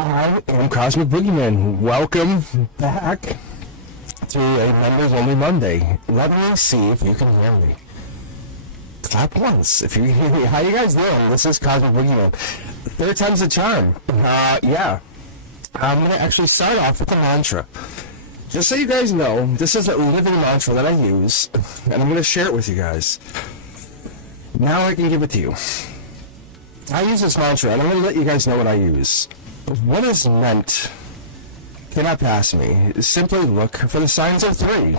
I am Cosmic Boogeyman. Welcome back to a Members Only Monday. Let me see if you can hear me. Clap once if you can hear me. How you guys doing? This is Cosmic Boogeyman. Third time's the charm. Yeah. I'm going to actually start off with a mantra. Just so you guys know, this is a living mantra that I use, and I'm going to share it with you guys. Now I can give it to you. I use this mantra, and I'm going to let you guys know what I use. What is meant cannot pass me. Simply look for the signs of three.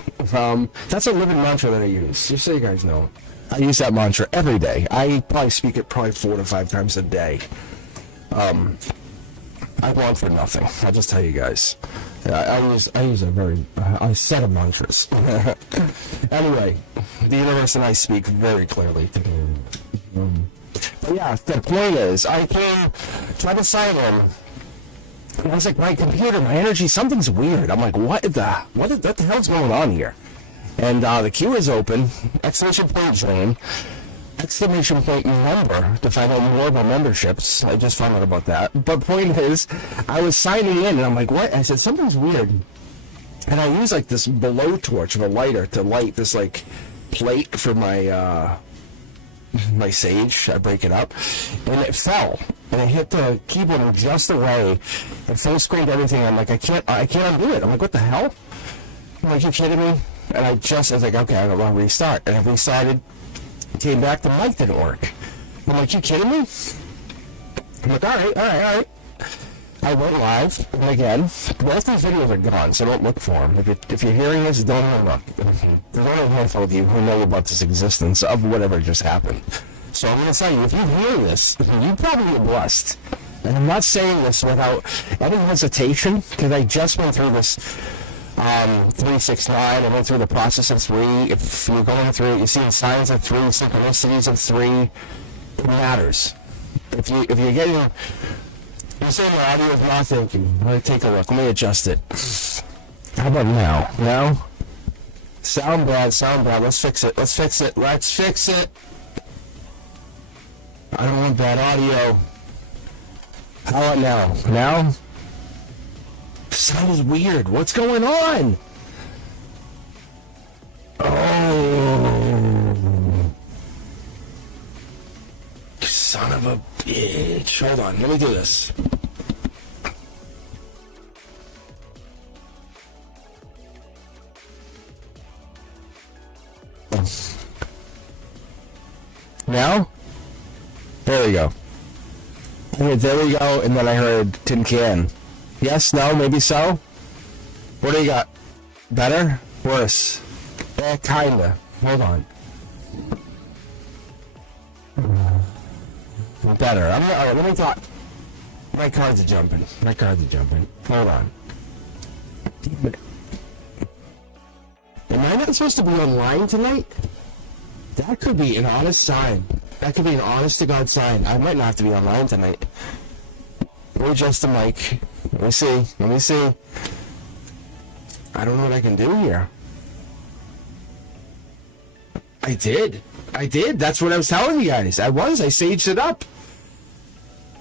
That's a living mantra that I use, just so you guys know. I use that mantra every day. I probably speak it 4 to 5 times a day. I want for nothing. I'll just tell you guys. I use a set of mantras. Anyway, the universe and I speak very clearly. But yeah, the point is, I can try to sign in. It was like my computer, my energy, something's weird. I'm like, what the hell's going on here? And the queue is open, exclamation point join, exclamation point number to find out more about memberships. I just found out about that. But point is, I was signing in and I'm like, what? I said, something's weird. And I use like this blowtorch of a lighter to light this like plate for my my sage. I break it up and it fell and it hit the keyboard in just the way it full screened everything. I'm like, I can't undo it. I'm like, what the hell? I'm like, you kidding me? And I was like, okay, I don't want to restart. And I restarted, came back, the mic didn't work. I'm like, you kidding me? I'm like, all right. I went live, and again, both these videos are gone, so don't look for them. If you're hearing this, don't even look. There's only a handful of you who know about this existence of whatever just happened. So I'm going to tell you, if you hear this, you probably get blessed. And I'm not saying this without any hesitation, because I just went through this 369. I went through the process of 3. If you're going through it, you're seeing signs of 3, synchronicities of 3. It matters. If you're getting, you're saying the audio is not thinking. Let me take a look. Let me adjust it. How about now? Now? Sound bad, sound bad. Let's fix it. Let's fix it. Let's fix it. I don't want bad audio. How about now? Now? Sounds weird. What's going on? Oh. Son of a bitch. Hold on. Let me do this. Now? There we go. There we go, and then I heard tin can. Yes, no, maybe so? What do you got? Better? Worse? Kinda. Hold on. Better. Alright, let me talk. My cards are jumping. Hold on. Am I not supposed to be online tonight? That could be an honest sign. That could be an honest-to-God sign. I might not have to be online tonight. Let me adjust the mic. Let me see. I don't know what I can do here. I did. That's what I was telling you guys. I saged it up.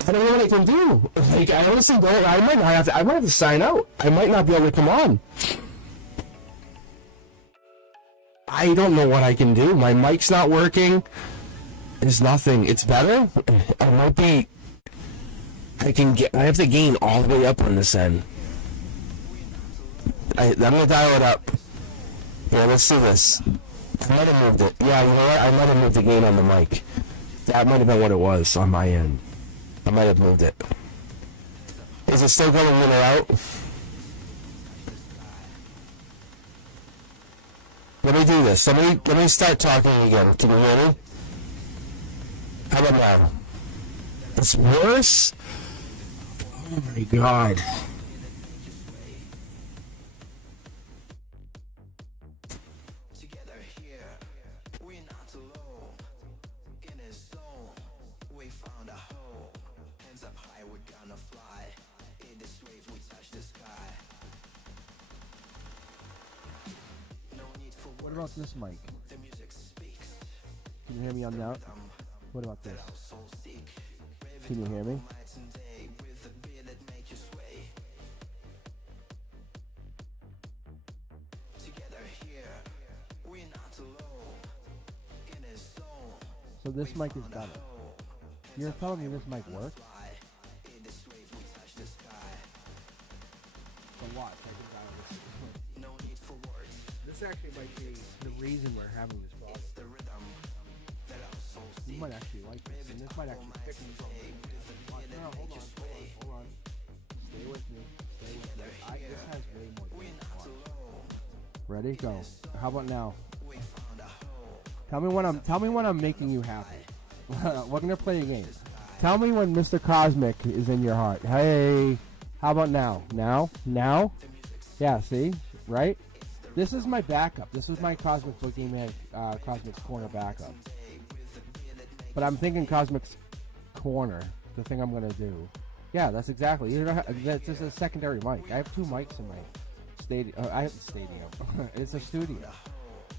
I don't know what I can do. Like, I honestly don't. I might have to sign out. I might not be able to come on. I don't know what I can do. My mic's not working. There's nothing. It's better. I have to gain all the way up on this end. I'm gonna dial it up. Yeah, let's see this. I might have moved it. Yeah, you know what? I might have moved the gain on the mic. That might have been what it was on my end. I might have moved it. Is it still going in or out? Let me do this. Let me start talking again. Can you hear me? How about now? It's worse? Oh my god. What about this mic? Can you hear me on now? What about this? Can you hear me? So this mic is better. You're telling me this mic works? So watch, I can dial this. This actually might be the reason we're having this problem. You might actually like this, and this might actually pick me up. No, hold on. Stay with me. This has way more gain. Ready? Go. How about now? Tell me when I'm making you happy. We're gonna play a game. Tell me when Mr. Cosmic is in your heart. Hey, how about now? Now? Yeah, see? Right? This is my backup. This is my Cosmic Boogeyman, Cosmic's Corner backup. But I'm thinking Cosmic's Corner, the thing I'm gonna do. Yeah, that's exactly. This is a secondary mic. I have two mics in my stadium. I have a stadium. It's a studio.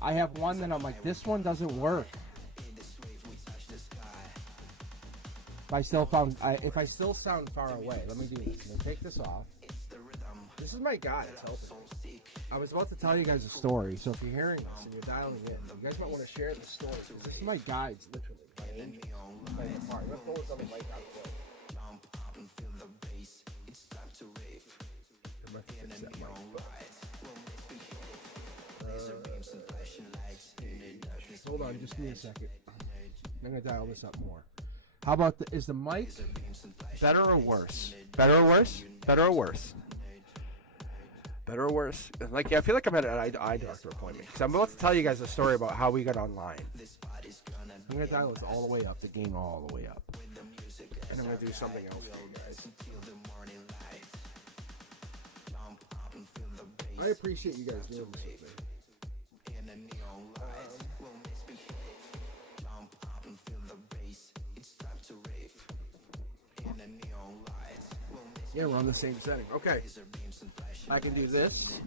I have one that I'm like, this one doesn't work. If I still sound far away, let me do this. I'm gonna take this off. This is my guy. It's helping. I was about to tell you guys a story, so if you're hearing this and you're dialing in, you guys might want to share the story. This is my guides, literally. My part. I'm gonna pull this on the mic out of the way. Hold on, just give me a second. I'm gonna dial this up more. How about is the mic better or worse? Better or worse? Like, I feel like I'm at an eye doctor appointment. So I'm about to tell you guys a story about how we got online. I'm gonna dial this all the way up, the gain all the way up, and I'm gonna do something else for you guys. I appreciate you guys doing this with me. Yeah, we're on the same setting. Okay. I can do this.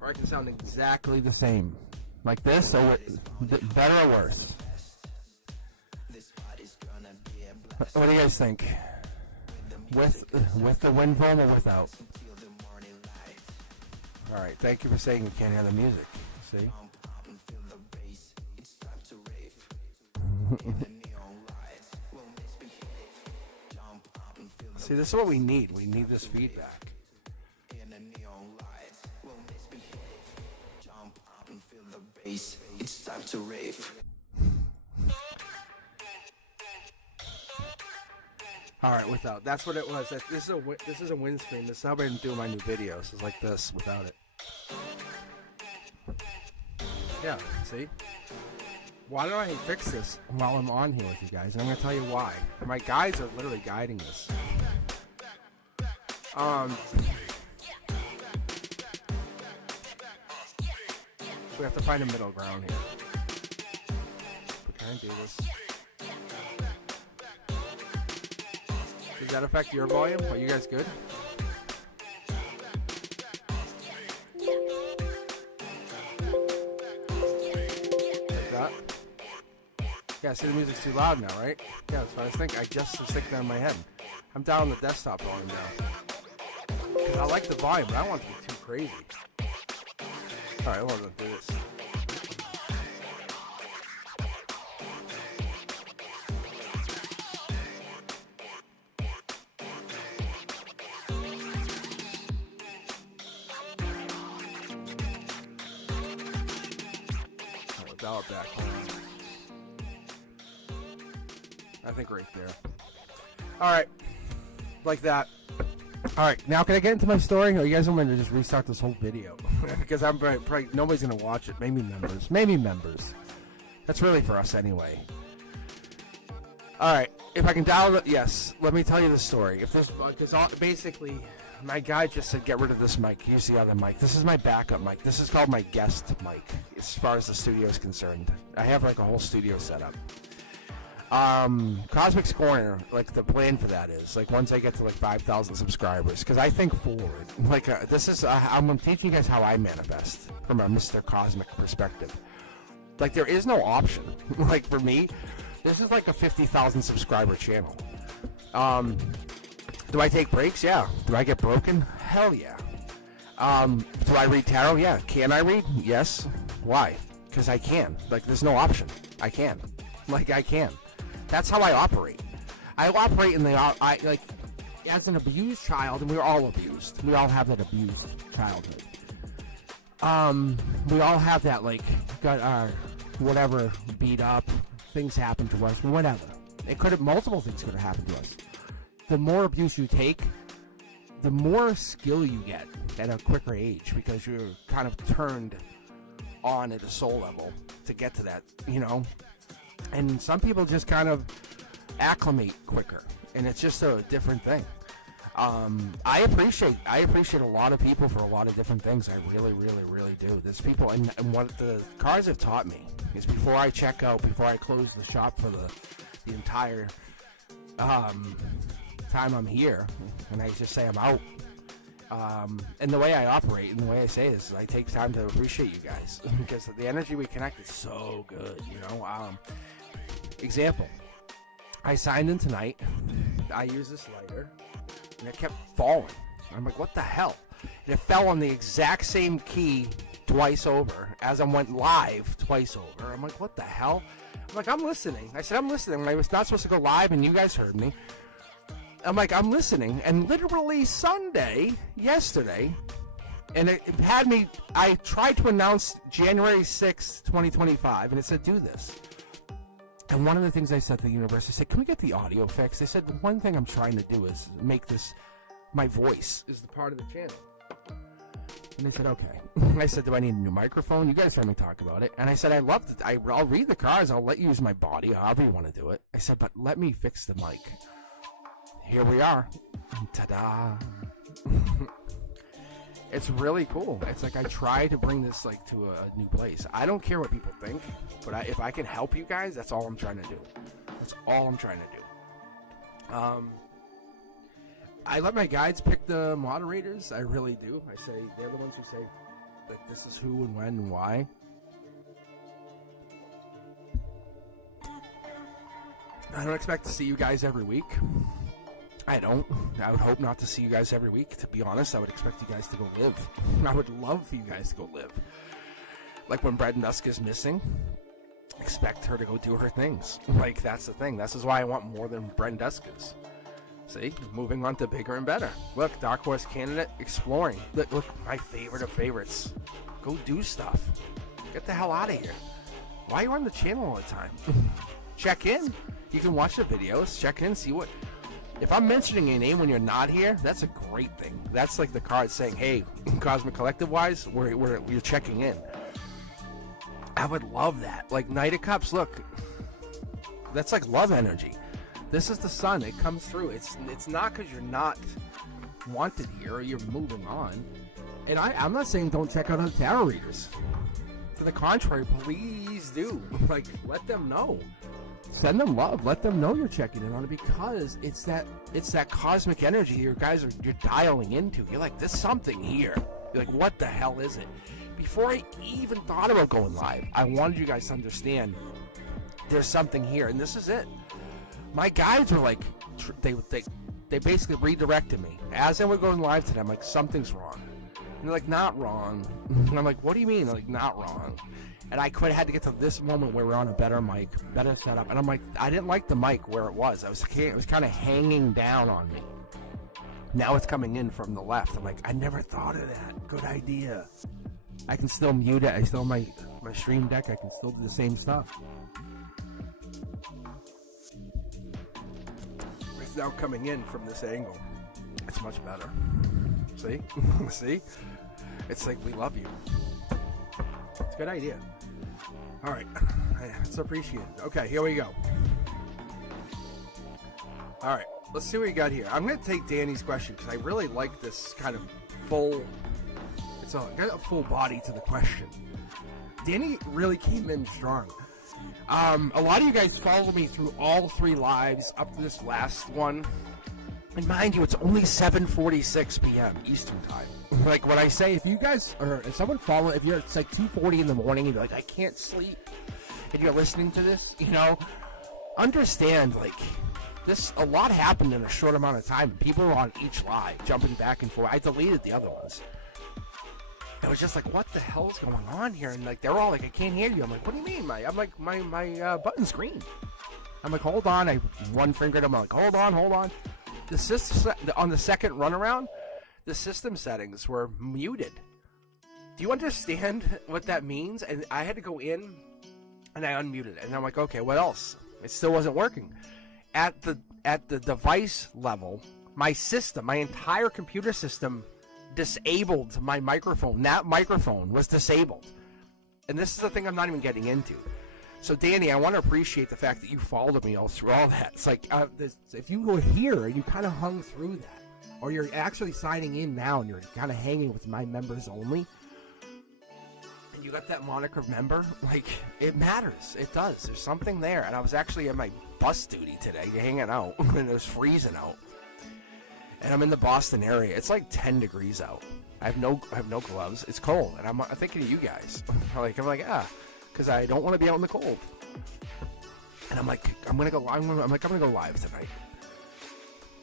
Or I can sound exactly the same. Like this, or better or worse? What do you guys think? With the wind foam or without? Alright, thank you for saying you can't hear the music. See? See, this is what we need. We need this feedback. It's time to rave. All right, without. That's what it was. This is a windscreen. This is how I've been doing my new videos. It's like this without it. Yeah, see? Why don't I fix this while I'm on here with you guys? And I'm gonna tell you why. My guys are literally guiding this. We have to find a middle ground here. Can I do this? Does that affect your volume? Are you guys good? Like that? Yeah, see the music's too loud now, right? Yeah, that's what I was thinking. I just was thinking that in my head. I'm down on the desktop volume now. Because I like the volume, but I don't want it to be too crazy. Alright, hold on, do this. Dial it back. I think right there. Alright. Like that. Alright, now can I get into my story? Or you guys want me to just restart this whole video? Because I'm probably nobody's going to watch it. Maybe members. Maybe members. That's really for us anyway. Alright, if I can dial it, yes. Let me tell you the story. If this, because basically, my guy just said get rid of this mic. Use the other mic. This is my backup mic. This is called my guest mic, as far as the studio is concerned. I have like a whole studio set up. Cosmic's Corner, like the plan for that is like once I get to like 5,000 subscribers, because I think forward. Like this is I'm teaching you guys how I manifest from a Mr. Cosmic perspective. Like there is no option. Like for me, this is like a 50,000 subscriber channel. Do I take breaks? Yeah. Do I get broken? Hell yeah. Do I read tarot? Yeah. Can I read? Yes. Why? Because I can. Like there's no option. I can. Like I can. That's how I operate. I operate in the I like as an abused child, and we're all abused. We all have that abused childhood. We all have that like got our whatever beat up, things happen to us, whatever. It could have multiple things could have happened to us. The more abuse you take, the more skill you get at a quicker age because you're kind of turned on at a soul level to get to that, you know. And some people just kind of acclimate quicker, and it's just a different thing. I appreciate a lot of people for a lot of different things. I really, really, really do. There's people, and what the cards have taught me is before I check out, before I close the shop for the entire time I'm here, and I just say I'm out. And the way I operate and the way I say this is I take time to appreciate you guys because the energy we connect is so good, you know. Example, I signed in tonight. I use this lighter, and it kept falling. I'm like, what the hell? And it fell on the exact same key twice over as I went live twice over. I'm like, what the hell? I'm like, I'm listening. I said, I'm listening. I was not supposed to go live, and you guys heard me. I'm like, I'm listening, and literally yesterday, and it had me, I tried to announce January 6th, 2025, and it said, do this. And one of the things I said to the universe, I said, can we get the audio fixed? They said, the one thing I'm trying to do is make this, my voice is the part of the channel. And they said, okay. I said, do I need a new microphone? You guys heard me talk about it. And I said, I'll read the cards, I'll let you use my body, however you want to do it. I said, but let me fix the mic. Here we are. Ta-da. It's really cool. It's like I try to bring this like to a new place. I don't care what people think, but if I can help you guys, that's all I'm trying to do. That's all I'm trying to do. I let my guides pick the moderators. I really do. I say they're the ones who say like this is who and when and why. I don't expect to see you guys every week. I don't. I would hope not to see you guys every week. To be honest, I would expect you guys to go live. I would love for you guys to go live. Like when Bread and Dusk is missing, expect her to go do her things. Like, that's the thing. This is why I want more than Bread and Dusk is. See? Moving on to bigger and better. Look, Dark Horse candidate exploring. Look, my favorite of favorites. Go do stuff. Get the hell out of here. Why are you on the channel all the time? Check in. You can watch the videos. Check in, see what... If I'm mentioning your name when you're not here, that's a great thing. That's like the card saying, hey, Cosmic Collective-wise, you're checking in. I would love that. Like, Knight of Cups, look. That's like love energy. This is the sun. It comes through. It's not because you're not wanted here or you're moving on. And I'm not saying don't check out other tarot readers. To the contrary, please do. Like, let them know. Send them love. Let them know you're checking in on it because it's that cosmic energy you're dialing into. You're like, there's something here. You're like, what the hell is it? Before I even thought about going live, I wanted you guys to understand there's something here, and this is it. My guides were like, they basically redirected me. As I was going live today, I'm like, something's wrong. And they're like, not wrong. And I'm like, what do you mean? They're like, not wrong. And I had to get to this moment where we're on a better mic, better setup. And I'm like, I didn't like the mic where it was. It was kind of hanging down on me. Now it's coming in from the left. I'm like, I never thought of that. Good idea. I can still mute it. I still have my stream deck. I can still do the same stuff. It's now coming in from this angle. It's much better. See? See? It's like, we love you. It's a good idea. All right. It's appreciated. Okay, here we go. All right. Let's see what we got here. I'm going to take Danny's question because I really like this kind of full... got a full body to the question. Danny really came in strong. A lot of you guys follow me through all 3 lives up to this last one. And mind you, it's only 7:46 p.m. Eastern time. Like when I say, if you guys, or if someone follow, if you're, it's like 2:40 in the morning and you're like, I can't sleep, and you're listening to this, you know, understand, like, this, a lot happened in a short amount of time. People were on each live, jumping back and forth. I deleted the other ones. It was just like, what the hell is going on here? And like, they're all like, I can't hear you. I'm like, what do you mean? My button's green. I'm like, hold on. I one fingered them. I'm like, hold on. The system, on the second runaround, the system settings were muted. Do you understand what that means? And I had to go in and I unmuted it. And I'm like, okay, what else? It still wasn't working. At the device level, my system, my entire computer system disabled my microphone. That microphone was disabled. And this is the thing I'm not even getting into. So, Danny, I want to appreciate the fact that you followed me all through all that. It's like, if you were here and you kind of hung through that, or you're actually signing in now and you're kind of hanging with my members only, and you got that moniker member, like, it matters. It does. There's something there. And I was actually at my bus duty today, hanging out, and it was freezing out. And I'm in the Boston area. It's like 10 degrees out. I have no gloves. It's cold, and I'm thinking of you guys. Because I don't want to be out in the cold. And I'm like, I'm gonna go go live tonight.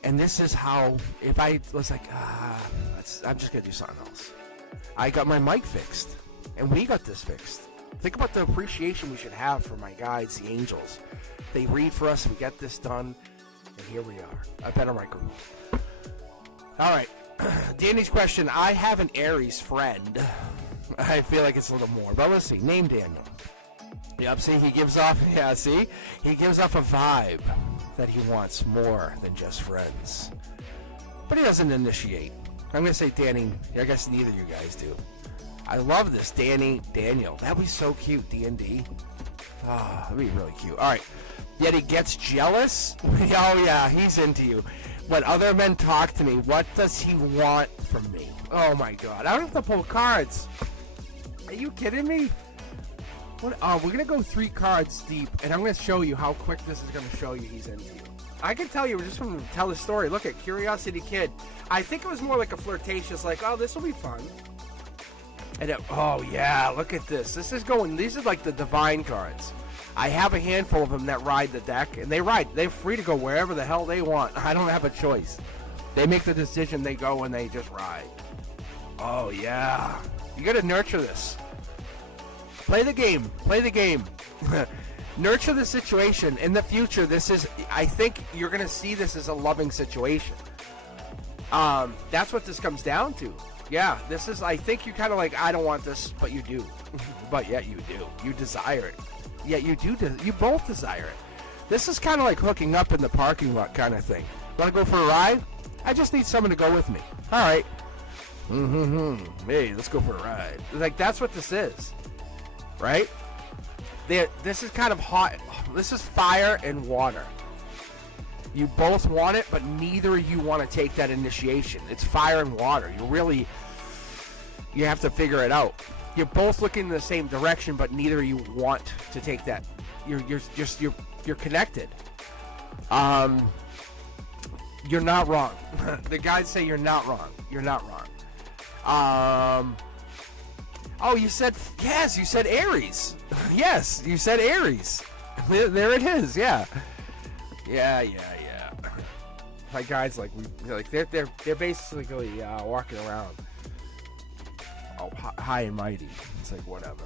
And this is how, if I was like, I'm just gonna do something else. I got my mic fixed, and we got this fixed. Think about the appreciation we should have for my guides, the angels. They read for us, we get this done, and here we are. A better microphone. All right, Danny's question. I have an Aries friend. I feel like it's a little more, but let's see. Name Daniel. Yep, see, he gives off a vibe that he wants more than just friends. But he doesn't initiate. I'm going to say Danny. I guess neither of you guys do. I love this, Daniel. That'd be so cute, D&D. That'd be really cute. All right. Yet he gets jealous? Oh, yeah, he's into you. When other men talk to me, what does he want from me? Oh my god. I don't have to pull cards. Are you kidding me? What? Oh, we're going to go 3 cards deep, and I'm going to show you how quick this is going to show you he's into you. I can tell you just from tell the story. Look at Curiosity Kid. I think it was more like a flirtatious, like, oh, this will be fun. And it, oh yeah, look at this. This is going. These are like the divine cards. I have a handful of them that ride the deck, and they ride. They're free to go wherever the hell they want. I don't have a choice. They make the decision. They go and they just ride. Oh yeah, you got to nurture this. Play the game. Play the game. Nurture the situation. In the future, this is. I think you're gonna see this as a loving situation. That's what this comes down to. Yeah, this is. I think you're kind of like, I don't want this, but you do. But yet you do. You desire it. Yet you do. You both desire it. This is kind of like hooking up in the parking lot kind of thing. Want to go for a ride? I just need someone to go with me. All right. Hey, let's go for a ride. Like that's what this is, right? This is kind of hot. This is fire and water. You both want it, but neither of you want to take that initiation. It's fire and water. You have to figure it out. You're both looking in the same direction, but neither of you want to take that. You're connected. You're not wrong. The guys say you're not wrong. You're not wrong. Oh, you said yes. You said Aries. Yes, you said Aries. There it is. Yeah. Yeah. My guys they're basically walking around. Oh, high and mighty. It's like whatever.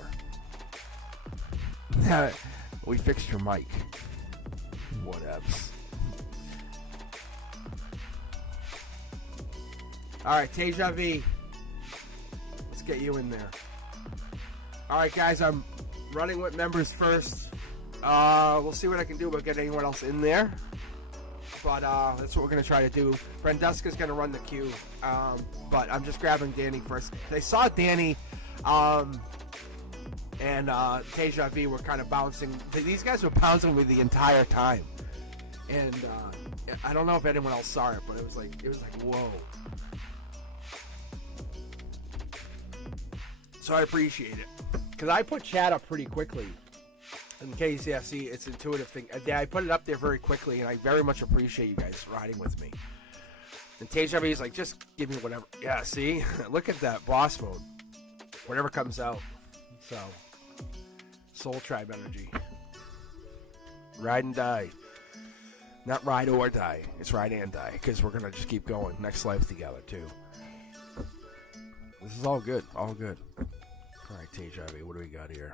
We fixed your mic. Whatevs. All right, Teja V. Let's get you in there. All right, guys, I'm running with members first. We'll see what I can do about getting anyone else in there. But that's what we're going to try to do. Brenduska's going to run the queue. But I'm just grabbing Danny first. They saw Danny and Teja V were kind of bouncing. These guys were bouncing with the entire time. And I don't know if anyone else saw it, but it was like whoa. So I appreciate it. Because I put chat up pretty quickly. In case, yeah, see, it's an intuitive thing. I put it up there very quickly, and I very much appreciate you guys riding with me. And Teja V is like, just give me whatever. Yeah, see? Look at that boss mode. Whatever comes out. So, Soul Tribe energy. Ride and die. Not ride or die. It's ride and die. Because we're going to just keep going. Next life together, too. This is all good. All good. All right, Teja V, what do we got here?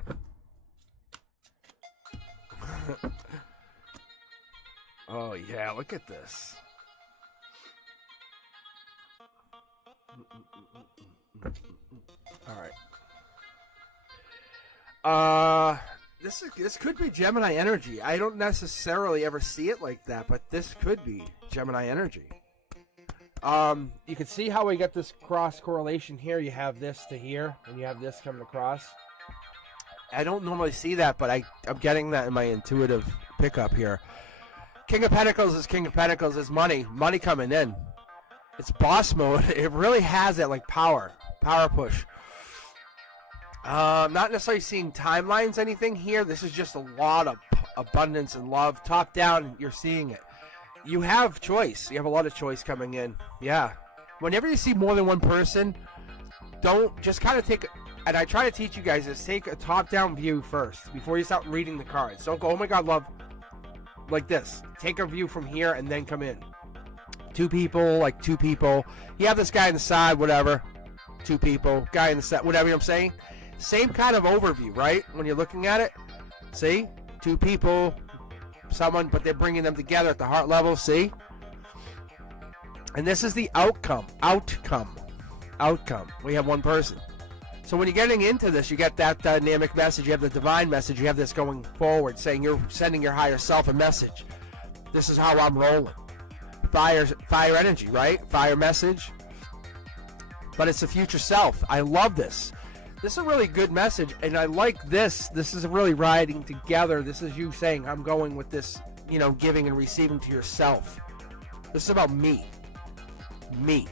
Oh, yeah, look at this. All right. This could be Gemini energy. I don't necessarily ever see it like that, but this could be Gemini energy. You can see how we get this cross correlation here. You have this to here, and you have this coming across. I don't normally see that, but I'm getting that in my intuitive pickup here. King of Pentacles is King of Pentacles is money. Money coming in. It's boss mode. It really has that like power push. Not necessarily seeing timelines, anything here. This is just a lot of abundance and love. Top down, you're seeing it. You have choice. You have a lot of choice coming in. Yeah. Whenever you see more than one person, don't just kind of take, and I try to teach you guys this, take a top-down view first before you start reading the cards. Don't go, oh my God, love, like this. Take a view from here and then come in. Two people. You have this guy on the side, whatever. Two people. Guy in the side, whatever I'm saying. Same kind of overview, right? When you're looking at it. See? Two people. Someone, but they're bringing them together at the heart level, see? And this is the outcome. We have one person. So when you're getting into this, you get that dynamic message, you have the divine message, you have this going forward, saying you're sending your higher self a message. This is how I'm rolling. Fire energy, right? Fire message. But it's the future self. I love this. This is a really good message, and I like this. This is really riding together. This is you saying, I'm going with this, giving and receiving to yourself. This is about me. Me.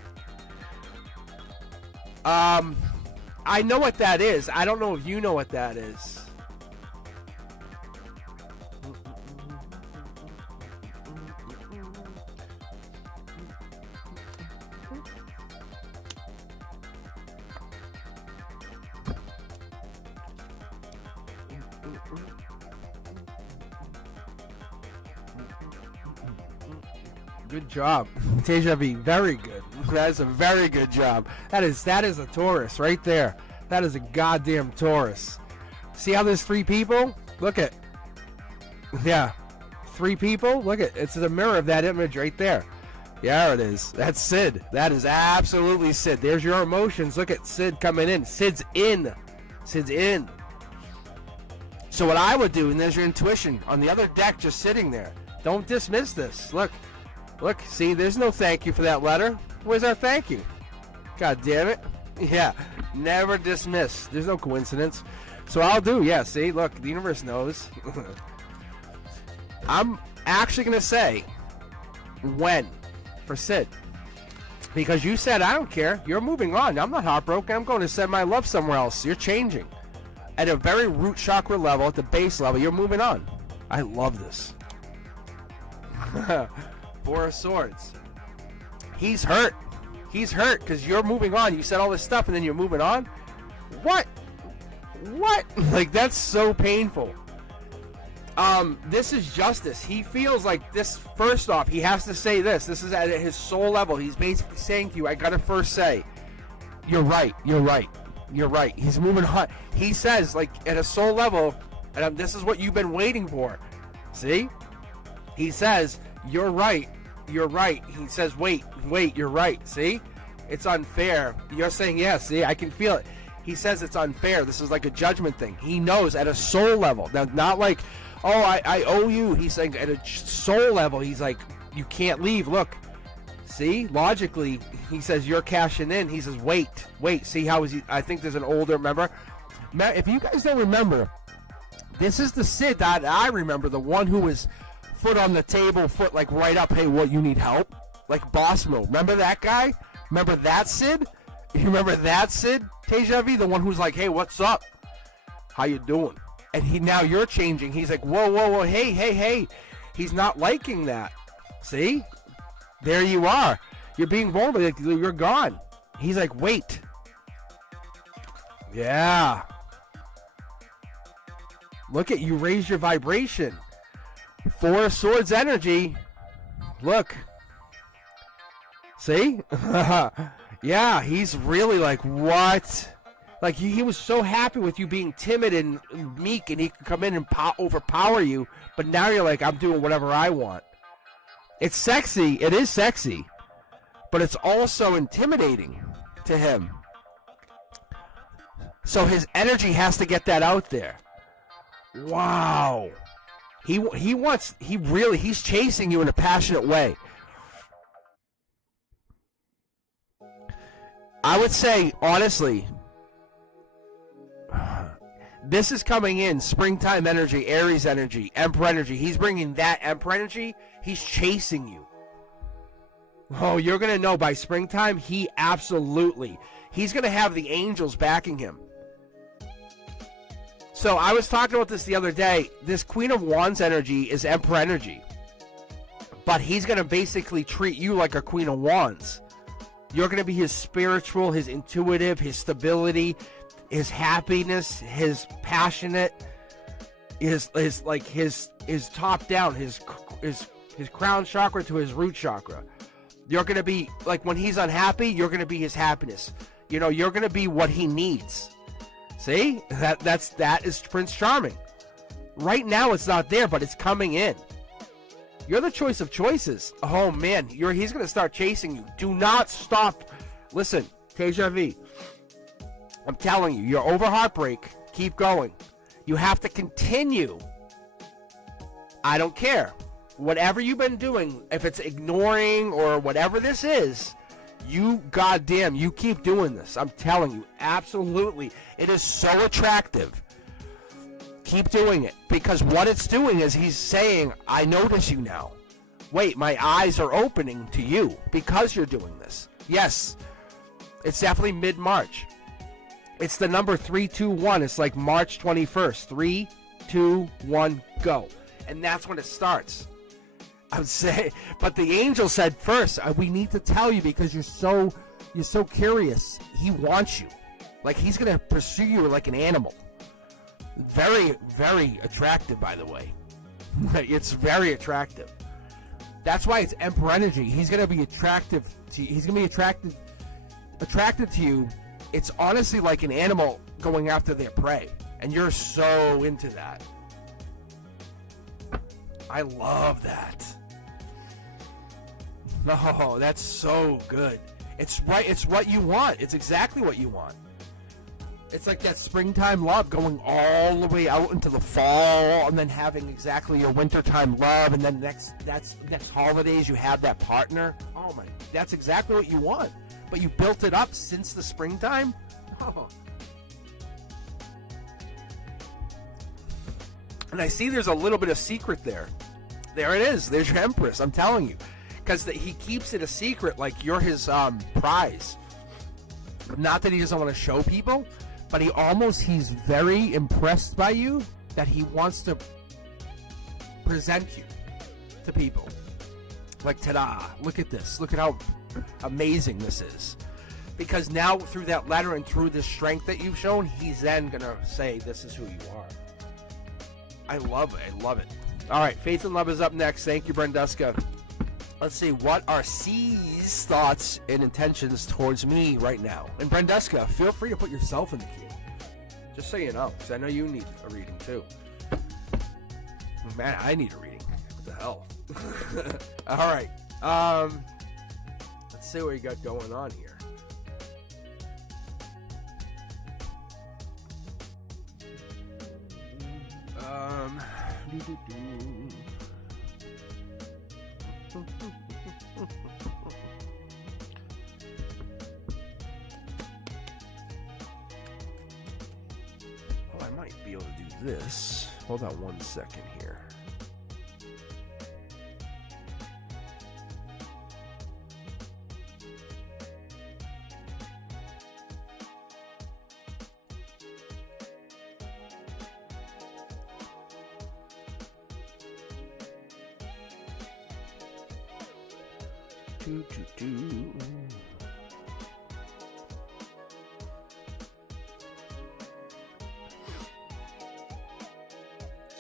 I know what that is. I don't know if you know what that is. Good job, Deja Vu. Very good. That is a very good job. That is a Taurus right there. That is a goddamn Taurus. See how there's 3 people? Look at. Yeah, 3 people. Look at. It's the mirror of that image right there. Yeah, it is. That's Sid. That is absolutely Sid. There's your emotions. Look at Sid coming in. Sid's in. Sid's in. So what I would do, and there's your intuition on the other deck, just sitting there. Don't dismiss this. Look. Look, see, there's no thank you for that letter. Where's our thank you? God damn it. Yeah, never dismiss. There's no coincidence. So I'll do, yeah, see, look, the universe knows. I'm actually going to say when for Sid. Because you said, I don't care. You're moving on. I'm not heartbroken. I'm going to send my love somewhere else. You're changing. At a very root chakra level, at the base level, you're moving on. I love this. 4 of Swords. He's hurt. He's hurt because you're moving on. You said all this stuff and then you're moving on. What? What? Like, that's so painful. This is justice. He feels like this. First off, he has to say this. This is at his soul level. He's basically saying to you, I gotta first say, you're right. You're right. You're right. He's moving on. He says, like, at a soul level, and this is what you've been waiting for. See? He says, you're right. You're right. He says, wait, you're right. See? It's unfair. You're saying, yeah, see, I can feel it. He says it's unfair. This is like a judgment thing. He knows at a soul level. Now, not like, oh, I owe you. He's saying at a soul level, he's like, you can't leave. Look. See? Logically, he says, you're cashing in. He says, wait. See how is he? I think there's an older, remember? If you guys don't remember, this is the Sid that I remember, the one who was foot on the table, foot like right up. Hey, what, you need help? Like boss mode. Remember that guy? Remember that Sid? You remember that Sid, Deja Vu? The one who's like, hey, what's up? How you doing? And now you're changing. He's like, whoa, hey. He's not liking that. See? There you are. You're being vulnerable. You're gone. He's like, wait. Yeah. Look at you, raise your vibration. 4 of Swords energy. Look. See? Yeah, he's really like, what? Like, he was so happy with you being timid and meek, and he could come in and overpower you, but now you're like, I'm doing whatever I want. It's sexy. It is sexy. But it's also intimidating to him. So his energy has to get that out there. Wow. He's chasing you in a passionate way. I would say, honestly, this is coming in springtime energy, Aries energy, Emperor energy. He's bringing that Emperor energy. He's chasing you. Oh, you're going to know by springtime, he's going to have the angels backing him. So I was talking about this the other day. This Queen of Wands energy is Emperor energy. But he's going to basically treat you like a Queen of Wands. You're going to be his spiritual, his intuitive, his stability, his happiness, his passionate, his top down, his crown chakra to his root chakra. You're going to be, like, when he's unhappy, you're going to be his happiness. You know, you're going to be what he needs. See? That is Prince Charming. Right now it's not there, but it's coming in. You're the choice of choices. Oh, man. He's going to start chasing you. Do not stop. Listen, Deja Vu. I'm telling you, you're over heartbreak. Keep going. You have to continue. I don't care. Whatever you've been doing, if it's ignoring or whatever this is, you keep doing this. I'm telling you, absolutely. It is so attractive. Keep doing it, because what it's doing is he's saying, I notice you now. wait, my eyes are opening to you because you're doing this. Yes, it's definitely mid-March. It's the number 321. It's like March 21st. 3, 2, 1, go. And that's when it starts. I would say, but the angel said first, we need to tell you because you're so curious. He wants you. Like he's going to pursue you like an animal. Very, very attractive, by the way. It's very attractive. That's why it's Emperor energy. He's going to be attractive to you. He's going to be attracted to you. It's honestly like an animal going after their prey. And you're so into that. I love that. No, that's so good. It's right. It's what you want. It's exactly what you want. It's like that springtime love going all the way out into the fall, and then having exactly your wintertime love, and then next holidays you have that partner. Oh my, that's exactly what you want. But you built it up since the springtime. Oh. And I see there's a little bit of secret there. There it is. There's your Empress. I'm telling you. Because he keeps it a secret like you're his prize. Not that he doesn't want to show people, but he's very impressed by you that he wants to present you to people. Like, ta-da, look at this. Look at how amazing this is. Because now through that letter and through the strength that you've shown, he's then going to say, this is who you are. I love it. I love it. All right, Faith and Love is up next. Thank you, Brenduska. Let's see, what are C's thoughts and intentions towards me right now? And Brenduska, feel free to put yourself in the queue. Just so you know, because I know you need a reading too. Man, I need a reading. What the hell? All right. Let's see what you got going on here. Oh, I might be able to do this. Hold on 1 second here.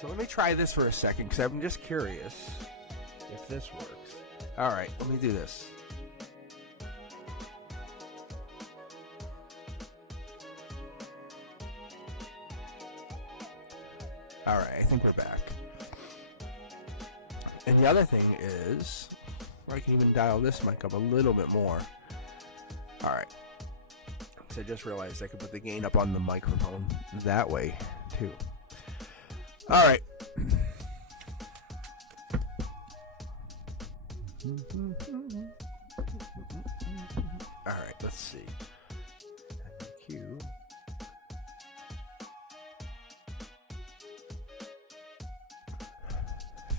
So let me try this for a second because I'm just curious if this works. All right, let me do this. All right, I think we're back. And the other thing is, I can even dial this mic up a little bit more. All right. So I just realized I could put the gain up on the microphone that way too. All right. All right, let's see. Q.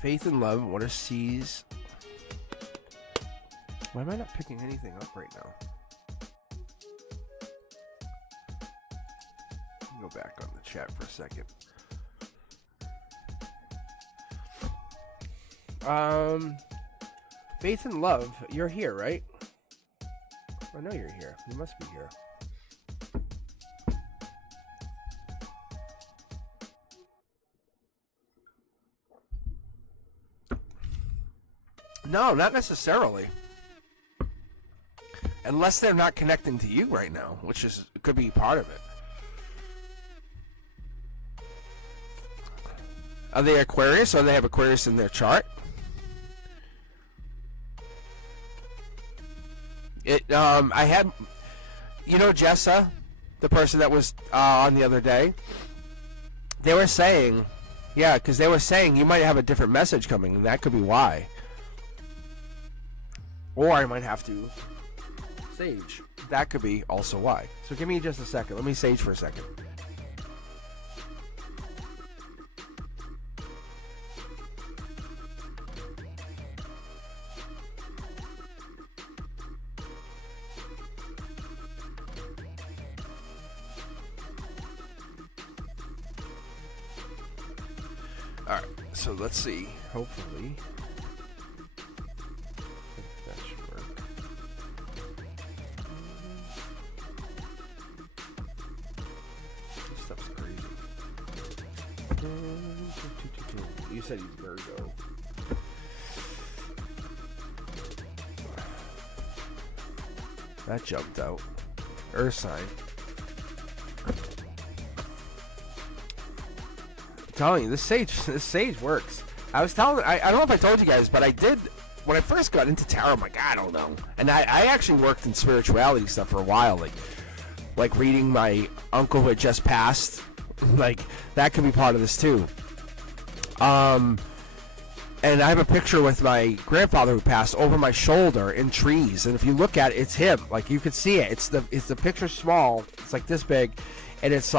Faith and Love, what are C's? Why am I not picking anything up right now? Let me go back on the chat for a second. Faith and Love, you're here, right? I know you're here. You must be here. No, not necessarily. Unless they're not connecting to you right now, which could be part of it. Are they Aquarius, or they have Aquarius in their chart? I had, Jessa, the person that was on the other day. They were saying, because they were saying you might have a different message coming, and that could be why. Or I might have to sage. That could be also why. So give me just a second. Let me sage for a second. So let's see. Hopefully that should work. This stuff's crazy. You said he's Virgo. That jumped out. Earth sign. I'm telling you, this sage works. I don't know if I told you guys, but I did when I first got into tarot. I'm like, I don't know, and I actually worked in spirituality stuff for a while, like reading my uncle who had just passed. Like that could be part of this too. And I have a picture with my grandfather who passed over my shoulder in trees, and if you look at it, it's him. Like you could see it. It's the picture small. It's like this big, and it's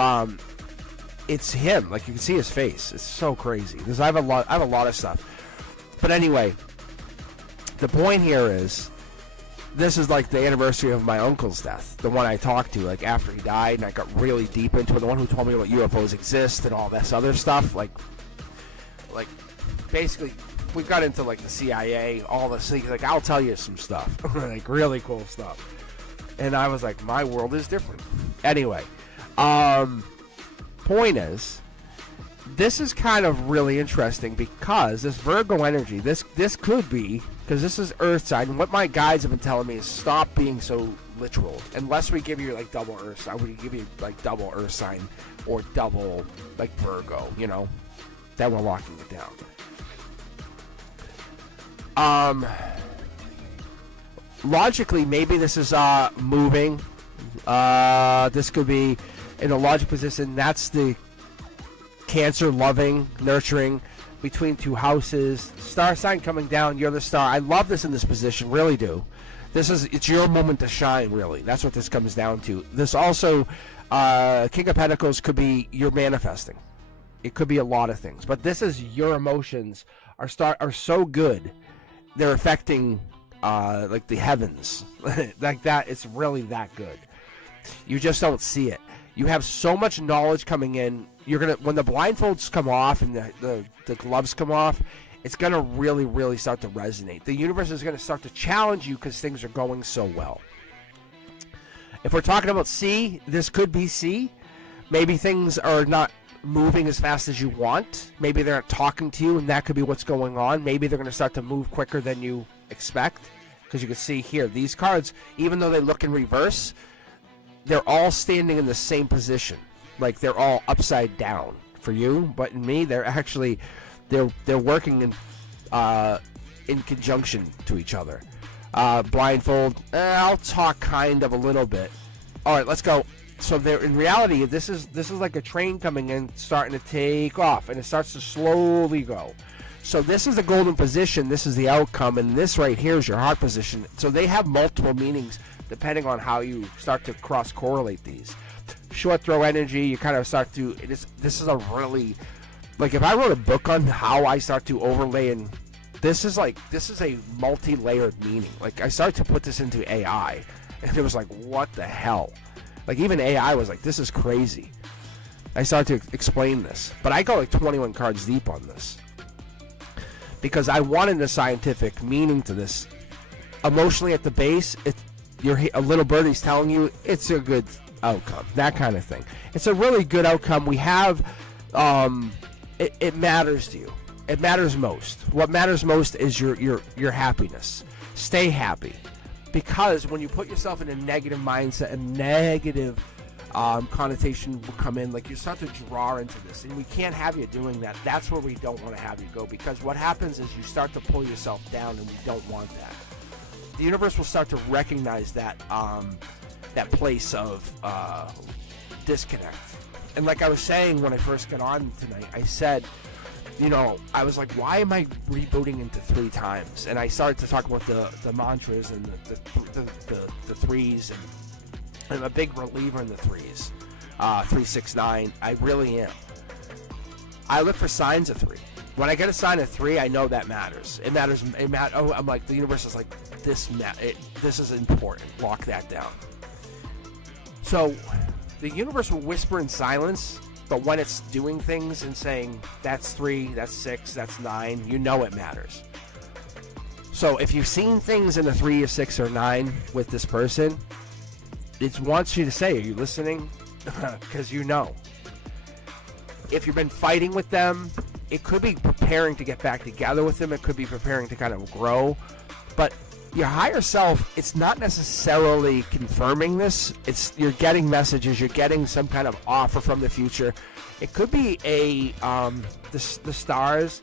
him. Like you can see his face. It's so crazy. Because I have a lot of stuff. But anyway, the point here is, this is like the anniversary of my uncle's death, the one I talked to like after he died, and I got really deep into it. The one who told me about UFOs exist and all this other stuff. Like basically, we got into like the CIA, all this things. Like I'll tell you some stuff, like really cool stuff. And I was like, my world is different. Anyway, point is, this is kind of really interesting because this Virgo energy, this could be, because this is Earth sign, and what my guides have been telling me is stop being so literal. Unless we give you like double Earth sign, we give you like double Earth sign or double like Virgo, you know, that we're locking it down. Logically, maybe this is moving. This could be in a logic position. That's the Cancer, loving, nurturing, between two houses. Star sign coming down. You're the star. I love this in this position. Really do. It's your moment to shine. Really, that's what this comes down to. This also, King of Pentacles could be you're manifesting. It could be a lot of things, but this is your emotions are so good. They're affecting like the heavens like that. It's really that good. You just don't see it. You have so much knowledge coming in. You're gonna, when the blindfolds come off and the gloves come off, it's gonna really, really start to resonate. The universe is gonna start to challenge you because things are going so well. If we're talking about C, this could be C. Maybe things are not moving as fast as you want. Maybe they're not talking to you, and that could be what's going on. Maybe they're going to start to move quicker than you expect, because you can see here, these cards, even though they look in reverse, they're all standing in the same position. Like they're all upside down for you, but in me, they're actually they're working in conjunction to each other. Blindfold, I'll talk kind of a little bit. All right, let's go. So there, in reality, this is like a train coming in, starting to take off, and it starts to slowly go. So this is the golden position. This is the outcome, and this right here is your heart position. So they have multiple meanings depending on how you start to cross-correlate these. Short throw energy, you kind of start to. This is a really, like if I wrote a book on how I start to overlay, and this is a multi-layered meaning. Like I started to put this into AI, and it was like, what the hell? Like even AI was like, this is crazy. I started to explain this, but I go like 21 cards deep on this because I wanted a scientific meaning to this. Emotionally at the base, a little birdie's telling you it's a good outcome, that kind of thing. It's a really good outcome. We have, it matters to you. It matters most. What matters most is your happiness. Stay happy. Because when you put yourself in a negative mindset, a negative connotation will come in. Like you start to draw into this, and we can't have you doing that. That's where we don't want to have you go, because what happens is you start to pull yourself down, and we don't want that. The universe will start to recognize that that place of disconnect. And like I was saying when I first got on tonight, I said, you know, I was like, why am I rebooting into 3 times? And I started to talk about the mantras and the threes, and I'm a big believer in the threes. 3, 6, 9. I really am. I look for signs of 3. When I get a sign of 3, I know that matters. It matters. Oh, I'm like, the universe is like, this is important. Lock that down. So the universe will whisper in silence But when it's doing things and saying, that's 3, that's 6, that's 9, you know it matters. So if you've seen things in the 3, a 6, or 9 with this person, it wants you to say, are you listening? Because you know. If you've been fighting with them, it could be preparing to get back together with them. It could be preparing to kind of grow. But your higher self, it's not necessarily confirming this. You're getting messages. You're getting some kind of offer from the future. It could be the stars.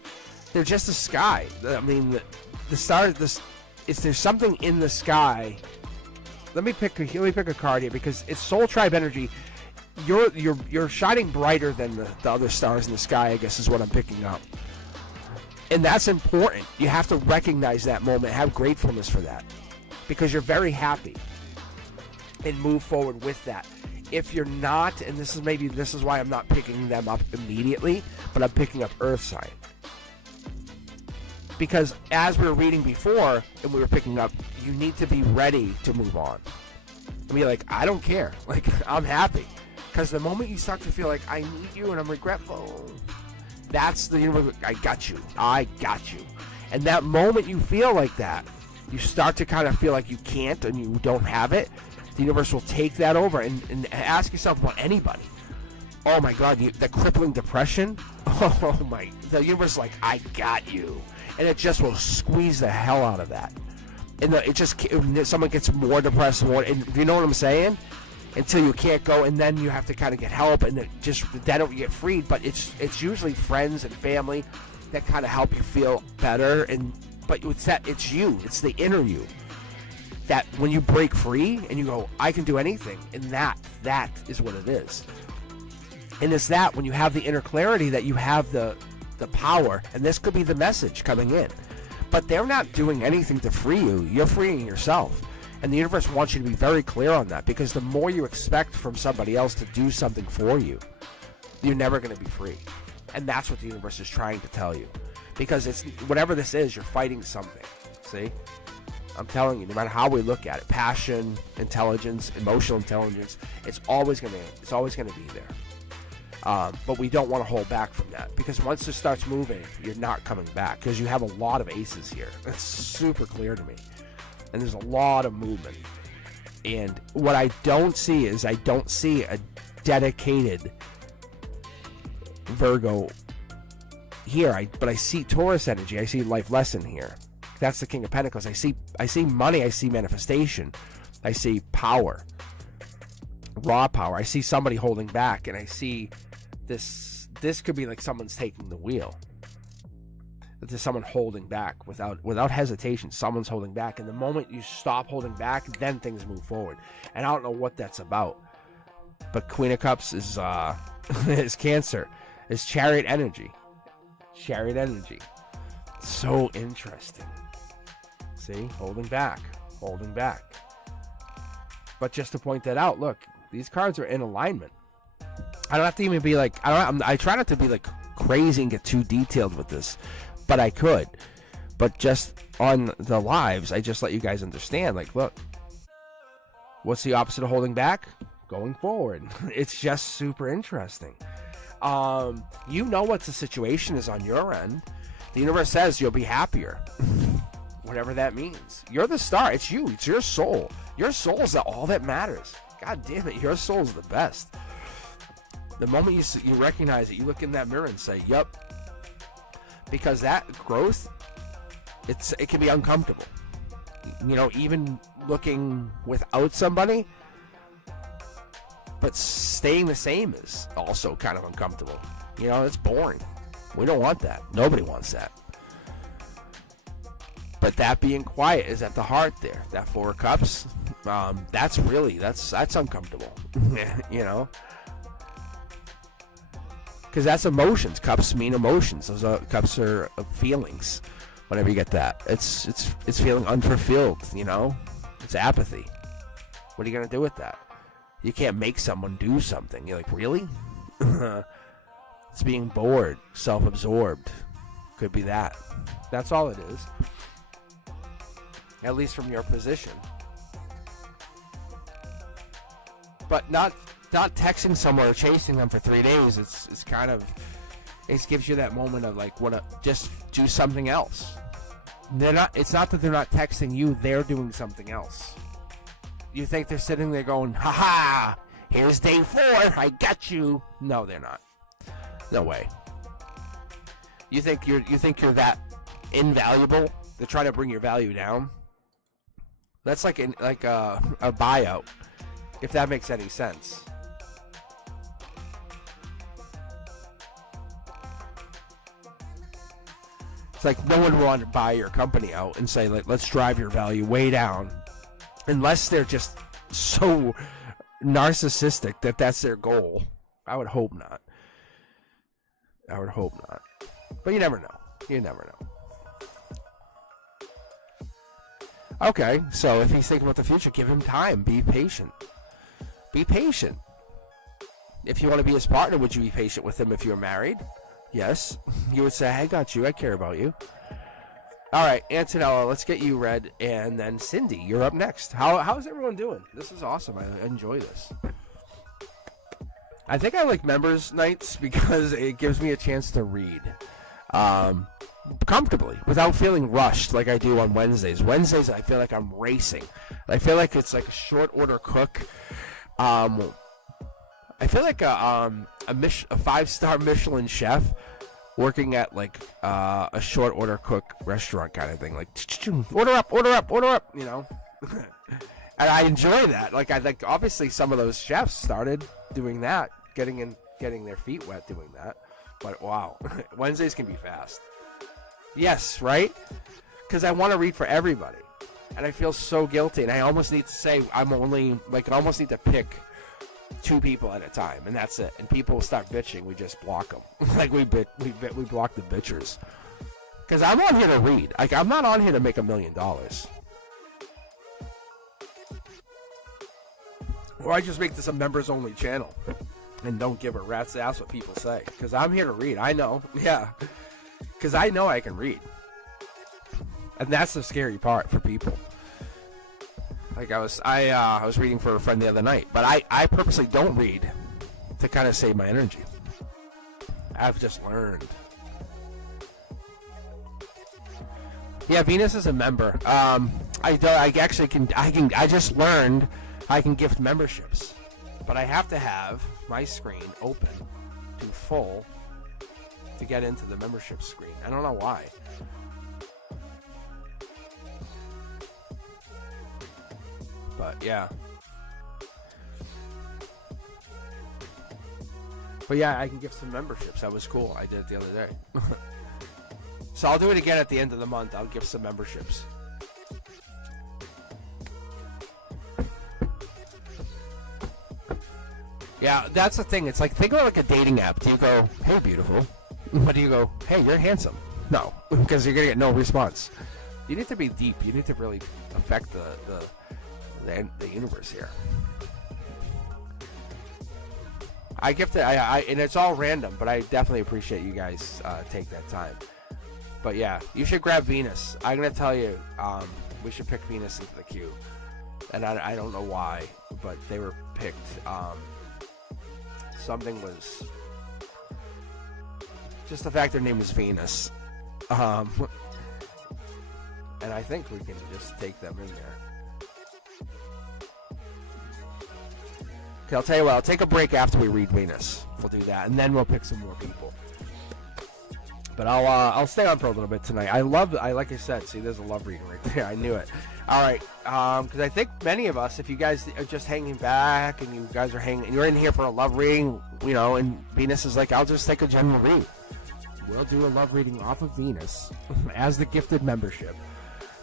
They're just the sky. I mean, the stars. There's something in the sky. Let me pick a card here because it's Soul Tribe energy. You're shining brighter than the other stars in the sky, I guess is what I'm picking up. And that's important. You have to recognize that moment, have gratefulness for that. Because you're very happy. And move forward with that. If you're not, and this is why I'm not picking them up immediately, but I'm picking up Earth sign. Because as we were reading before, and we were picking up, you need to be ready to move on. And be like, I don't care. Like, I'm happy. Because the moment you start to feel like, I need you and I'm regretful, that's the universe. I got you. And that moment you feel like that, you start to kind of feel like you can't and you don't have it, the universe will take that over and ask yourself about anybody. Oh my God, the crippling depression. Oh my, the universe is like, I got you. And it just will squeeze the hell out of that. And someone gets more depressed, and you know what I'm saying? Until you can't go, and then you have to kind of get help, and then you get freed. But it's usually friends and family that kind of help you feel better. But it's you, it's the inner you that when you break free and you go, I can do anything, and that is what it is. And it's that when you have the inner clarity that you have the power, and this could be the message coming in. But they're not doing anything to free you. You're freeing yourself. And the universe wants you to be very clear on that, because the more you expect from somebody else to do something for you, you're never going to be free. And that's what the universe is trying to tell you. Because it's whatever this is, you're fighting something. See? I'm telling you, no matter how we look at it, passion, intelligence, emotional intelligence, it's always going to be there. But we don't want to hold back from that, because once it starts moving, you're not coming back, because you have a lot of aces here. It's super clear to me. And there's a lot of movement. And what I don't see is a dedicated Virgo here. But I see Taurus energy. I see life lesson here. That's the King of Pentacles. I see money. I see manifestation. I see power. Raw power. I see somebody holding back. And I see this could be like someone's taking the wheel. There's someone holding back without hesitation. Someone's holding back, and the moment you stop holding back, then things move forward. And I don't know what that's about, but Queen of Cups is is Cancer, is Chariot energy. So interesting. See, holding back. But just to point that out, look, these cards are in alignment. I don't have to even be like, I try not to be like crazy and get too detailed with this. But I could. But just on the lives, I just let you guys understand, like, look, what's the opposite of holding back? Going forward. It's just super interesting. You know what the situation is on your end. The universe says you'll be happier. Whatever that means. You're the star. It's you. It's your soul. Your soul is all that matters. God damn it. Your soul is the best. The moment you recognize it, you look in that mirror and say, yup. Because that growth, it can be uncomfortable. You know, even looking without somebody, but staying the same is also kind of uncomfortable. You know, it's boring. We don't want that. Nobody wants that. But that being quiet is at the heart there. That 4 of Cups, that's uncomfortable. You know? Because that's emotions. Cups mean emotions. Those cups are feelings. Whenever you get that, it's feeling unfulfilled. You know, it's apathy. What are you gonna do with that? You can't make someone do something. You're like, really? It's being bored, self-absorbed. Could be that. That's all it is. At least from your position. But not not texting someone or chasing them for 3 days. It's kind of, it gives you that moment of like, wanna just do something else. It's not that they're not texting you, they're doing something else. You think they're sitting there going, haha, here's day 4, I got you. No, they're not. No way. You think you're that invaluable to try to bring your value down? That's like a buyout, if that makes any sense. It's like no one will want to buy your company out and say, like, let's drive your value way down, unless they're just so narcissistic that that's their goal. I would hope not. But you never know. Okay, so if he's thinking about the future, give him time. Be patient. If you want to be his partner, would you be patient with him if you're married? Yes. You would say, I got you. I care about you. All right, Antonella, let's get you read. And then Cindy, you're up next. How's everyone doing? This is awesome. I enjoy this. I think I like members nights because it gives me a chance to read comfortably without feeling rushed like I do on Wednesdays. Wednesdays, I feel like I'm racing. I feel like it's like a short order cook. I feel like a 5-star Michelin chef working at like a short order cook restaurant kind of thing. Like order up, you know. And I enjoy that. Like obviously some of those chefs started doing that, getting their feet wet doing that. But wow, Wednesdays can be fast. Yes, right? Because I want to read for everybody, and I feel so guilty, and I almost need to say I almost need to pick 2 people at a time, and that's it. And people start bitching, we just block them. Like we block the bitchers. Because I'm on here to read. Like I'm not on here to make $1 million. Or I just make this a members only channel and don't give a rat's ass what people say. Because I'm here to read. I know. Yeah. Because I know I can read. And that's the scary part for people. Like I was reading for a friend the other night. But I purposely don't read to kind of save my energy. I've just learned. Yeah, Venus is a member. I just learned I can gift memberships. But I have to have my screen open to full to get into the membership screen. I don't know why. But yeah. But yeah, I can gift some memberships. That was cool. I did it the other day. So I'll do it again at the end of the month. I'll give some memberships. Yeah, that's the thing. It's like, think about like a dating app. Do you go, hey, beautiful? But do you go, hey, you're handsome? No, because you're going to get no response. You need to be deep. You need to really affect the universe here. I gift it, and it's all random, but I definitely appreciate you guys take that time. But yeah, you should grab Venus. I'm going to tell you, we should pick Venus into the queue. And I don't know why, but they were picked. Something was just the fact their name is Venus. And I think we can just take them in there. Okay, I'll tell you what, I'll take a break after we read Venus. We'll do that, and then we'll pick some more people. But I'll stay on for a little bit tonight. I like I said, see, there's a love reading right there. I knew it. All right, because I think many of us, if you guys are just hanging back and you guys are hanging, you're in here for a love reading, you know, and Venus is like, I'll just take a general read. We'll do a love reading off of Venus as the gifted membership,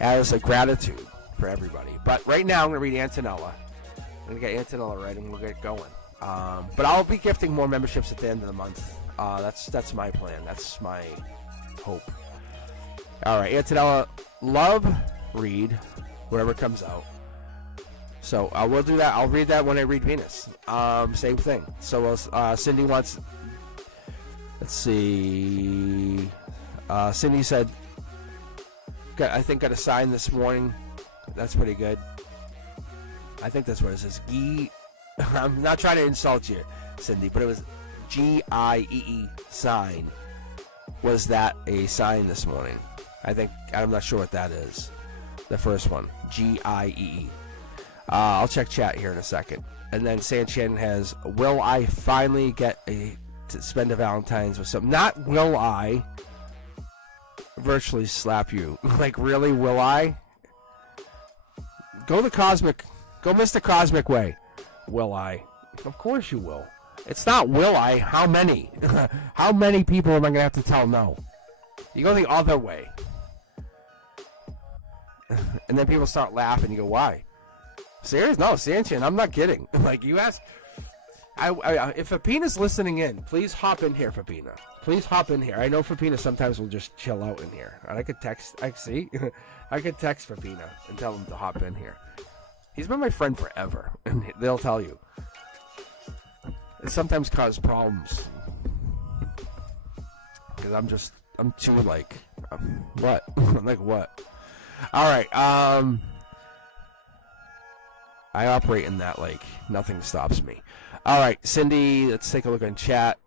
as a gratitude for everybody. But right now, I'm going to read Antonella. I'm going to get Antonella right, and we'll get going. But I'll be gifting more memberships at the end of the month. That's my plan. That's my hope. All right, Antonella, love read, whatever comes out. So we'll do that. I'll read that when I read Venus. Same thing. So Cindy wants. Let's see. Cindy said, I think got a sign this morning. That's pretty good. I think that's what it says. I'm not trying to insult you, Cindy, but it was G-I-E-E sign. Was that a sign this morning? I'm not sure what that is. The first one, G-I-E-E. I'll check chat here in a second. And then Sanchin has, will I finally get to spend a Valentine's with some? Not will I virtually slap you. Like, really, will I? Go Mr. Cosmic way. Will I? Of course you will. It's not will I. How many? How many people am I going to have to tell no? You go the other way. And then people start laughing. You go, why? Serious? No, Sanchin, I'm not kidding. Like, you ask... if Fapina's listening in, please hop in here, Fapina. Please hop in here. I know Fapina sometimes will just chill out in here. And I could text... I could text Fapina and tell him to hop in here. He's been my friend forever, and they'll tell you. It sometimes causes problems. Because I'm too, like... what? Like, what? Alright, I operate in that, like, nothing stops me. Alright, Cindy, let's take a look on chat.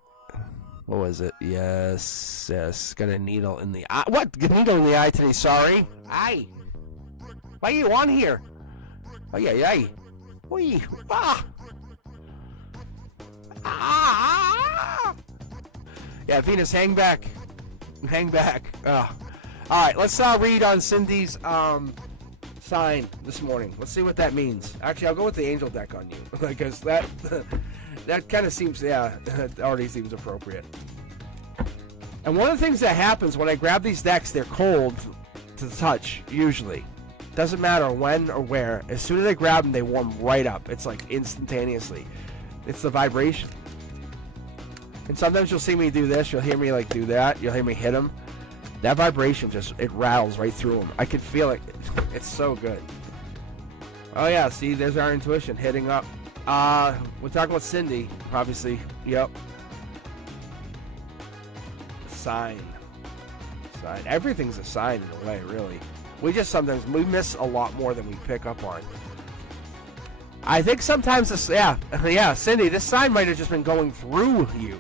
What was it? Yes, got a needle in the eye. What? Got a needle in the eye today, sorry. Aye. Why are you on here? Oh, yeah. Wee. Ah. Ah. Yeah, Venus, hang back. Hang back. Alright, let's read on Cindy's, sign this morning. Let's see what that means. Actually, I'll go with the angel deck on you. Because that kind of seems, it already seems appropriate. And one of the things that happens when I grab these decks, they're cold to the touch, usually. Doesn't matter when or where. As soon as I grab them, they warm right up. It's like instantaneously. It's the vibration. And sometimes you'll see me do this. You'll hear me like do that. You'll hear me hit them. That vibration it rattles right through them. I can feel it. It's so good. Oh yeah, see, there's our intuition hitting up. We're talking about Cindy, obviously. Yep. Sign. Everything's a sign in a way, really. We miss a lot more than we pick up on. I think sometimes Cindy, this sign might have just been going through you.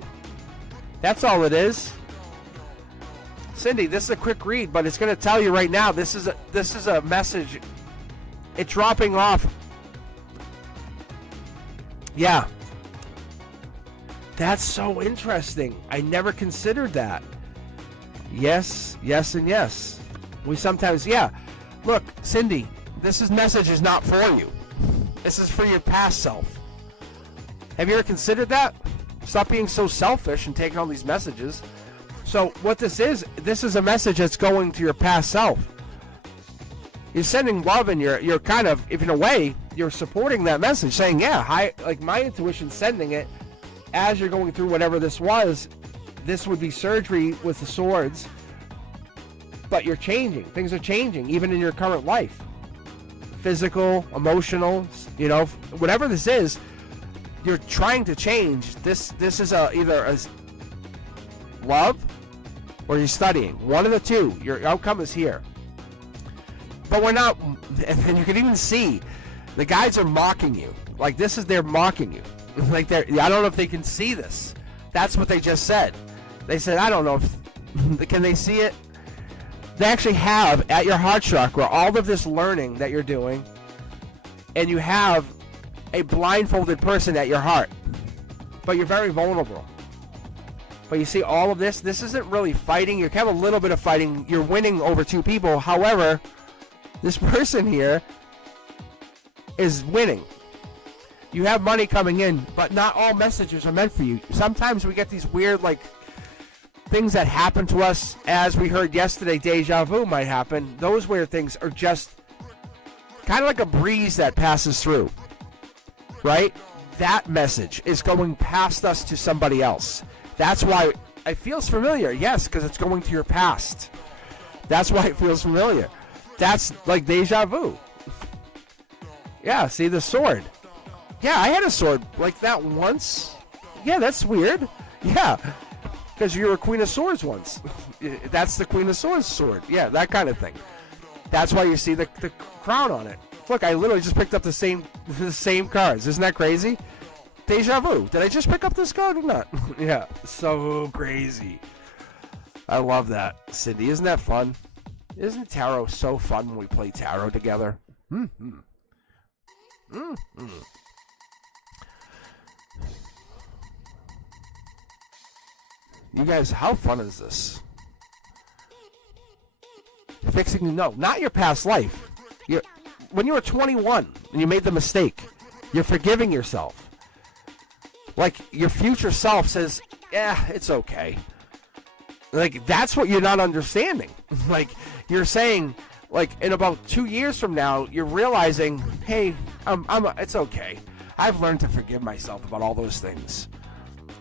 That's all it is. Cindy, this is a quick read, but it's going to tell you right now. This is a message. It's dropping off. Yeah. That's so interesting. I never considered that. Yes, and yes. We sometimes, Look, Cindy, this message is not for you. This is for your past self. Have you ever considered that? Stop being so selfish and taking all these messages. So what this is a message that's going to your past self. You're sending love, and you're kind of, if in a way, you're supporting that message, saying, like my intuition's sending it as you're going through whatever this was. This would be surgery with the swords, but you're changing. Things are changing, even in your current life. Physical, emotional, whatever this is, you're trying to change. This is either a love or you're studying. One of the two. Your outcome is here. But we're not, and you can even see the guys are mocking you. Like they're mocking you. Like I don't know if they can see this. That's what they just said. They said, I don't know if, can they see it? They actually have at your heart chakra all of this learning that you're doing, and you have a blindfolded person at your heart, but you're very vulnerable. But you see all of this isn't really fighting. You have a little bit of fighting. You're winning over two people. However, this person here is winning. You have money coming in, but not all messages are meant for you. Sometimes we get these weird, things that happen to us, as we heard yesterday, deja vu might happen. Those weird things are just kind of like a breeze that passes through, right? That message is going past us to somebody else. That's why it feels familiar. Yes, because it's going to your past. That's why it feels familiar. That's like deja vu. Yeah, see the sword. Yeah, I had a sword like that once. Yeah, that's weird. Yeah. Because you were Queen of Swords once. That's the Queen of Swords sword. Yeah, that kind of thing. That's why you see the crown on it. Look, I literally just picked up the same cards. Isn't that crazy? Deja vu. Did I just pick up this card or not? Yeah, so crazy. I love that, Cindy. Isn't that fun? Isn't tarot so fun when we play tarot together? Mm-hmm. Mm-hmm. You guys, how fun is this? Fixing, no, not your past life. When you were 21 and you made the mistake, you're forgiving yourself. Like, your future self says, yeah, it's okay. Like, that's what you're not understanding. Like, you're saying, like, in about 2 years from now, you're realizing, hey, it's okay. I've learned to forgive myself about all those things.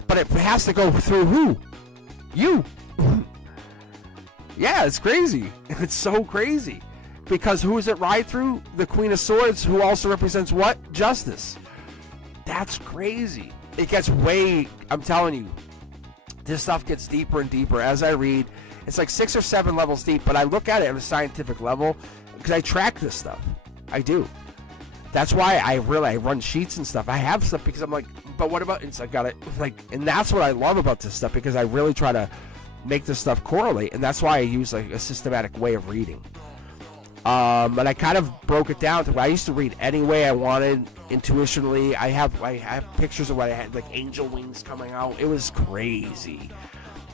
But it has to go through who? You. Yeah, it's crazy. It's so crazy. Because who does it ride through? The Queen of Swords, who also represents what? Justice. That's crazy. It gets I'm telling you, this stuff gets deeper and deeper as I read. It's like 6 or 7 levels deep, but I look at it at a scientific level because I track this stuff. I do. That's why I run sheets and stuff. I have stuff because I'm like, but what about, I got it, like, and that's what I love about this stuff, because I really try to make this stuff correlate, and that's why I use like a systematic way of reading. And I kind of broke it down to where I used to read any way I wanted, intuitionally. I have pictures of what I had, like angel wings coming out. It was crazy.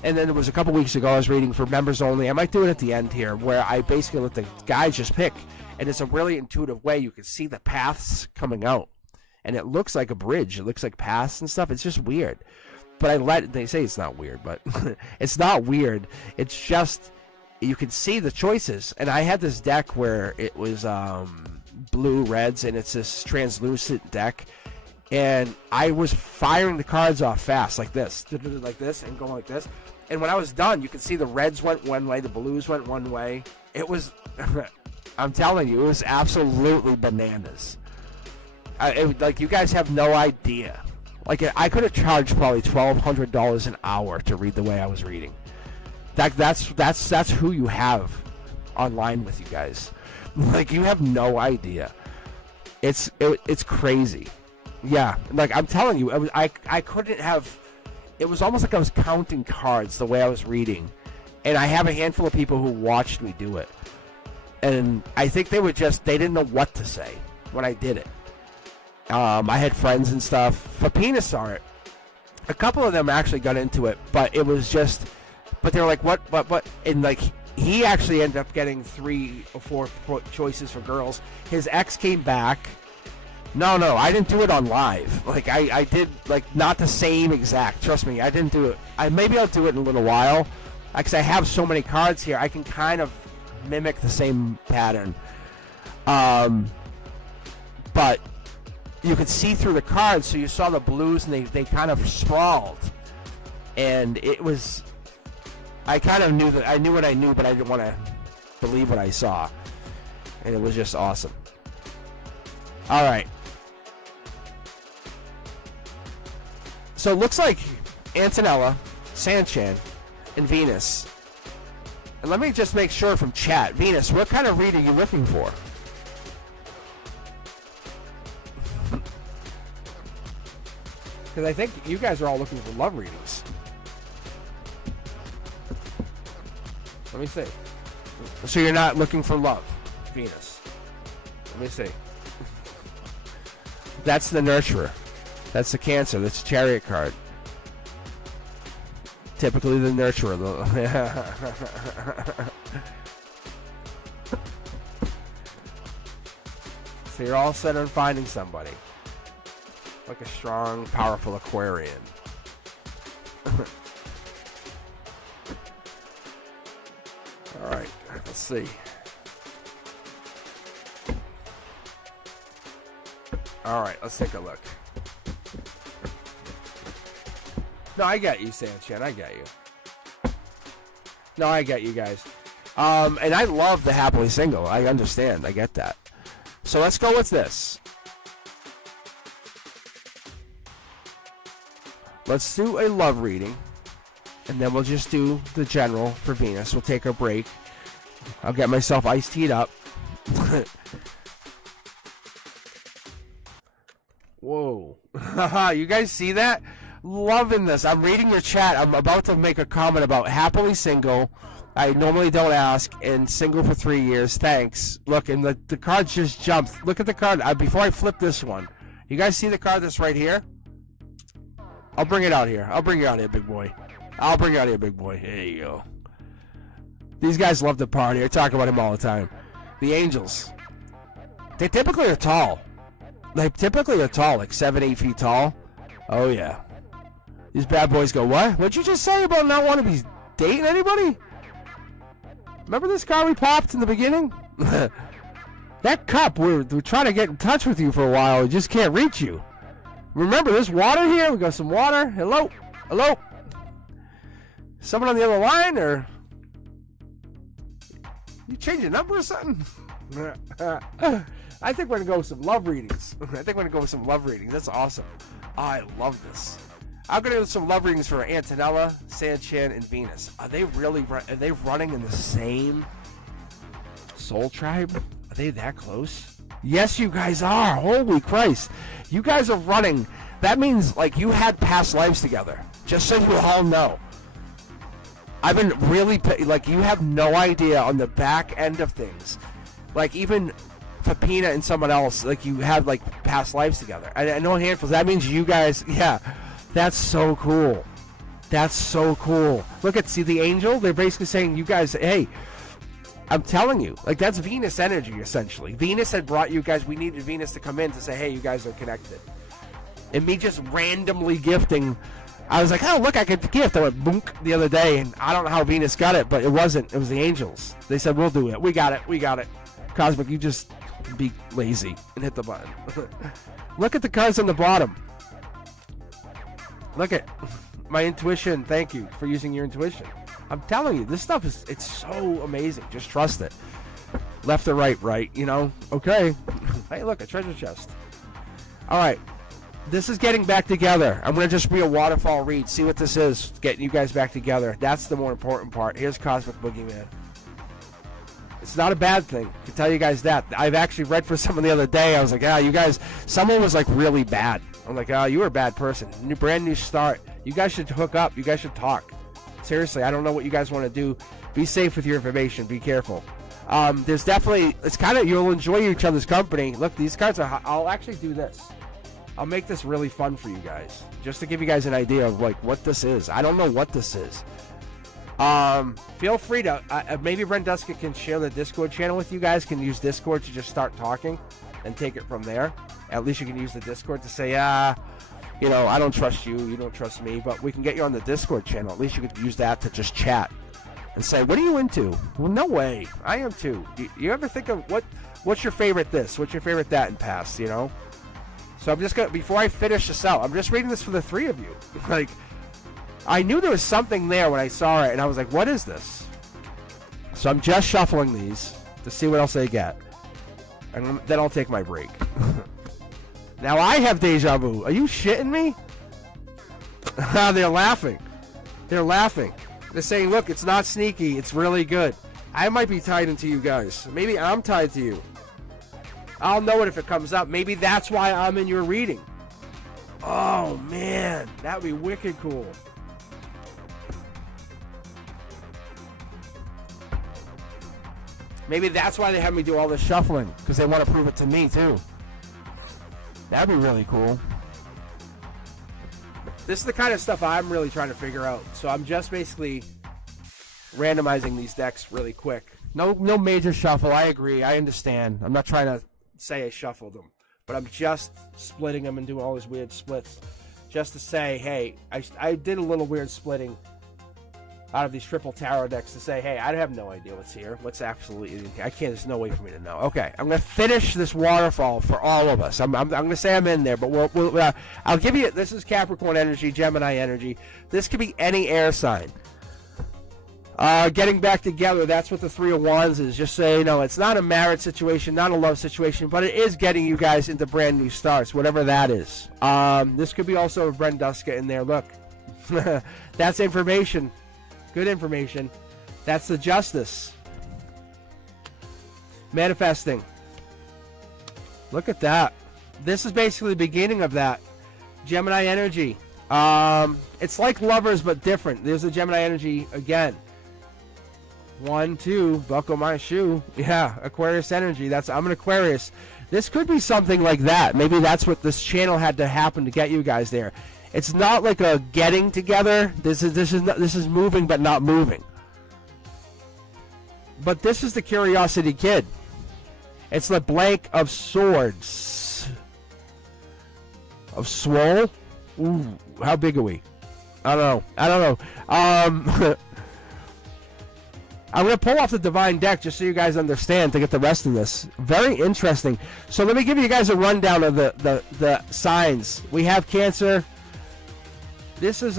And then it was a couple weeks ago I was reading for members only. I might do it at the end here, where I basically let the guys just pick, and it's a really intuitive way. You can see the paths coming out, and it looks like a bridge. It looks like paths and stuff. It's just weird. But they say it's not weird, but it's not weird. It's just, you can see the choices. And I had this deck where it was blue, reds, and it's this translucent deck. And I was firing the cards off fast, like this, and going like this. And when I was done, you can see the reds went one way, the blues went one way. It was, I'm telling you, it was absolutely bananas. Like, you guys have no idea. Like, I could have charged probably $1,200 an hour to read the way I was reading. That's who you have online with you guys. Like, you have no idea. It's crazy. Yeah, like, I'm telling you, I couldn't have. It was almost like I was counting cards the way I was reading, and I have a handful of people who watched me do it, and I think they didn't know what to say when I did it. I had friends and stuff. Fapina saw it. A couple of them actually got into it, but it was just. But they were like, what? And like, he actually ended up getting 3 or 4 choices for girls. His ex came back. No, I didn't do it on live. Like, I did, like, not the same exact. Trust me, I didn't do it. Maybe I'll do it in a little while, because I have so many cards here. I can kind of mimic the same pattern. But you could see through the cards, so you saw the blues, and they kind of sprawled. And it was, I kind of knew that, I knew what I knew, but I didn't want to believe what I saw. And it was just awesome. All right. So it looks like Antonella, Sanchan, and Venus. And let me just make sure from chat. Venus, what kind of read are you looking for? Because I think you guys are all looking for love readings. Let me see. So you're not looking for love, Venus. Let me see. That's the Nurturer. That's the Cancer. That's the Chariot card. Typically the Nurturer. So you're all set on finding somebody. Like a strong, powerful Aquarian. Alright, let's see. Alright, let's take a look. No, I got you, Sanchan. I got you. No, I got you guys. And I love the happily single. I understand. I get that. So let's go with this. Let's do a love reading. And then we'll just do the general for Venus. We'll take a break. I'll get myself iced teed up. Whoa. You guys see that? Loving this. I'm reading your chat. I'm about to make a comment about happily single. I normally don't ask, and single for 3 years. Thanks. Look, and the card just jumped. Look at the card. Before I flip this one, you guys see the card that's right here? I'll bring it out here. I'll bring it out here, big boy. I'll bring it out here, big boy. There you go. These guys love to party. I talk about him all the time. The Angels. They typically are tall. They typically are tall, like 7, 8 feet tall. Oh, yeah. These bad boys go, what? What'd you just say about not wanting to be dating anybody? Remember this card we popped in the beginning? That cup, we're trying to get in touch with you for a while. We just can't reach you. Remember, there's water here. We got some water. Hello? Hello? Someone on the other line, or... You change your number or something? I think we're going to go with some love readings. That's awesome. I love this. I'm going to do some love readings for Antonella, Sanchin, and Venus. Are they running in the same soul tribe? Are they that close? Yes, you guys are. Holy Christ. You guys are running. That means, like, you had past lives together. Just so you all know. I've been really, like, you have no idea on the back end of things. Like, even Pepina and someone else, like, you had, like, past lives together. I know handfuls. That means you guys, yeah. That's so cool. That's so cool. Look at, see the angel? They're basically saying, you guys, hey, I'm telling you. Like, that's Venus energy, essentially. Venus had brought you guys, we needed Venus to come in to say, hey, you guys are connected. And me just randomly gifting, I was like, oh, look, I could gift. I went boonk the other day, and I don't know how Venus got it, but it wasn't. It was the angels. They said, we'll do it. We got it. Cosmic, you just be lazy and hit the button. Look at the cards on the bottom. Look at my intuition. Thank you for using your intuition. I'm telling you, this stuff it's so amazing. Just trust it. Left or right, you know? Okay. Hey, look, a treasure chest. All right. This is getting back together. I'm going to just be a waterfall read. See what this is. Getting you guys back together. That's the more important part. Here's Cosmic Boogeyman. It's not a bad thing. I can tell you guys that. I've actually read for someone the other day. I was like, you guys, someone was like really bad. I'm like, you were a bad person. Brand new start. You guys should hook up. You guys should talk. Seriously, I don't know what you guys want to do. Be safe with your information. Be careful. There's definitely, it's kind of, you'll enjoy each other's company. Look, these cards are, I'll actually do this. I'll make this really fun for you guys. Just to give you guys an idea of like what this is. I don't know what this is. Feel free to, maybe Brenduska can share the Discord channel with you guys. Can use Discord to just start talking and take it from there. At least you can use the Discord to say, you know, I don't trust you, you don't trust me, but we can get you on the Discord channel. At least you could use that to just chat and say, what are you into? Well, no way. I am too. You ever think of what's your favorite this? What's your favorite that in past, you know? So I'm just going to, before I finish this out, I'm just reading this for the three of you. Like, I knew there was something there when I saw it, and I was like, what is this? So I'm just shuffling these to see what else they get. And then I'll take my break. Now I have deja vu. Are you shitting me? They're laughing. They're laughing. They're saying, look, it's not sneaky. It's really good. I might be tied into you guys. Maybe I'm tied to you. I'll know it if it comes up. Maybe that's why I'm in your reading. Oh, man. That would be wicked cool. Maybe that's why they have me do all this shuffling. Because they want to prove it to me, too. That'd be really cool. This is the kind of stuff I'm really trying to figure out. So I'm just basically randomizing these decks really quick. No major shuffle. I agree. I understand. I'm not trying to say I shuffled them. But I'm just splitting them and doing all these weird splits. Just to say, hey, I did a little weird splitting out of these triple tarot decks to say, hey, I have no idea what's here. What's absolutely, I can't, there's no way for me to know. Okay, I'm going to finish this waterfall for all of us. I'm going to say I'm in there, but I'll give you, this is Capricorn energy, Gemini energy. This could be any air sign. Getting back together, that's what the Three of Wands is. Just so you know, it's not a marriage situation, not a love situation, but it is getting you guys into brand new starts, whatever that is. This could be also a Brenduska in there. Look, that's information. Good information. That's the Justice. Manifesting. Look at that. This is basically the beginning of that. Gemini energy. It's like lovers but different. There's a Gemini energy again. 1, 2, buckle my shoe. Yeah, Aquarius energy. I'm an Aquarius. This could be something like that. Maybe that's what this channel had to happen to get you guys there. It's not like a getting together. This is moving but not moving. But this is the Curiosity Kid. It's the Blank of Swords. Of Swole? Ooh, how big are we? I don't know. I'm going to pull off the Divine deck just so you guys understand to get the rest of this. Very interesting. So let me give you guys a rundown of the signs. We have Cancer. This is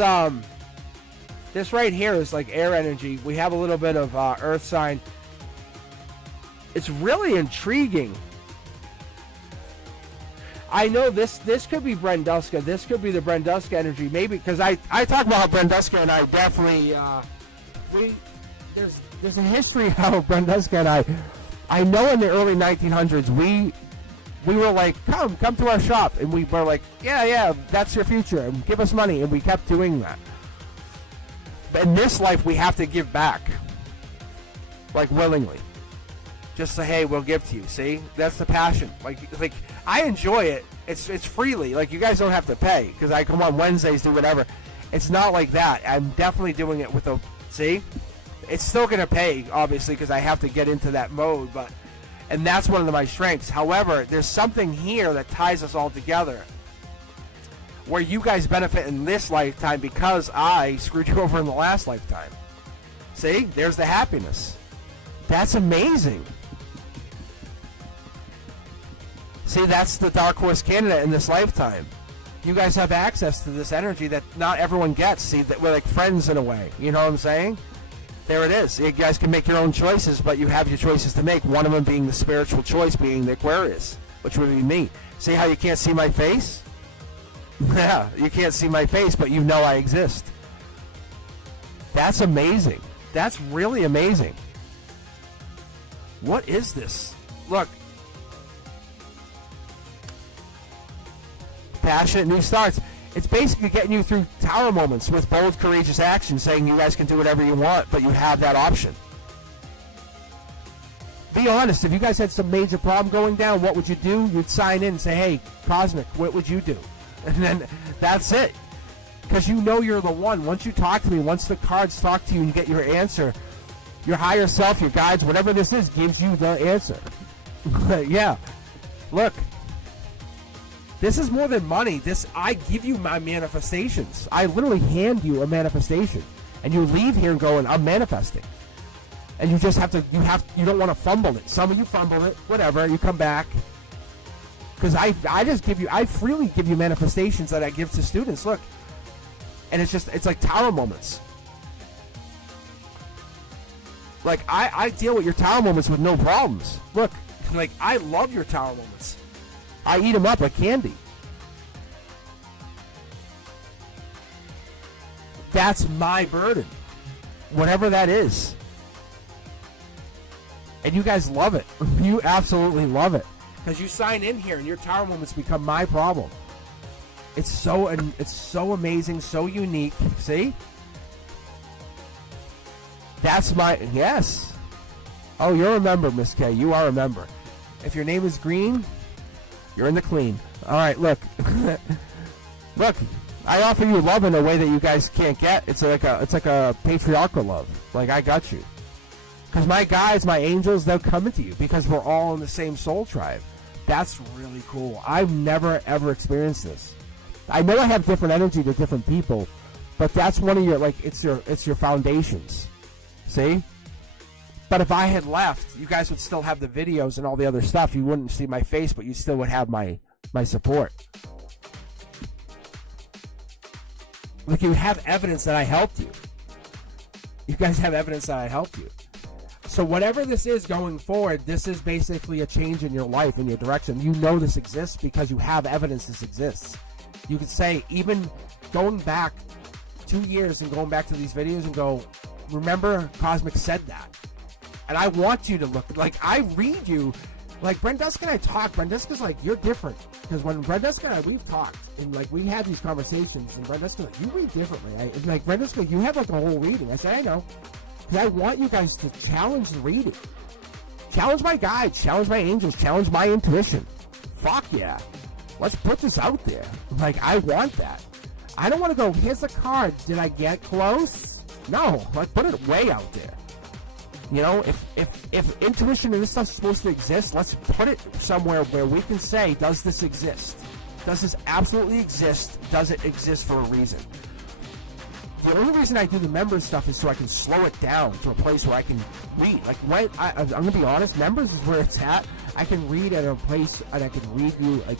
this right here is like air energy. We have a little bit of earth sign. It's really intriguing. I know this could be Brenduska. This could be the Brenduska energy. Maybe because I talk about how Brenduska and I definitely there's a history how Brenduska and I know in the early 1900s we were like come to our shop, and we were like yeah that's your future and give us money, and we kept doing that. But in this life we have to give back, like willingly. Just say, hey, we'll give to you. See, that's the passion. Like I enjoy it. It's freely. Like you guys don't have to pay because I come on Wednesdays, do whatever. It's not like that. I'm definitely doing it with a. See, it's still gonna pay obviously because I have to get into that mode. And that's one of my strengths. However, there's something here that ties us all together, where you guys benefit in this lifetime because I screwed you over in the last lifetime. See, there's the happiness. That's amazing. See, that's the Dark Horse candidate in this lifetime. You guys have access to this energy that not everyone gets. See, that we're like friends in a way. You know what I'm saying? There it is. You guys can make your own choices, but you have your choices to make. One of them being the spiritual choice, being the Aquarius, which would be me. See how you can't see my face? Yeah, you can't see my face, but you know I exist. That's amazing. That's really amazing. What is this? Look. Passionate new starts. It's basically getting you through tower moments with bold, courageous action, saying you guys can do whatever you want, but you have that option. Be honest, if you guys had some major problem going down, what would you do? You'd sign in and say, hey, Cosmic, what would you do? And then that's it. Because you know you're the one. Once you talk to me, once the cards talk to you and you get your answer, your higher self, your guides, whatever this is, gives you the answer. Yeah. Look. This is more than money. I give you my manifestations. I literally hand you a manifestation. And you leave here going, I'm manifesting. And you just have to, you don't want to fumble it. Some of you fumble it, whatever, you come back. Because I freely give you manifestations that I give to students. Look. And it's like tower moments. Like, I deal with your tower moments with no problems. Look, like, I love your tower moments. I eat them up like candy. That's my burden. Whatever that is. And you guys love it. You absolutely love it. Because you sign in here and your tower moments become my problem. It's so amazing, so unique. See? That's my... Yes. Oh, you're a member, Miss K. You are a member. If your name is Green... You're in the clean. All right, look. Look, I offer you love in a way that you guys can't get. It's like a patriarchal love. Like, I got you. Because my guides, my angels, they'll come into you because we're all in the same soul tribe. That's really cool. I've never, ever experienced this. I know I have different energy to different people, but that's one of your, like, it's your foundations. See? But if I had left, you guys would still have the videos and all the other stuff. You wouldn't see my face, but you still would have my support. Like, you have evidence that I helped you. You guys have evidence that I helped you. So whatever this is going forward, this is basically a change in your life, in your direction. You know this exists because you have evidence this exists. You could say, even going back 2 years and going back to these videos and go, remember Cosmic said that. And I want you to look, like, I read you Like, Brenduska and I talk. Brenduska's like, you're different. Because when Brenduska and I, we've talked, and, like, we had these conversations, and Brenduska's like, you read differently. And, like, Brenduska, you have, like, a whole reading. I said, I know. Because I want you guys to challenge the reading. Challenge my guides. Challenge my angels. Challenge my intuition. Fuck yeah. Let's put this out there. Like, I want that. I don't want to go, here's the card. Did I get close? No. Let's put it way out there. You know, if intuition and this stuff's supposed to exist, let's put it somewhere where we can say, does this exist? Does this absolutely exist? Does it exist for a reason? The only reason I do the members stuff is so I can slow it down to a place where I can read. Like, I'm going to be honest, members is where it's at. I can read at a place, and I can read you, like,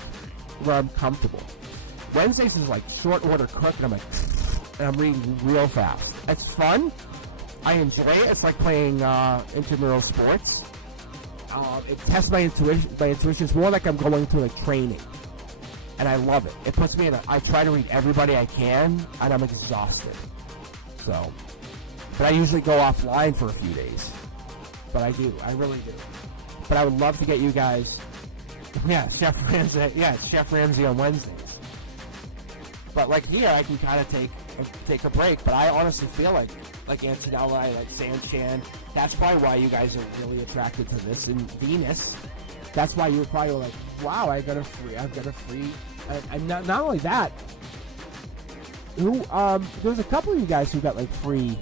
where I'm comfortable. Wednesdays is, like, short order quick, and I'm like, and I'm reading real fast. It's fun. I enjoy it. It's like playing intramural sports. It tests my intuition. My intuition is more like I'm going to like training, and I love it. It puts me in. I try to read everybody I can, and I'm exhausted. So, but I usually go offline for a few days. But I do. I really do. But I would love to get you guys. Yeah, Chef Ramsay. Yeah, it's Chef Ramsay on Wednesdays. But like here, I can kind of take a break. But I honestly feel like Antonella, like Sanchan, that's probably why you guys are really attracted to this. And Venus, that's why you were probably like, wow, I've got a free. And not only that, there was a couple of you guys who got like free.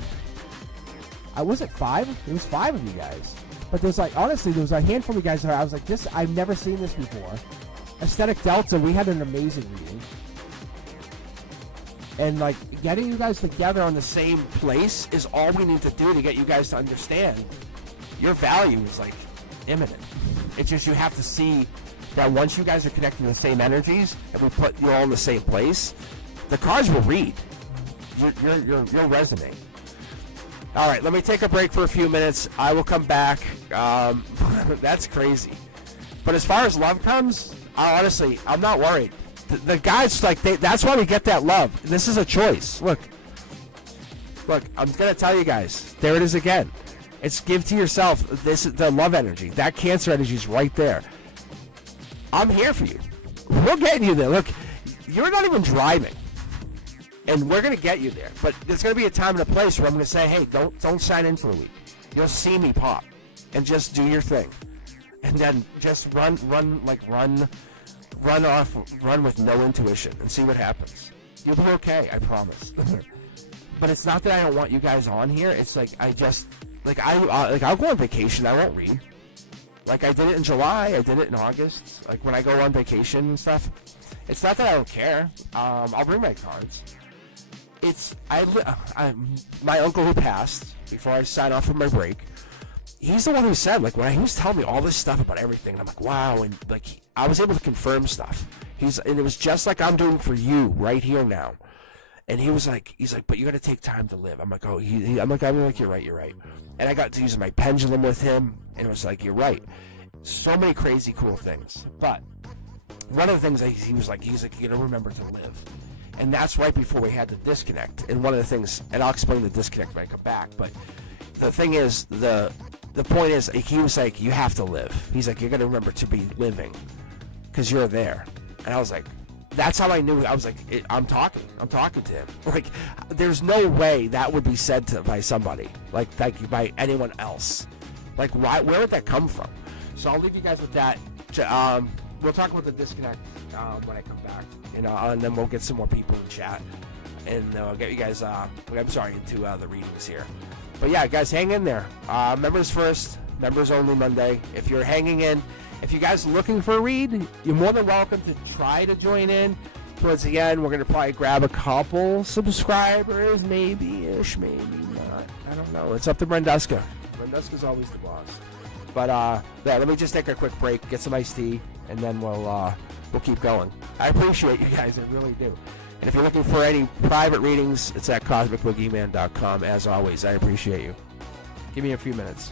Was it 5? It was 5 of you guys. But there's like, honestly, there was a handful of you guys that I was like, this, I've never seen this before. Aesthetic Delta, we had an amazing reading. And, like, getting you guys together on the same place is all we need to do to get you guys to understand your value is, like, imminent. It's just you have to see that once you guys are connecting the same energies and we put you all in the same place, the cards will read. You'll resonate. All right, let me take a break for a few minutes. I will come back. That's crazy. But as far as love comes, honestly, I'm not worried. The guys, like, that's why we get that love. This is a choice. Look, I'm going to tell you guys. There it is again. It's give to yourself. This is the love energy. That Cancer energy is right there. I'm here for you. We're getting you there. Look, you're not even driving. And we're going to get you there. But there's going to be a time and a place where I'm going to say, hey, don't sign in for a week. You'll see me pop. And just do your thing. And then just run with no intuition and see what happens. You'll be okay, I promise. But it's not that I don't want you guys on here. It's like I just I'll go on vacation. I won't read. Like I did it in July. I did it in August. Like when I go on vacation and stuff. It's not that I don't care. I'll bring my cards. My uncle who passed before I signed off for my break. He's the one who said, like, when he was telling me all this stuff about everything, and I'm like, wow, and like I was able to confirm stuff. And it was just like I'm doing for you right here now. And he's like, but you got to take time to live. I'm like, oh, I'm like, you're right. And I got to use my pendulum with him, and it was like, you're right. So many crazy, cool things. But one of the things he was like, you got to remember to live. And that's right before we had the disconnect. And one of the things, and I'll explain the disconnect when I come back, but the thing is, the point is, he was like, you have to live. He's like, you're going to remember to be living because you're there. And I was like, that's how I knew. I was like, I'm talking to him. Like, there's no way that would be said by somebody, like by anyone else. Like, why? Where would that come from? So I'll leave you guys with that. We'll talk about the disconnect when I come back, and then we'll get some more people in chat, and I'll get you guys. Into the readings here. But yeah, guys, hang in there. Members first, members only Monday. If you're hanging in, if you guys are looking for a read, you're more than welcome to try to join in. Towards the end, we're going to probably grab a couple subscribers, maybe-ish, maybe not. I don't know. It's up to Brenduska. Brenduska's always the boss. But yeah, let me just take a quick break, get some iced tea, and then we'll keep going. I appreciate you guys, I really do. And if you're looking for any private readings, it's at cosmicboogeyman.com. As always, I appreciate you. Give me a few minutes.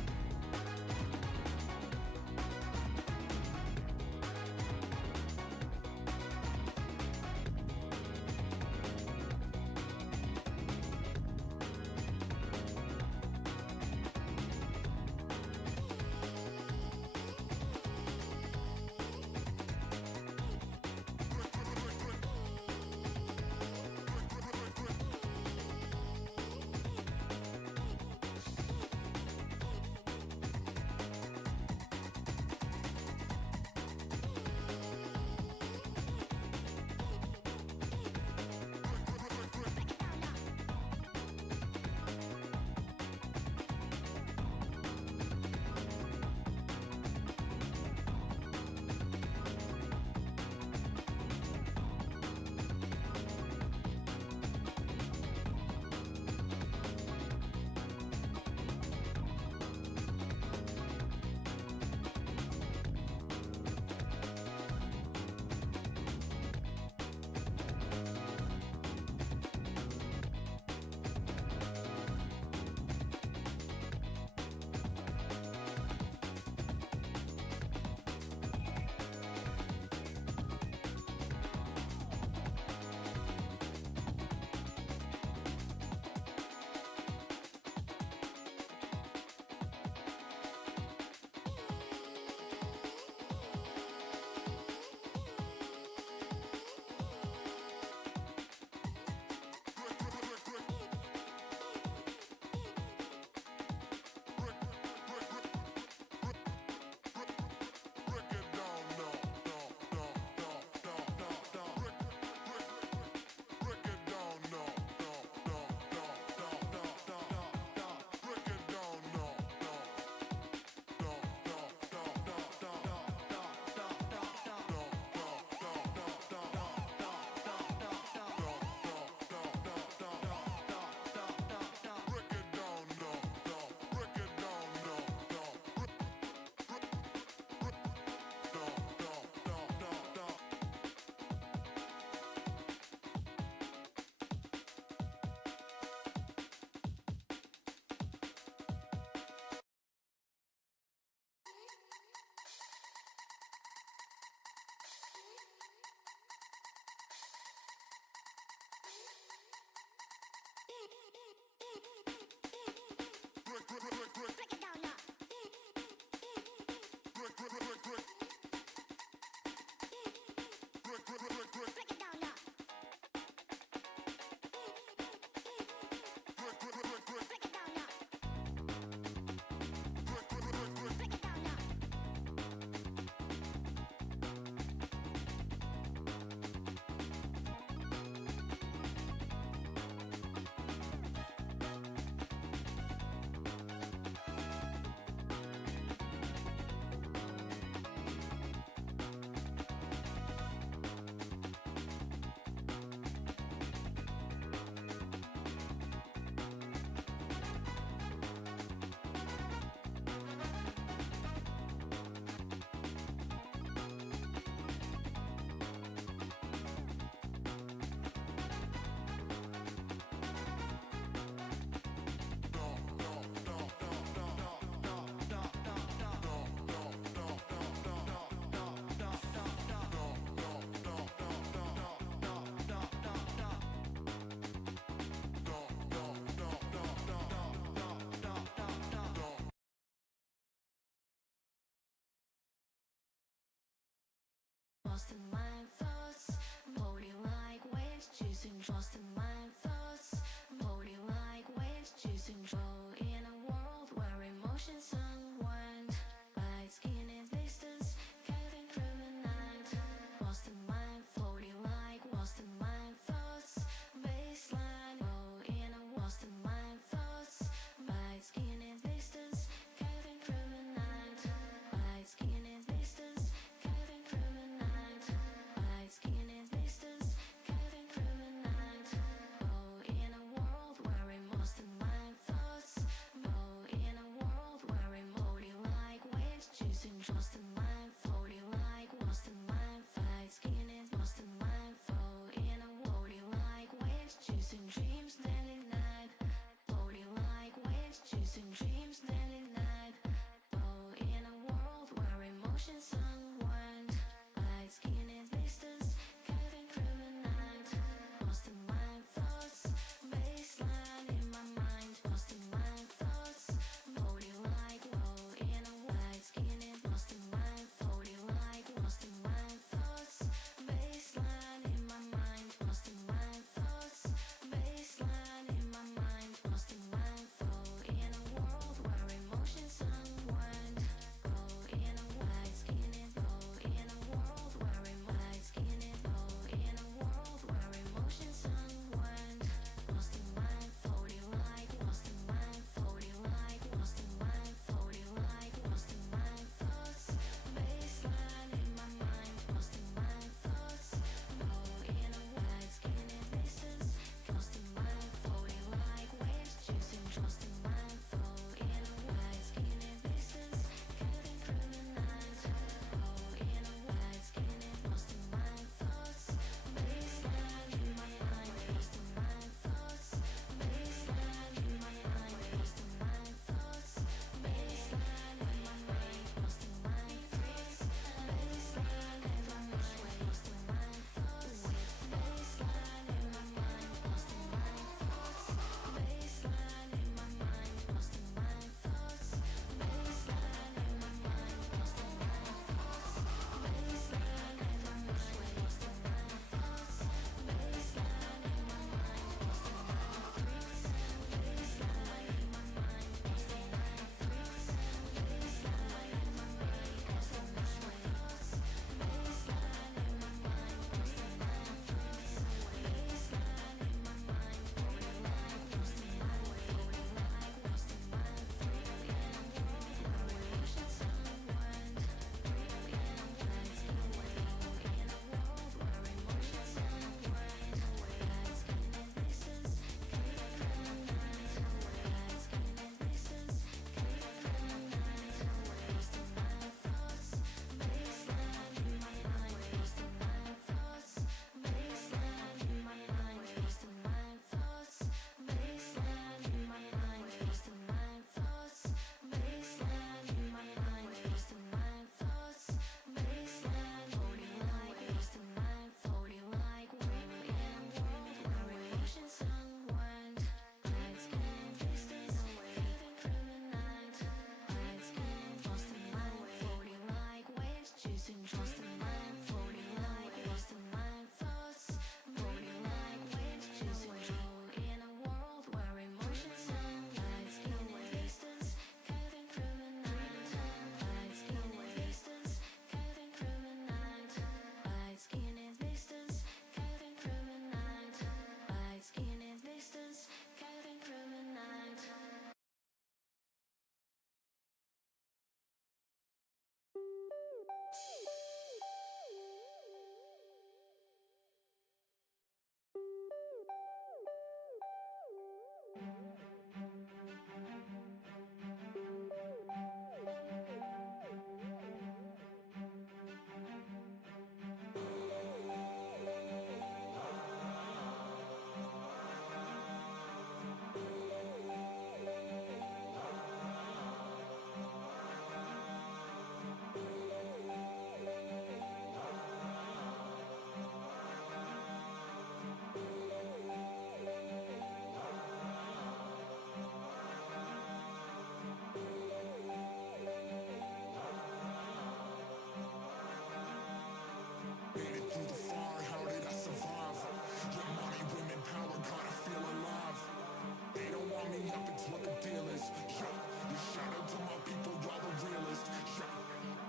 up, it's what the deal is. You shout out to my people, y'all the realest.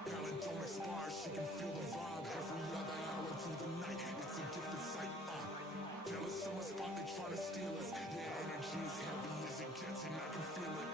Talent don't expire, she can feel the vibe. Every other hour through the night, it's a different sight. Jealous of my spot, they tryna steal us. Yeah, energy is heavy as it gets, and I can feel it.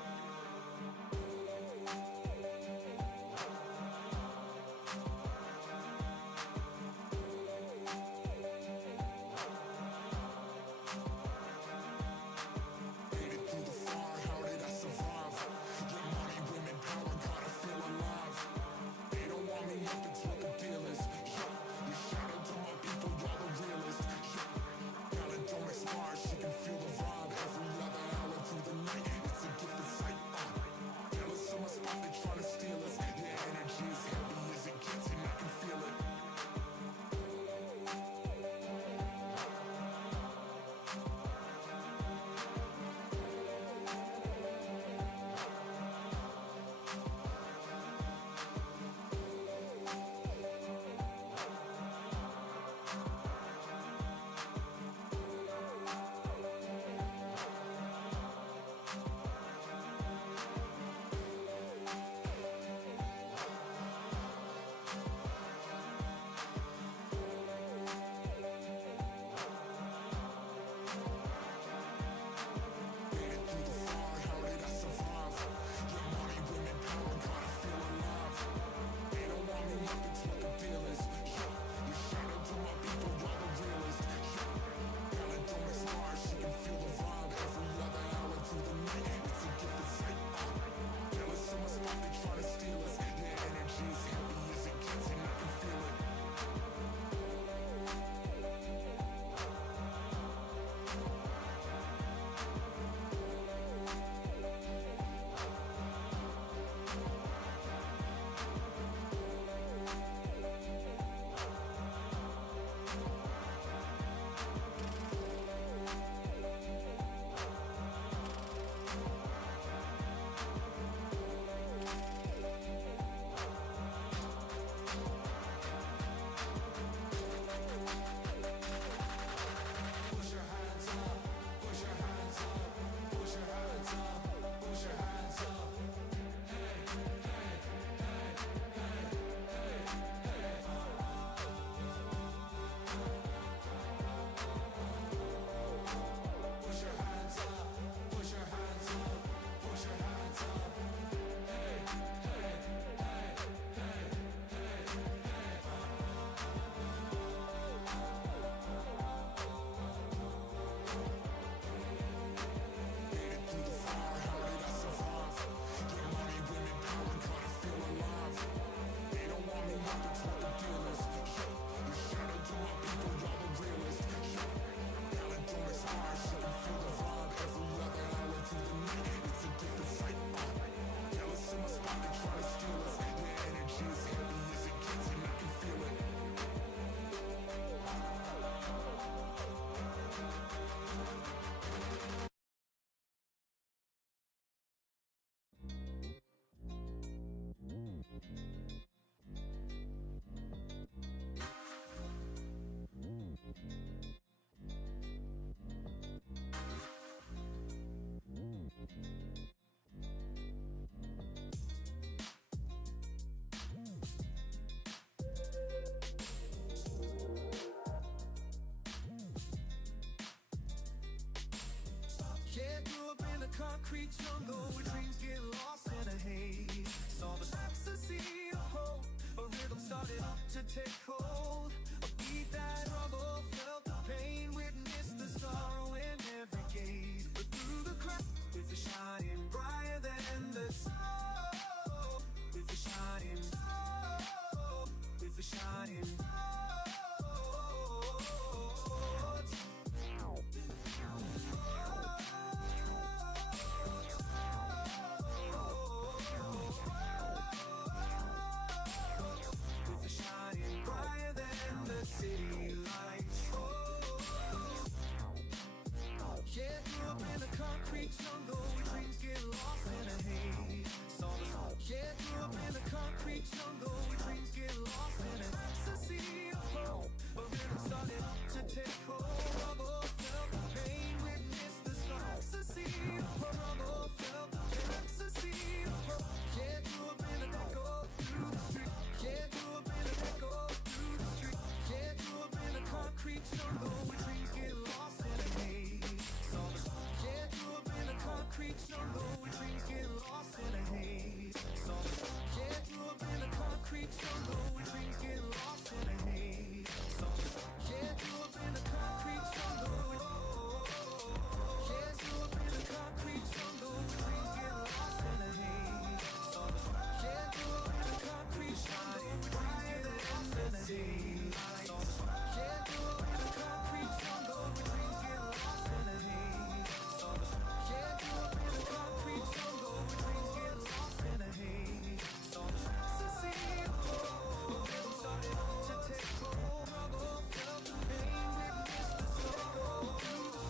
Yeah, grew up in a concrete jungle where dreams get lost in a haze. Saw the ecstasy of hope, a rhythm started to take hold. A beat that rumbled, felt the pain, witnessed the sorrow in every gaze. But through the crowd, with the shining brighter than the sun, with the shining, with the shining.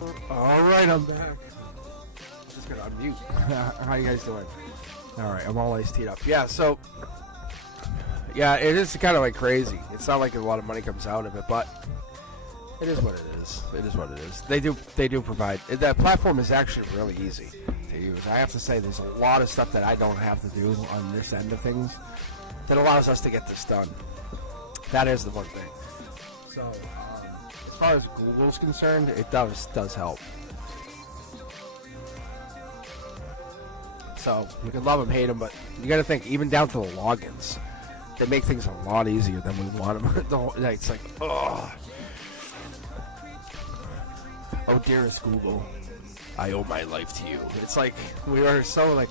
All right, I'm back. Just gonna unmute. How you guys doing? All right, I'm all iced teed up. Yeah, so yeah, it is kind of like crazy. It's not like a lot of money comes out of it, but it is what it is. It is what it is. They do provide. That platform is actually really easy to use. I have to say, there's a lot of stuff that I don't have to do on this end of things that allows us to get this done. That is the one thing. So, as far as Google's concerned, it does help. So, you can love them, hate them, but you got to think, even down to the logins, they make things a lot easier than we want them. It's like, oh, dearest Google, I owe my life to you. It's like we are so like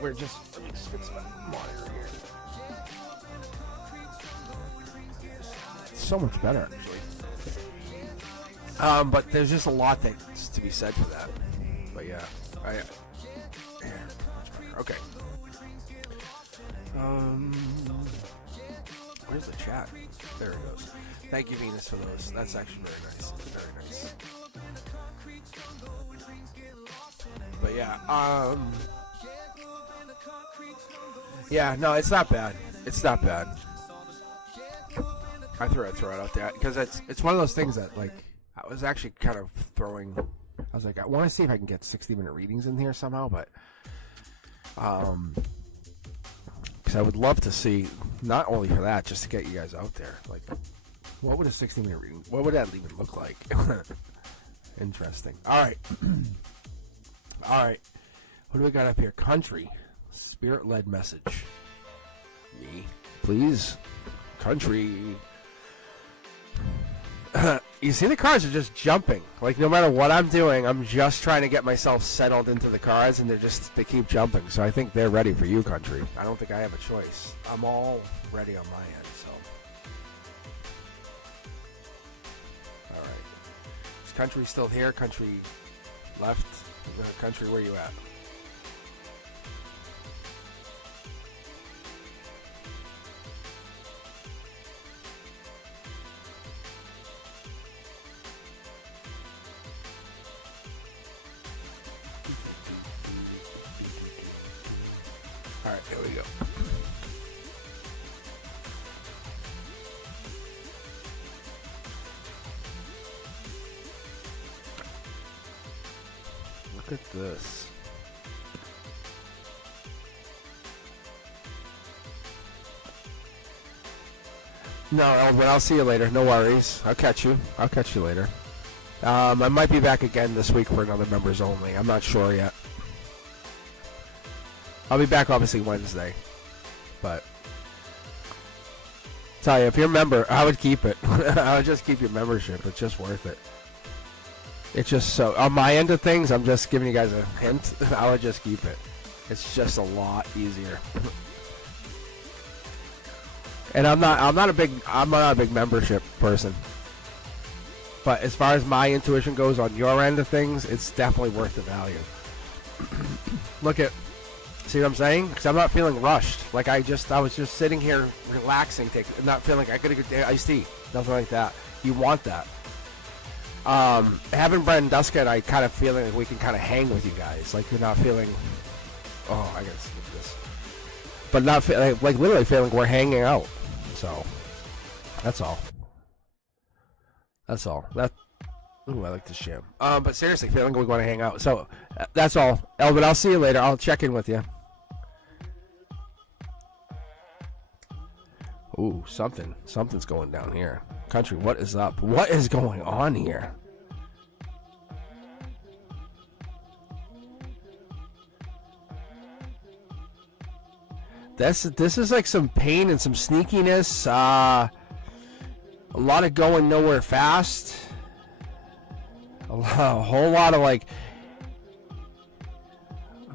we're just. Let me just fix my monitor here. It's so much better, actually. But there's just a lot that's to be said for that. But yeah, much better. Okay. Where's the chat? There it goes. Thank you, Venus, for those. That's actually very nice. Very nice. But yeah, yeah, no, it's not bad. It's not bad. I throw it out there because it's one of those things that, like, I was actually kind of throwing. I was like, I want to see if I can get 60-minute readings in here somehow, but because I would love to see, not only for that, just to get you guys out there. Like, what would a 60-minute reading? What would that even look like? Interesting. All right. All right. What do we got up here? Country. Spirit-led message. Me. Please. Country. You see, the cars are just jumping. Like, no matter what I'm doing, I'm just trying to get myself settled into the cars, and they keep jumping. So I think they're ready for you, country. I don't think I have a choice. I'm all ready on my end, so. All right. Is country still here? Country left? Country, where you at? All right, here we go. Look at this. No, Elvin, I'll see you later. No worries. I'll catch you. I'll catch you later. I might be back again this week for another members only. I'm not sure yet. I'll be back obviously Wednesday. But tell you, if you're a member, I would keep it. I would just keep your membership. It's just worth it. It's just so, on my end of things, I'm just giving you guys a hint. I would just keep it. It's just a lot easier. And I'm not a big membership person. But as far as my intuition goes on your end of things, it's definitely worth the value. Look at, see what I'm saying? Because I'm not feeling rushed. Like I was just sitting here relaxing, not feeling like I gotta get iced tea, nothing like that. You want that. Having Brent and Duska and I kind of feeling like we can kind of hang with you guys. Like you're not feeling, oh, I gotta skip this. But not like literally feeling we're hanging out. So that's all. That's all. Ooh, I like this jam. But seriously, feeling we want to hang out. So that's all. Elvin, I'll see you later. I'll check in with you. Ooh, something's going down here. Country, what is up? What is going on here? This is like some pain and some sneakiness. A lot of going nowhere fast. A whole lot of like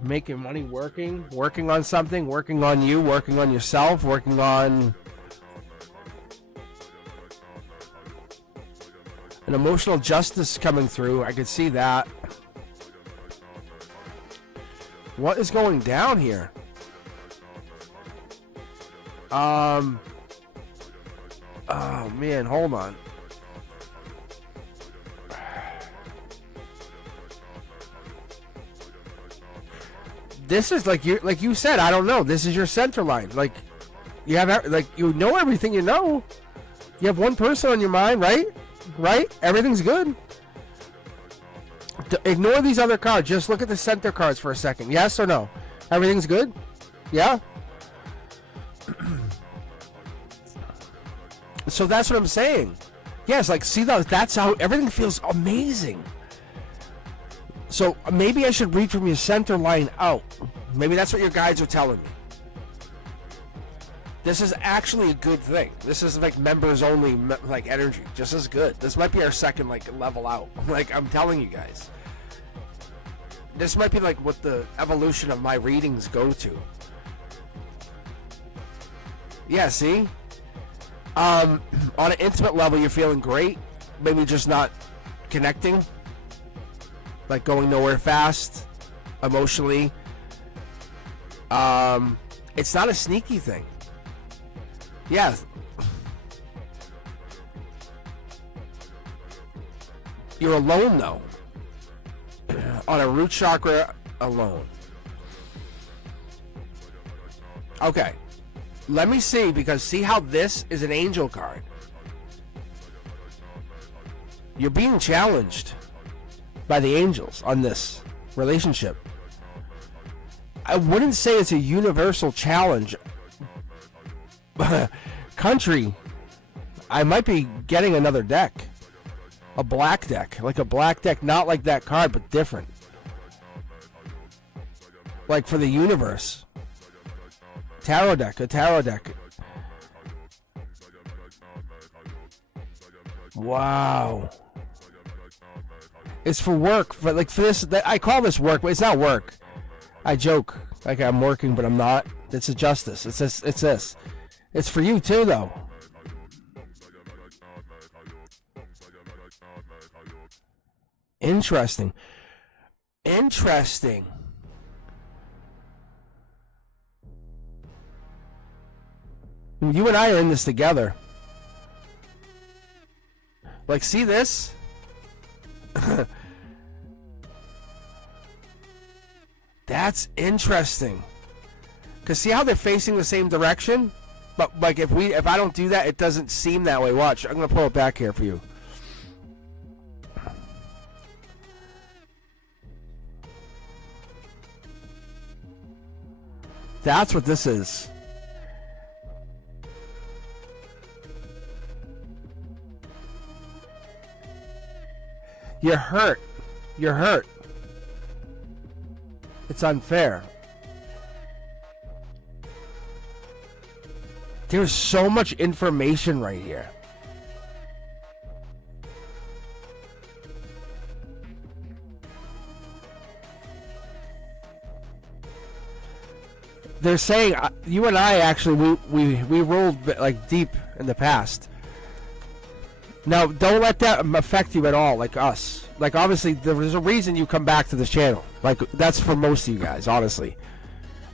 making money working on something, working on you, working on yourself, working on an emotional justice coming through. I could see that. What is going down here? Oh man, hold on. This is like you said. I don't know. This is your center line. Like you have you know everything you know. You have one person on your mind, right? Right? Everything's good. Ignore these other cards. Just look at the center cards for a second. Yes or no? Everything's good? Yeah? So that's what I'm saying. Yes, like, see, that's how everything feels amazing. So maybe I should read from your center line out. Maybe that's what your guides are telling me. This is actually a good thing. This is like members only like energy. Just as good. This might be our second like level out. Like I'm telling you guys. This might be like what the evolution of my readings go to. Yeah, see? On an intimate level you're feeling great. Maybe just not connecting. Like going nowhere fast. Emotionally. It's not a sneaky thing. Yeah. You're alone though. On a root chakra alone. Okay. Let me see, because see how this is an angel card. You're being challenged by the angels on this relationship. I wouldn't say it's a universal challenge. Country, I might be getting another deck. A black deck. Like a black deck, not like that card, but different. Like for the universe. Tarot deck, a tarot deck. Wow. It's for work. But like for this, I call this work, but it's not work. I joke. Like I'm working, but I'm not. It's a justice. It's this. It's this. It's for you too, though. Interesting. Interesting. You and I are in this together. Like, see this? That's interesting. Because see how they're facing the same direction? But like if I don't do that, it doesn't seem that way. Watch, I'm gonna pull it back here for you. That's what this is. You're hurt. You're hurt. It's unfair. There's so much information right here. They're saying you and I actually we rolled like deep in the past. Now don't let that affect you at all, like us. Like obviously there's a reason you come back to this channel. Like that's for most of you guys, honestly.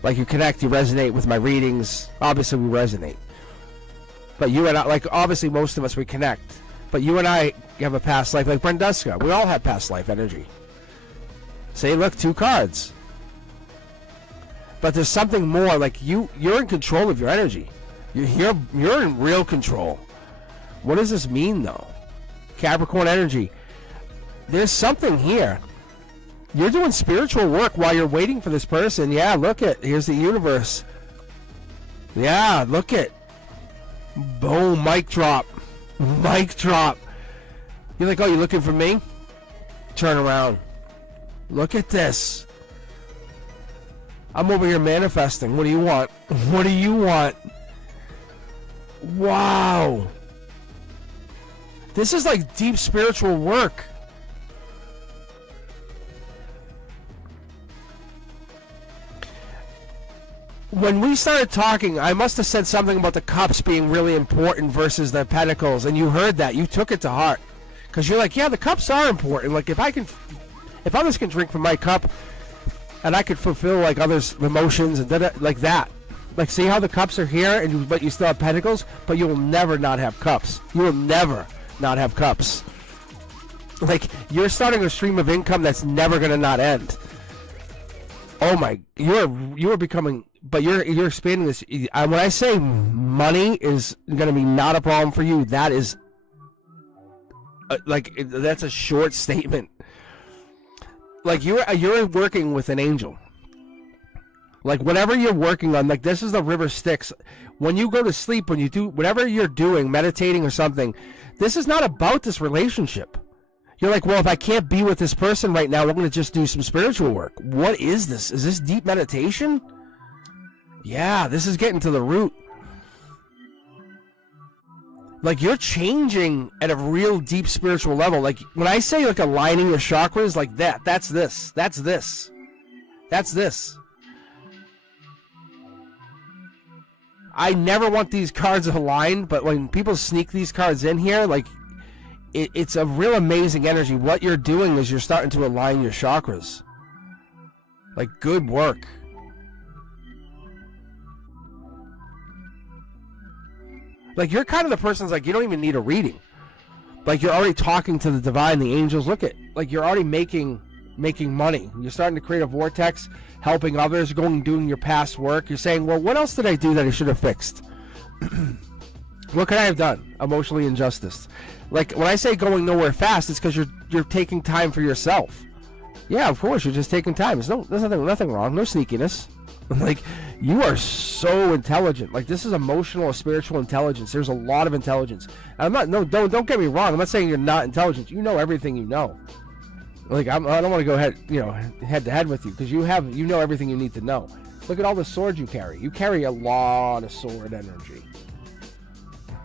Like you connect, you resonate with my readings. Obviously we resonate. But you and I, like obviously most of us we connect. But you and I have a past life, like Brenduska. We all have past life energy. See, look, 2 cards. But there's something more. Like you're in control of your energy. You're in real control. What does this mean though? Capricorn energy. There's something here. You're doing spiritual work while you're waiting for this person. Yeah, look it. Here's the universe. Yeah, look it. Boom, mic drop. Mic drop. You're like, oh, you're looking for me? Turn around. Look at this. I'm over here manifesting. What do you want? What do you want? Wow. This is like deep spiritual work. When we started talking, I must have said something about the cups being really important versus the pentacles, and you heard that. You took it to heart. Because you're like, yeah, the cups are important. Like, if others can drink from my cup, and I could fulfill, like, others' emotions, and like that. Like, see how the cups are here, but you still have pentacles? But you will never not have cups. You will never not have cups. Like, you're starting a stream of income that's never going to not end. Oh my, you are becoming, but you're expanding this. When I say money is going to be not a problem for you, that is that's a short statement. Like you're working with an angel. Like whatever you're working on, like this is the river Styx. When you go to sleep, when you do whatever you're doing, meditating or something, this is not about this relationship. You're like, well, if I can't be with this person right now, I'm going to just do some spiritual work. What is this? Is this deep meditation? Yeah, this is getting to the root. Like you're changing at a real deep spiritual level. Like when I say like aligning your chakras like that, that's this. That's this. That's this. I never want these cards aligned, but when people sneak these cards in here, like it's a real amazing energy. What you're doing is you're starting to align your chakras. Like, good work. Like, you're kind of the person that's like, you don't even need a reading. Like, you're already talking to the divine, the angels. Look at, like, you're already making money. You're starting to create a vortex, helping others, doing your past work. You're saying, well, what else did I do that I should have fixed? What could I have done? Emotionally injustice. Like, when I say going nowhere fast, it's because you're taking time for yourself. Yeah, of course, you're just taking time. There's nothing wrong. No sneakiness. Like, you are so intelligent. Like, this is emotional or spiritual intelligence. There's a lot of intelligence. Don't get me wrong. I'm not saying you're not intelligent. You know everything you know. Like, I don't want to go head to head with you, because you know everything you need to know. Look at all the swords you carry. You carry a lot of sword energy.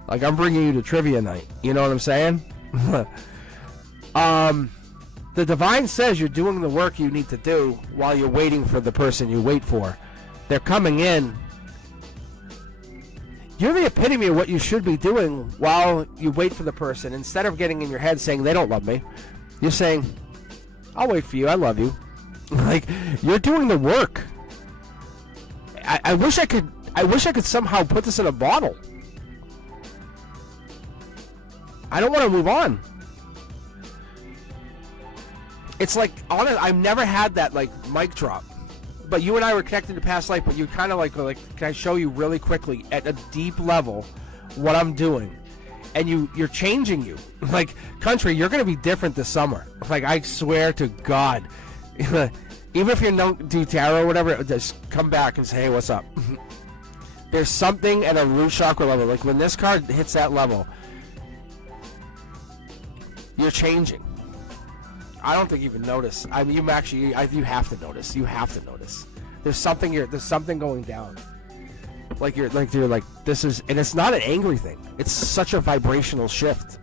Like, I'm bringing you to trivia night. You know what I'm saying? The divine says you're doing the work you need to do while you're waiting for the person you wait for. They're coming in. You're the epitome of what you should be doing while you wait for the person. Instead of getting in your head saying, they don't love me, you're saying, I'll wait for you, I love you. Like, you're doing the work. I wish I could somehow put this in a bottle. I don't want to move on. It's like, honest, I've never had that, like, mic drop. But you and I were connected to past life, but you kind of like, can I show you really quickly at a deep level what I'm doing? And you're changing you. Like, country, you're going to be different this summer. Like, I swear to God. Even if you don't do tarot or whatever, just come back and say, hey, what's up? There's something at a root chakra level. Like, when this card hits that level, you're changing. I don't think you even notice. I mean, you have to notice. You have to notice. There's something going down. Like you're like this is, and it's not an angry thing. It's such a vibrational shift.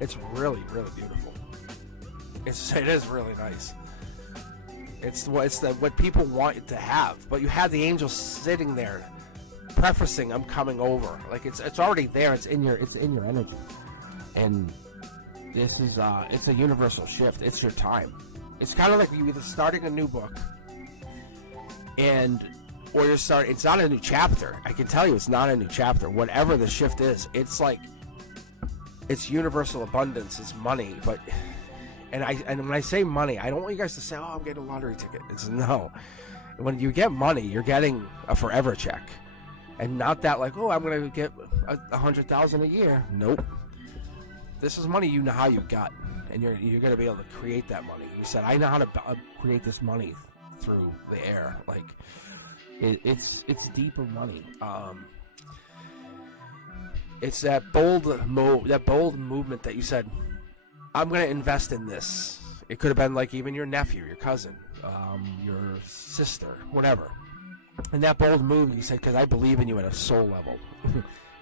It's really, really beautiful. It is really nice. It's what people want it to have. But you have the angel sitting there, prefacing, "I'm coming over." Like it's already there. It's in your energy, and. This is it's a universal shift. It's your time. It's kind of like you either starting a new book, or you're starting. It's not a new chapter. I can tell you, it's not a new chapter. Whatever the shift is, it's like it's universal abundance. It's money, and when I say money, I don't want you guys to say, "Oh, I'm getting a lottery ticket." It's no. When you get money, you're getting a forever check, and not that like, "Oh, I'm gonna get $100,000 a year." Nope. This is money you know how you got, and you're going to be able to create that money. You said, I know how to create this money through the air. Like, it's deeper money. It's that bold movement that you said, I'm going to invest in this. It could have been like even your nephew, your cousin, your sister, whatever. And that bold move, you said, because I believe in you at a soul level.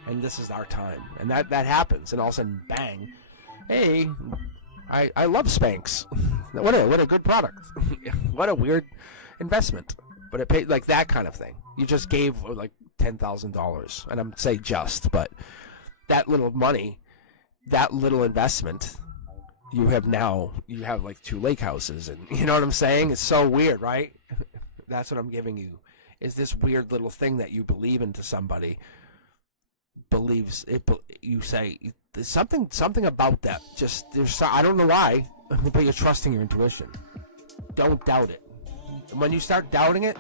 And this is our time. And that happens. And all of a sudden, bang. Hey, I love Spanx. What a good product. What a weird investment. But it paid, like, that kind of thing. You just gave, like, $10,000. And I'm saying just, but that little money, that little investment, you have like 2 lake houses. And you know what I'm saying? It's so weird, right? That's what I'm giving you. Is this weird little thing that you believe into somebody. Believes it. You say there's something about that. Just I don't know why, but you're trusting your intuition. Don't doubt it. When you start doubting it,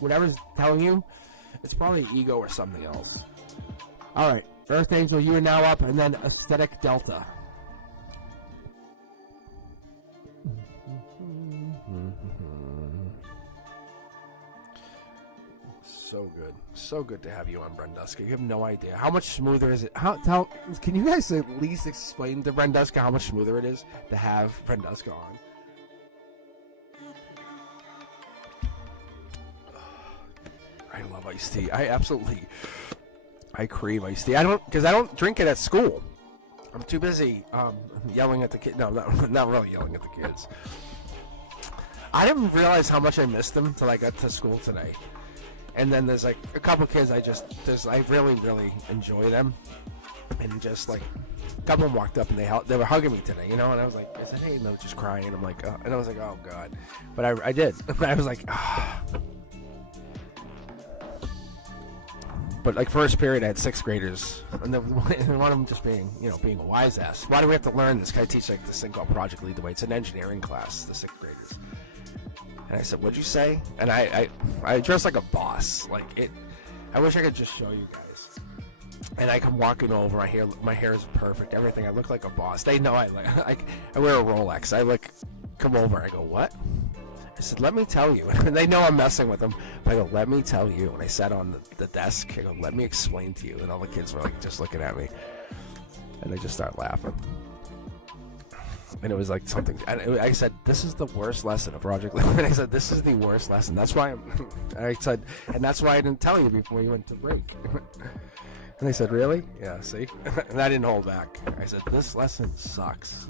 whatever's telling you, it's probably ego or something else. All right, Earth Angel, you are now up, and then Aesthetic Delta. So good to have you on, Brenduska. You have no idea how much smoother is it. Can you guys at least explain to Brenduska how much smoother it is to have Brenduska on? I love iced tea. I crave iced tea. Because I don't drink it at school. I'm too busy yelling at the kids. No, not really yelling at the kids. I didn't realize how much I missed them till I got to school today. And then there's like a couple kids I really, really enjoy them. And just like a couple of them walked up and they were hugging me today, you know, and I said, hey, and they were just crying. And I'm like, and I was like, oh God. But I did. I was like, ah. But like first period, I had 6th graders, and one of them just being a wise ass. Why do we have to learn this? Can I teach like this thing called Project Lead the Way? It's an engineering class, the 6th graders. And I said, what'd you say? And I dress like a boss. I wish I could just show you guys. And I come walking over, my hair is perfect, everything. I look like a boss. They know I wear a Rolex. Come over, I go, what? I said, let me tell you. And they know I'm messing with them. But I go, let me tell you. And I sat on the desk. I go, let me explain to you. And all the kids were like just looking at me. And they just start laughing. And it was like something. And I said, this is the worst lesson of Project Lead. And I said, this is the worst lesson. That's why I said, and that's why I didn't tell you before you went to break. And they said, really? Yeah, see? And I didn't hold back. I said, this lesson sucks.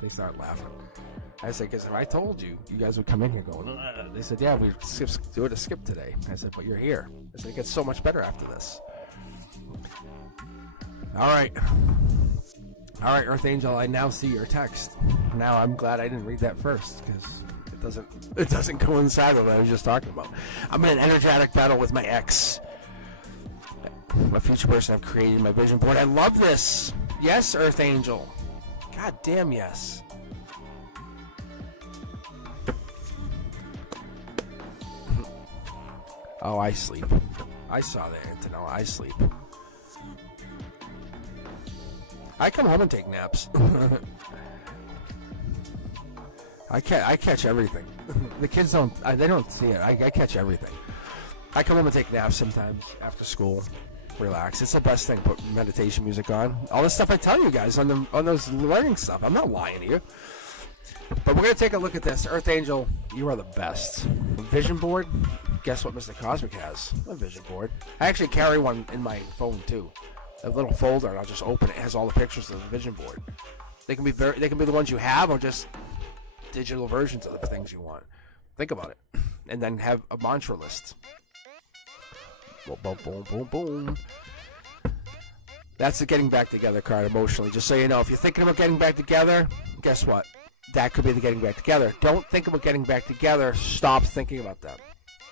They started laughing. I said, because if I told you, you guys would come in here going, ugh. They said, yeah, we doing a skip today. I said, but you're here. I said, it gets so much better after this. All right, Earth Angel, I now see your text. Now I'm glad I didn't read that first, because it doesn't coincide with what I was just talking about. I'm in an energetic battle with my ex. A future person I've created in my vision board. I love this. Yes, Earth Angel. God damn yes. Oh, I sleep. I saw that, Antonella. I sleep. I come home and take naps. I catch everything. The kids don't see it. I catch everything. I come home and take naps sometimes after school. Relax. It's the best thing. Put meditation music on. All this stuff I tell you guys on those learning stuff. I'm not lying to you. But we're going to take a look at this. Earth Angel, you are the best. Vision board? Guess what Mr. Cosmic has? A vision board. I actually carry one in my phone too. A little folder, and I'll just open it. It has all the pictures of the vision board. They can be the ones you have, or just digital versions of the things you want. Think about it. And then have a mantra list. Boom, boom, boom, boom, boom. That's the getting back together card emotionally. Just so you know, if you're thinking about getting back together, guess what? That could be the getting back together. Don't think about getting back together. Stop thinking about them.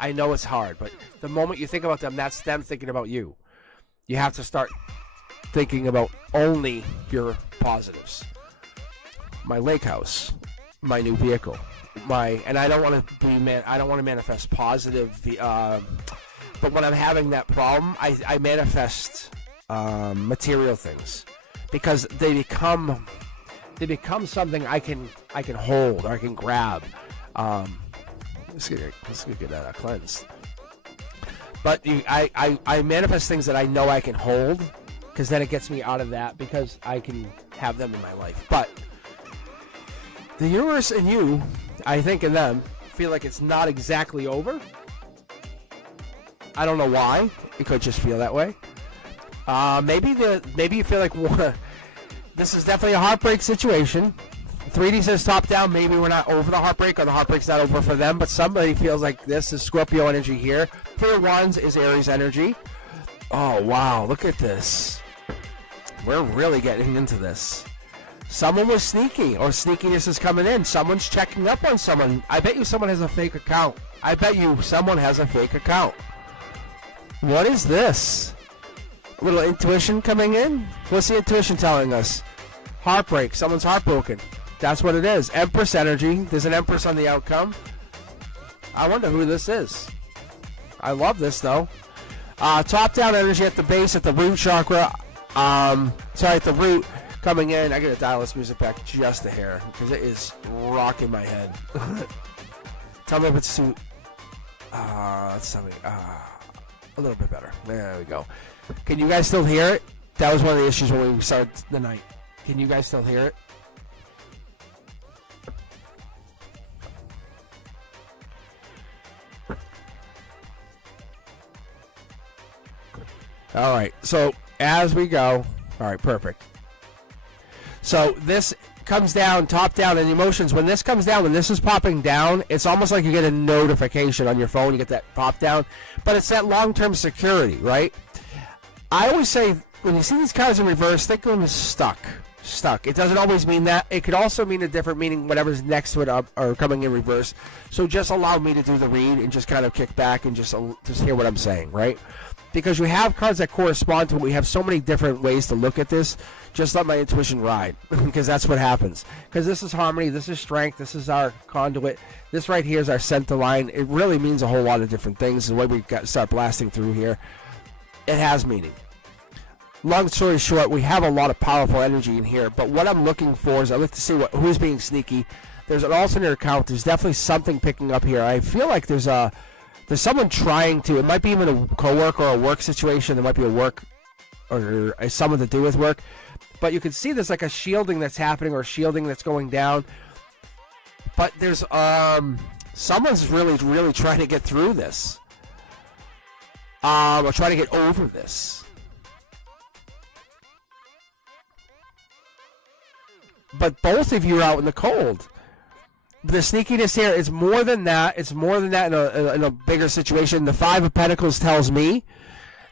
I know it's hard, but the moment you think about them, that's them thinking about you. You have to start thinking about only your positives. My lake house, my new vehicle, and I don't want to manifest positive. But when I'm having that problem, I manifest material things because they become something I can hold or I can grab. Let's get that cleansed. But I manifest things that I know I can hold, because then it gets me out of that, because I can have them in my life. But the universe and you, I think, and them feel like it's not exactly over. I don't know why. It could just feel that way. Maybe you feel like this is definitely a heartbreak situation. 3D says top down. Maybe we're not over the heartbreak, or the heartbreak's not over for them, but somebody feels like this is Scorpio energy here. Tier 1s is Aries energy. Oh, wow. Look at this. We're really getting into this. Someone was sneaky, or sneakiness is coming in. Someone's checking up on someone. I bet you someone has a fake account. What is this? A little intuition coming in? What's the intuition telling us? Heartbreak. Someone's heartbroken. That's what it is. Empress energy. There's an Empress on the outcome. I wonder who this is. I love this, though. Top-down energy at the base, at the root chakra. At the root coming in. I got to dial this music back just a hair because it is rocking my head. Tell me if it's too... let's tell me. A little bit better. There we go. Can you guys still hear it? That was one of the issues when we started the night. Can you guys still hear it? All right. So as we go, all right, perfect. So this comes down, top down, and emotions. When this comes down, when this is popping down, it's almost like you get a notification on your phone. You get that pop down, but it's that long-term security, right? I always say when you see these cards in reverse, think of them as stuck. Stuck. It doesn't always mean that. It could also mean a different meaning, whatever's next to it up or coming in reverse. So just allow me to do the read and just kind of kick back and just hear what I'm saying, right? Because you have cards that correspond to it. We have so many different ways to look at this. Just let my intuition ride, because that's what happens. Because this is harmony, this is strength, this is our conduit. This right here is our center line. It really means a whole lot of different things. The way we start blasting through here, it has meaning. Long story short, we have a lot of powerful energy in here. But what I'm looking for is I look to see who's being sneaky. There's an alternate account. There's definitely something picking up here. I feel like there's someone trying to. It might be even a coworker or a work situation. There might be a work or someone to do with work. But you can see there's like a shielding that's happening or shielding that's going down. But there's someone's really trying to get through this. Or trying to get over this. But both of you are out in the cold. The sneakiness here is more than that. It's more than that in a bigger situation. The Five of Pentacles tells me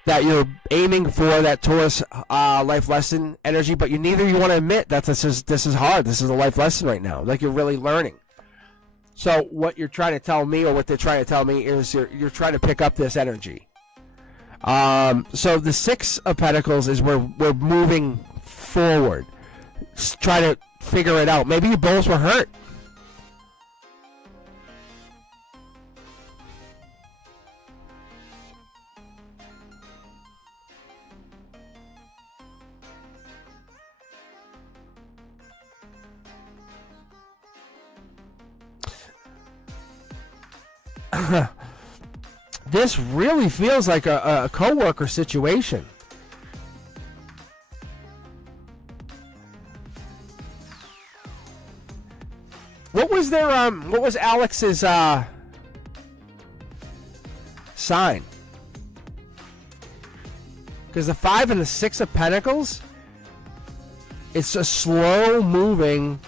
that you're aiming for that Taurus life lesson energy, but neither you want to admit that this is hard. This is a life lesson right now. Like you're really learning. So what you're trying to tell me, or what they're trying to tell me, is you're trying to pick up this energy. So the Six of Pentacles is where we're moving forward. Try to figure it out. Maybe you both were hurt. This really feels like a coworker situation. What was their what was Alex's sign? Because the Five and the Six of Pentacles, it's a slow moving.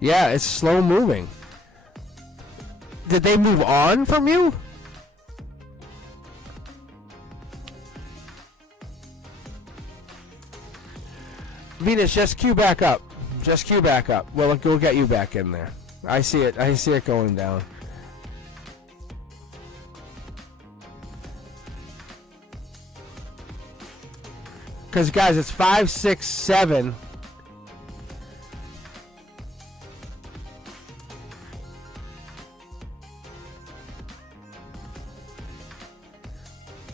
Yeah, it's slow moving. Did they move on from you? Venus, just queue back up. Just queue back up. Well, we'll get you back in there. I see it. I see it going down. Because, guys, it's 5, 6, 7.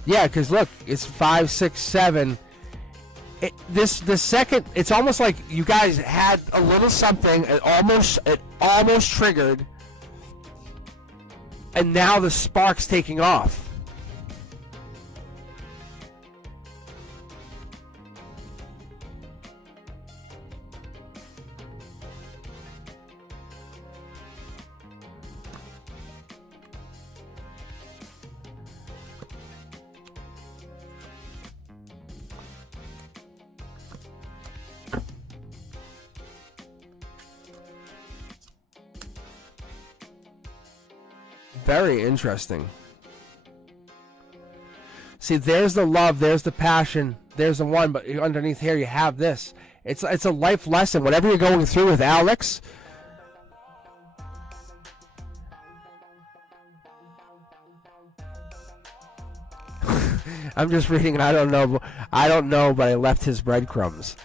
Yeah, because look, it's 5, 6, 7. The second, it's almost like you guys had a little something. It almost triggered, and now the spark's taking off. Very interesting. See, there's the love, there's the passion, there's the one, but underneath here you have this. It's a life lesson. Whatever you're going through with Alex, I'm just reading, and I don't know, but I left his breadcrumbs.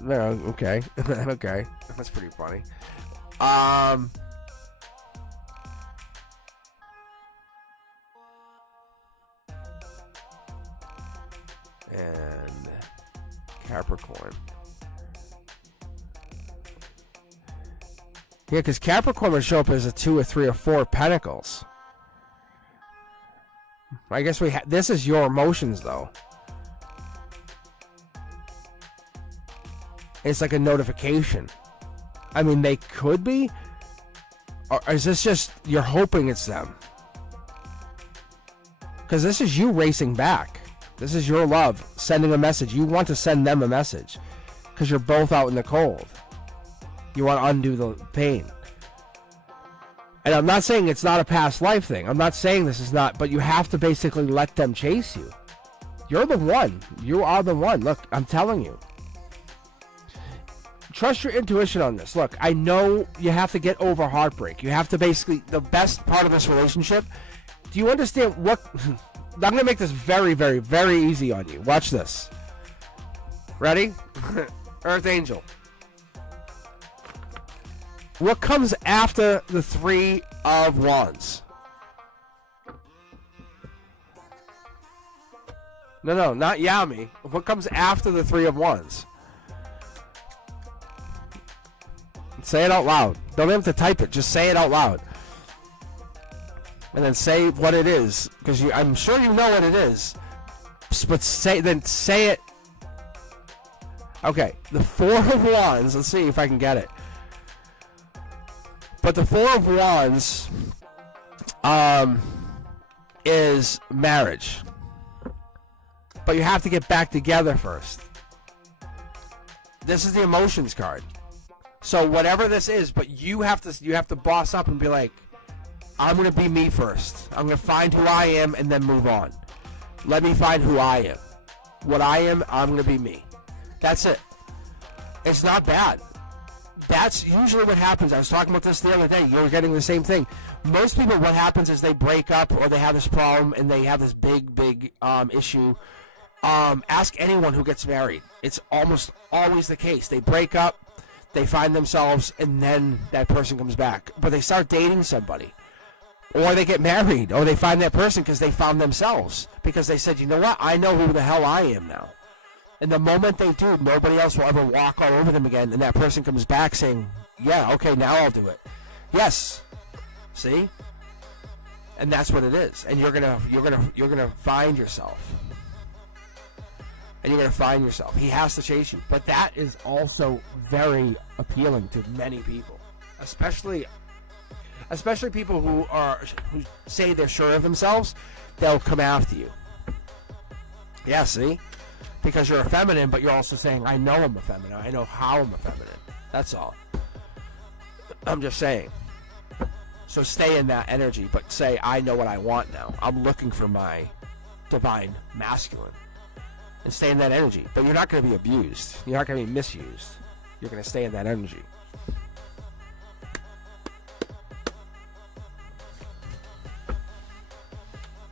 No, okay, okay, that's pretty funny. And Capricorn. Yeah, because Capricorn would show up as a 2 or 3 or 4 pentacles. I guess this is your emotions, though. It's like a notification. I mean, they could be. Or is this just you're hoping it's them? Because this is you racing back. This is your love sending a message. You want to send them a message because you're both out in the cold. You want to undo the pain. And I'm not saying it's not a past life thing. I'm not saying this is not, but you have to basically let them chase you. You're the one. You are the one. Look, I'm telling you. Trust your intuition on this. Look, I know you have to get over heartbreak. You have to basically, the best part of this relationship, do you understand what... I'm going to make this very, very, very easy on you. Watch this. Ready? Earth Angel. What comes after the 3 of Wands? No, not Yami. What comes after the 3 of Wands? Say it out loud. Don't have to type it. Just say it out loud. And then say what it is, because I'm sure you know what it is. But say it. Okay, the 4 of Wands. Let's see if I can get it. But the 4 of Wands is marriage. But you have to get back together first. This is the emotions card. So whatever this is, but you have to boss up and be like, I'm going to be me first. I'm going to find who I am and then move on. Let me find who I am. What I am, I'm going to be me. That's it. It's not bad. That's usually what happens. I was talking about this the other day. You're getting the same thing. Most people, what happens is they break up or they have this problem and they have this big issue. Ask anyone who gets married. It's almost always the case. They break up, they find themselves, and then that person comes back. But they start dating somebody. Or they get married, or they find that person because they found themselves. Because they said, you know what, I know who the hell I am now. And the moment they do, nobody else will ever walk all over them again. And that person comes back saying, yeah, okay, now I'll do it. Yes. See? And that's what it is. And you're gonna find yourself. And you're gonna find yourself. He has to chase you. But that is also very appealing to many people. Especially people who say they're sure of themselves, they'll come after you. Yeah, see? Because you're a feminine, but you're also saying, I know I'm a feminine. I know how I'm a feminine. That's all. I'm just saying. So stay in that energy, but say, I know what I want now. I'm looking for my divine masculine. And stay in that energy. But you're not going to be abused. You're not going to be misused. You're going to stay in that energy.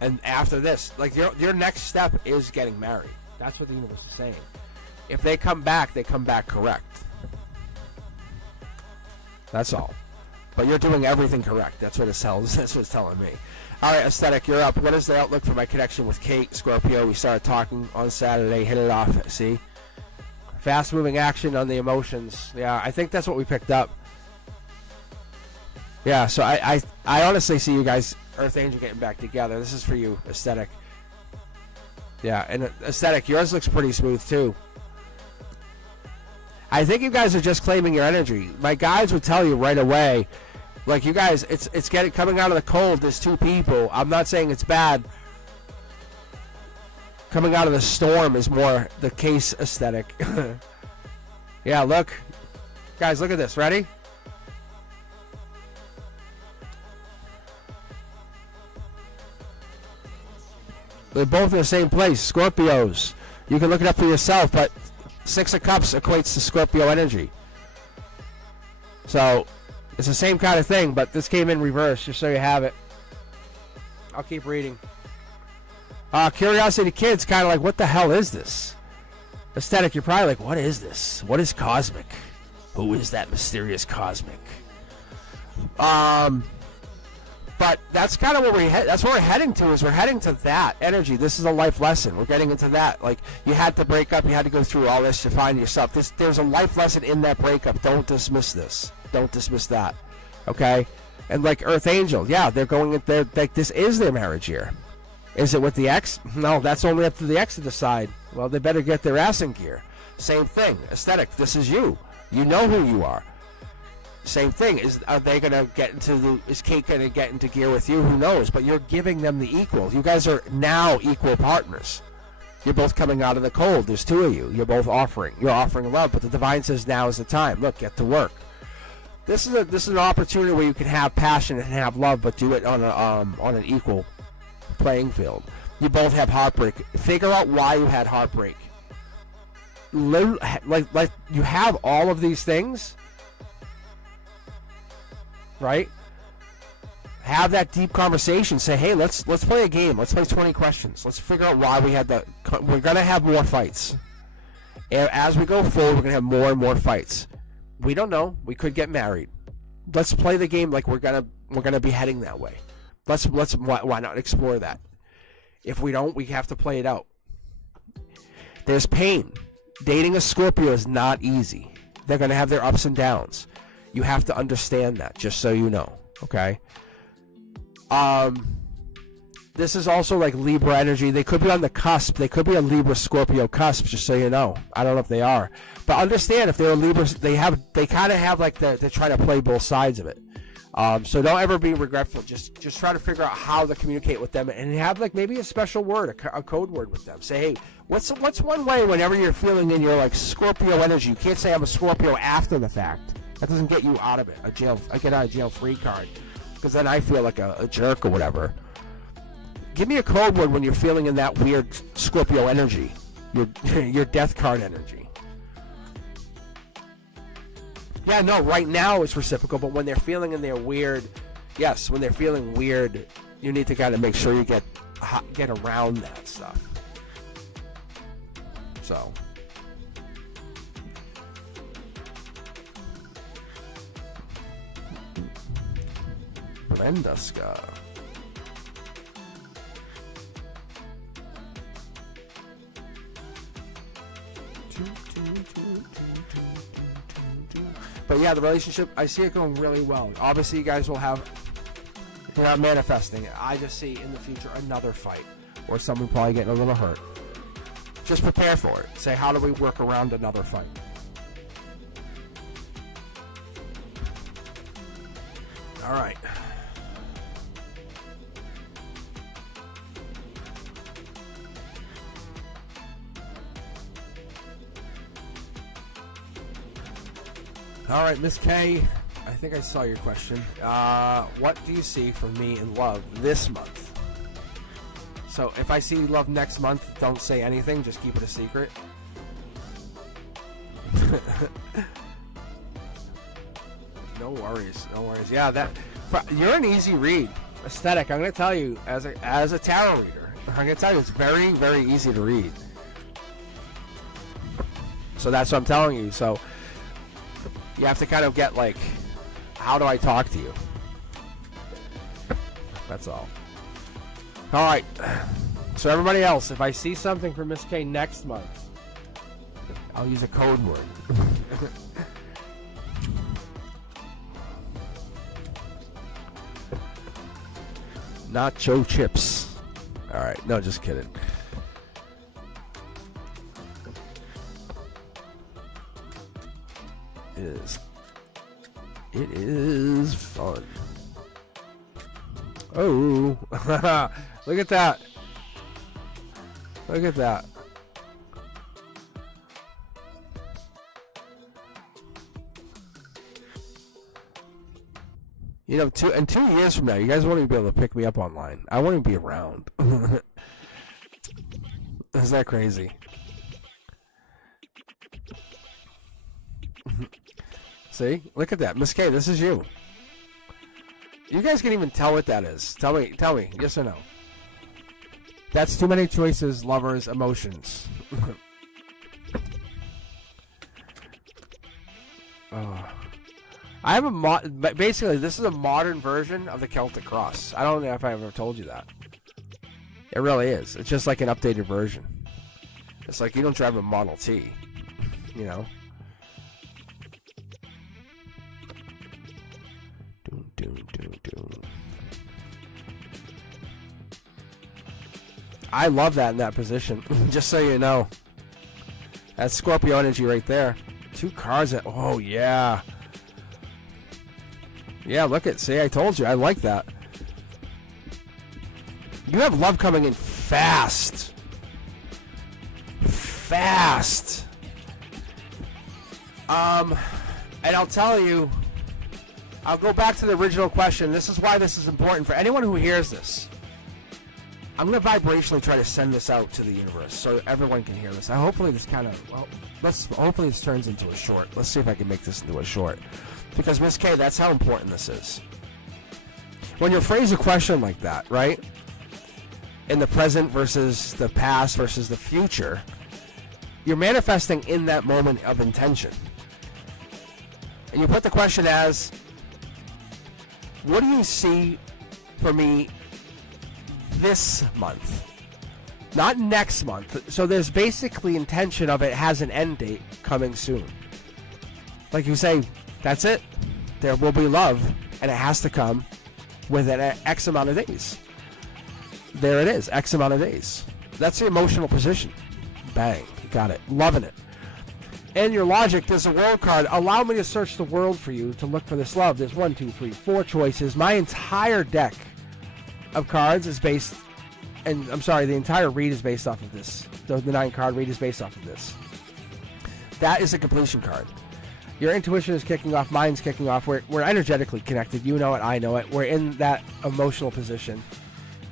And after this, like your next step is getting married. That's what the universe is saying. If they come back correct. That's all. But you're doing everything correct. That's what it tells. That's what it's telling me. All right, Aesthetic, you're up. What is the outlook for my connection with Kate, Scorpio? We started talking on Saturday. Hit it off. See? Fast-moving action on the emotions. Yeah, I think that's what we picked up. Yeah, so I honestly see you guys, Earth Angel, getting back together. This is for you, Aesthetic. Yeah, and Aesthetic, yours looks pretty smooth, too. I think you guys are just claiming your energy. My guides would tell you right away, like, you guys, it's coming out of the cold. There's 2 people. I'm not saying it's bad. Coming out of the storm is more the case, Aesthetic. Yeah, look. Guys, look at this. Ready? They're both in the same place. Scorpios. You can look it up for yourself, but 6 of Cups equates to Scorpio energy. So, it's the same kind of thing, but this came in reverse, just so you have it. I'll keep reading. Curiosity Kid's kind of like, what the hell is this? Aesthetic, you're probably like, what is this? What is Cosmic? Who is that mysterious Cosmic? But that's kind of where that's where we're heading to. Is we're heading to that energy. This is a life lesson. We're getting into that. Like, you had to break up. You had to go through all this to find yourself. There's a life lesson in that breakup. Don't dismiss this. Don't dismiss that. Okay. And like Earth Angel, yeah, they're going at their, like, this is their marriage year. Is it with the ex? No, that's only up to the ex to decide. Well, they better get their ass in gear. Same thing. Aesthetic. This is you. You know who you are. Same thing. Are they gonna get into is Kate gonna get into gear with you? Who knows? But you're giving them the equal. You guys are now equal partners. You're both coming out of the cold. There's two of you. You're both offering. You're offering love. But the divine says now is the time. Look, get to work. This is an opportunity where you can have passion and have love, but do it on an equal playing field. You both have heartbreak. Figure out why you had heartbreak. Like you have all of these things. Right? Have that deep conversation. Say, hey, let's play a game. Let's play 20 questions. Let's figure out why we had that. We're gonna have more fights. And as we go forward, we're gonna have more and more fights. We don't know. We could get married. Let's play the game like we're gonna be heading that way. Why not explore that? If we don't, we have to play it out. There's pain. Dating a Scorpio is not easy. They're gonna have their ups and downs. You have to understand that, just so you know, okay? This is also like Libra energy. They could be on the cusp. They could be a Libra-Scorpio cusp, just so you know. I don't know if they are. But understand, if they're a Libra, they kind of have like they're trying to play both sides of it. So don't ever be regretful. Just try to figure out how to communicate with them and have like maybe a special word, a code word with them. Say, hey, what's one way whenever you're feeling in your like Scorpio energy? You can't say I'm a Scorpio after the fact. That doesn't get you out of it. I get out of jail free card, because then I feel like a jerk or whatever. Give me a code word when you're feeling in that weird Scorpio energy, your death card energy. Yeah, no, right now it's reciprocal, but when they're feeling in their weird, yes, when they're feeling weird, you need to kind of make sure you get around that stuff. So. Blenduska. But yeah, the relationship, I see it going really well. Obviously, you guys will have, you're not manifesting it. I just see in the future another fight, or someone probably getting a little hurt. Just prepare for it. Say, how do we work around another fight? All right. All right, Miss K, I think I saw your question. What do you see for me in love this month? So if I see love next month, don't say anything. Just keep it a secret. No worries. No worries. Yeah, you're an easy read. Aesthetic, I'm going to tell you, as a tarot reader, I'm going to tell you it's very, very easy to read. So that's what I'm telling you. So you have to kind of get like, how do I talk to you? That's all. All right. So everybody else, if I see something for Miss K next month, I'll use a code word. Nacho chips. All right. No, just kidding. It is fun. Oh, look at that. Look at that. You know, 2 years from now, you guys won't even be able to pick me up online. I won't even be around. Is that crazy? See? Look at that. Miss K, this is you. You guys can even tell what that is. Tell me. Yes or no? That's too many choices, lovers, emotions. I have a basically this is a modern version of the Celtic Cross. I don't know if I ever told you that. It really is. It's just like an updated version. It's like you don't drive a Model T, you know. Doom, doom, doom, doom. I love that in that position. Just so you know, that's Scorpio energy right there. 2 cards. Oh yeah. Yeah, look at. See, I told you. I like that. You have love coming in fast. Fast. And I'll tell you, I'll go back to the original question. This is why this is important for anyone who hears this. I'm going to vibrationally try to send this out to the universe so everyone can hear this. Hopefully this kind of, well, hopefully this turns into a short. Let's see if I can make this into a short. Because, Miss K, that's how important this is. When you phrase a question like that, right? In the present versus the past versus the future, you're manifesting in that moment of intention. And you put the question as, what do you see for me this month? Not next month. So there's basically intention of it has an end date coming soon. Like you say, that's it. There will be love, and it has to come within X amount of days. There it is, X amount of days. That's the emotional position. Bang, got it. Loving it. And your logic, there's a world card. Allow me to search the world for you to look for this love. There's 1, 2, 3, 4 choices. My entire deck of cards is based, and I'm sorry, the entire read is based off of this. The 9 card read is based off of this. That is a completion card. Your intuition is kicking off, mine's kicking off. We're energetically connected. You know it, I know it. We're in that emotional position.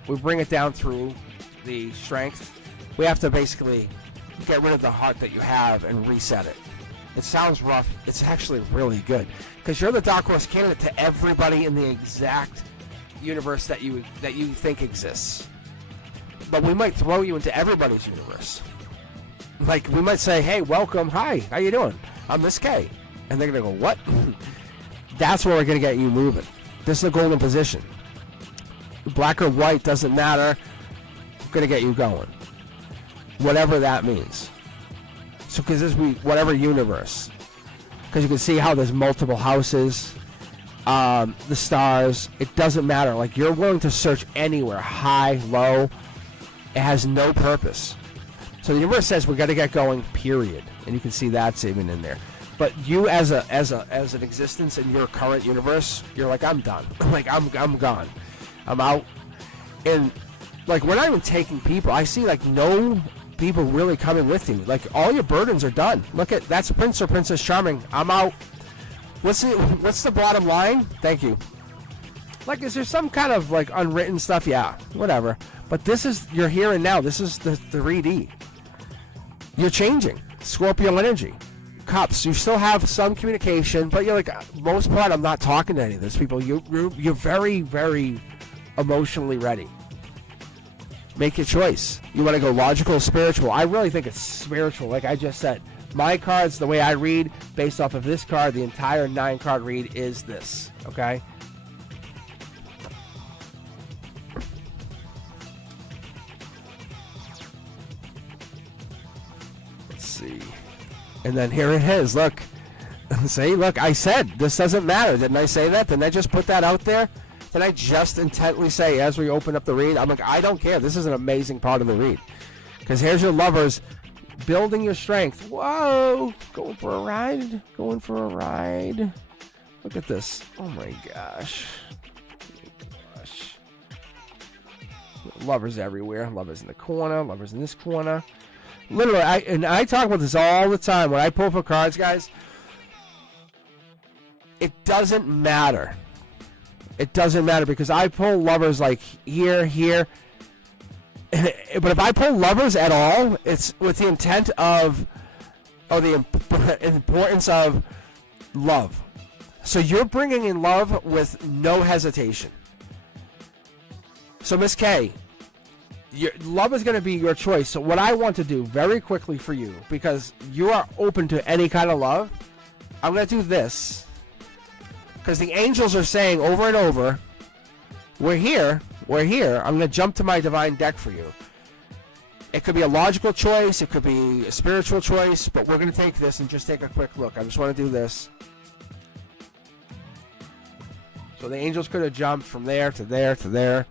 We bring it down through the strength. We have to basically get rid of the heart that you have and reset it. It sounds rough. It's actually really good because you're the dark horse candidate to everybody in the exact universe that you think exists. But we might throw you into everybody's universe. Like we might say, "Hey, welcome. Hi, how you doing? I'm Miss K." And they're going to go, what? That's where we're going to get you moving. This is the golden position. Black or white, doesn't matter. We're going to get you going. Whatever that means. So, because this will be whatever universe. Because you can see how there's multiple houses, the stars. It doesn't matter. Like, you're willing to search anywhere, high, low. It has no purpose. So the universe says we're going to get going, period. And you can see that's even in there. But you as an existence in your current universe, you're like, I'm done. Like I'm gone. I'm out. And like we're not even taking people. I see like no people really coming with you. Like all your burdens are done. Look at that's Prince or Princess Charming. I'm out. What's the bottom line? Thank you. Like is there some kind of like unwritten stuff? Yeah, whatever. But this is you're here and now. This is the 3D. You're changing. Scorpio energy. Cups, you still have some communication, but you're like, most part, I'm not talking to any of those people. You're very, very emotionally ready. Make your choice. You want to go logical or spiritual? I really think it's spiritual. Like I just said, my cards, the way I read, based off of this card, the entire 9-card read is this, okay? Let's see. And then here it is. Look. See, look, I said this doesn't matter. Didn't I say that? Didn't I just put that out there? Did I just intently say as we open up the read? I'm like, I don't care. This is an amazing part of the read. Because here's your lovers building your strength. Whoa. Going for a ride. Going for a ride. Look at this. Oh, my gosh. Lovers everywhere. Lovers in the corner. Lovers in this corner. Literally, I talk about this all the time. When I pull for cards, guys, it doesn't matter. It doesn't matter because I pull lovers like here. But if I pull lovers at all, it's with the intent of, or the importance of love. So you're bringing in love with no hesitation. So Miss K, love is going to be your choice. So what I want to do very quickly for you, because you are open to any kind of love, I'm going to do this. Because the angels are saying over and over, we're here. I'm going to jump to my divine deck for you. It could be a logical choice. It could be a spiritual choice. But we're going to take this and just take a quick look. I just want to do this. So the angels could have jumped from there to there to there.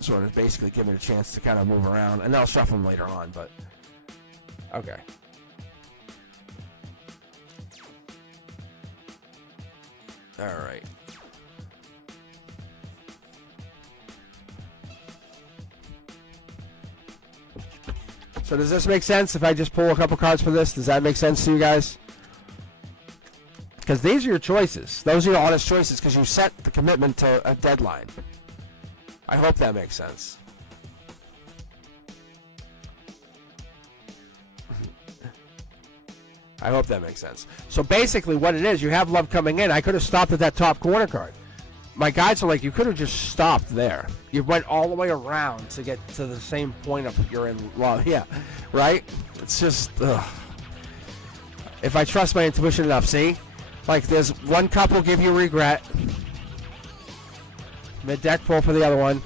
Sort of basically give it a chance to kind of move around. And I'll shuffle them later on, but... Okay. Alright. So does this make sense if I just pull a couple cards for this? Does that make sense to you guys? Because these are your choices. Those are your honest choices because you set the commitment to a deadline. I hope that makes sense. I hope that makes sense. So basically what it is, you have love coming in. I could have stopped at that top corner card. My guides are like, you could have just stopped there. You went all the way around to get to the same point of you're in love. Yeah, right? It's just, ugh. If I trust my intuition enough, see? Like there's one couple give you regret. Mid-deck pull for the other one.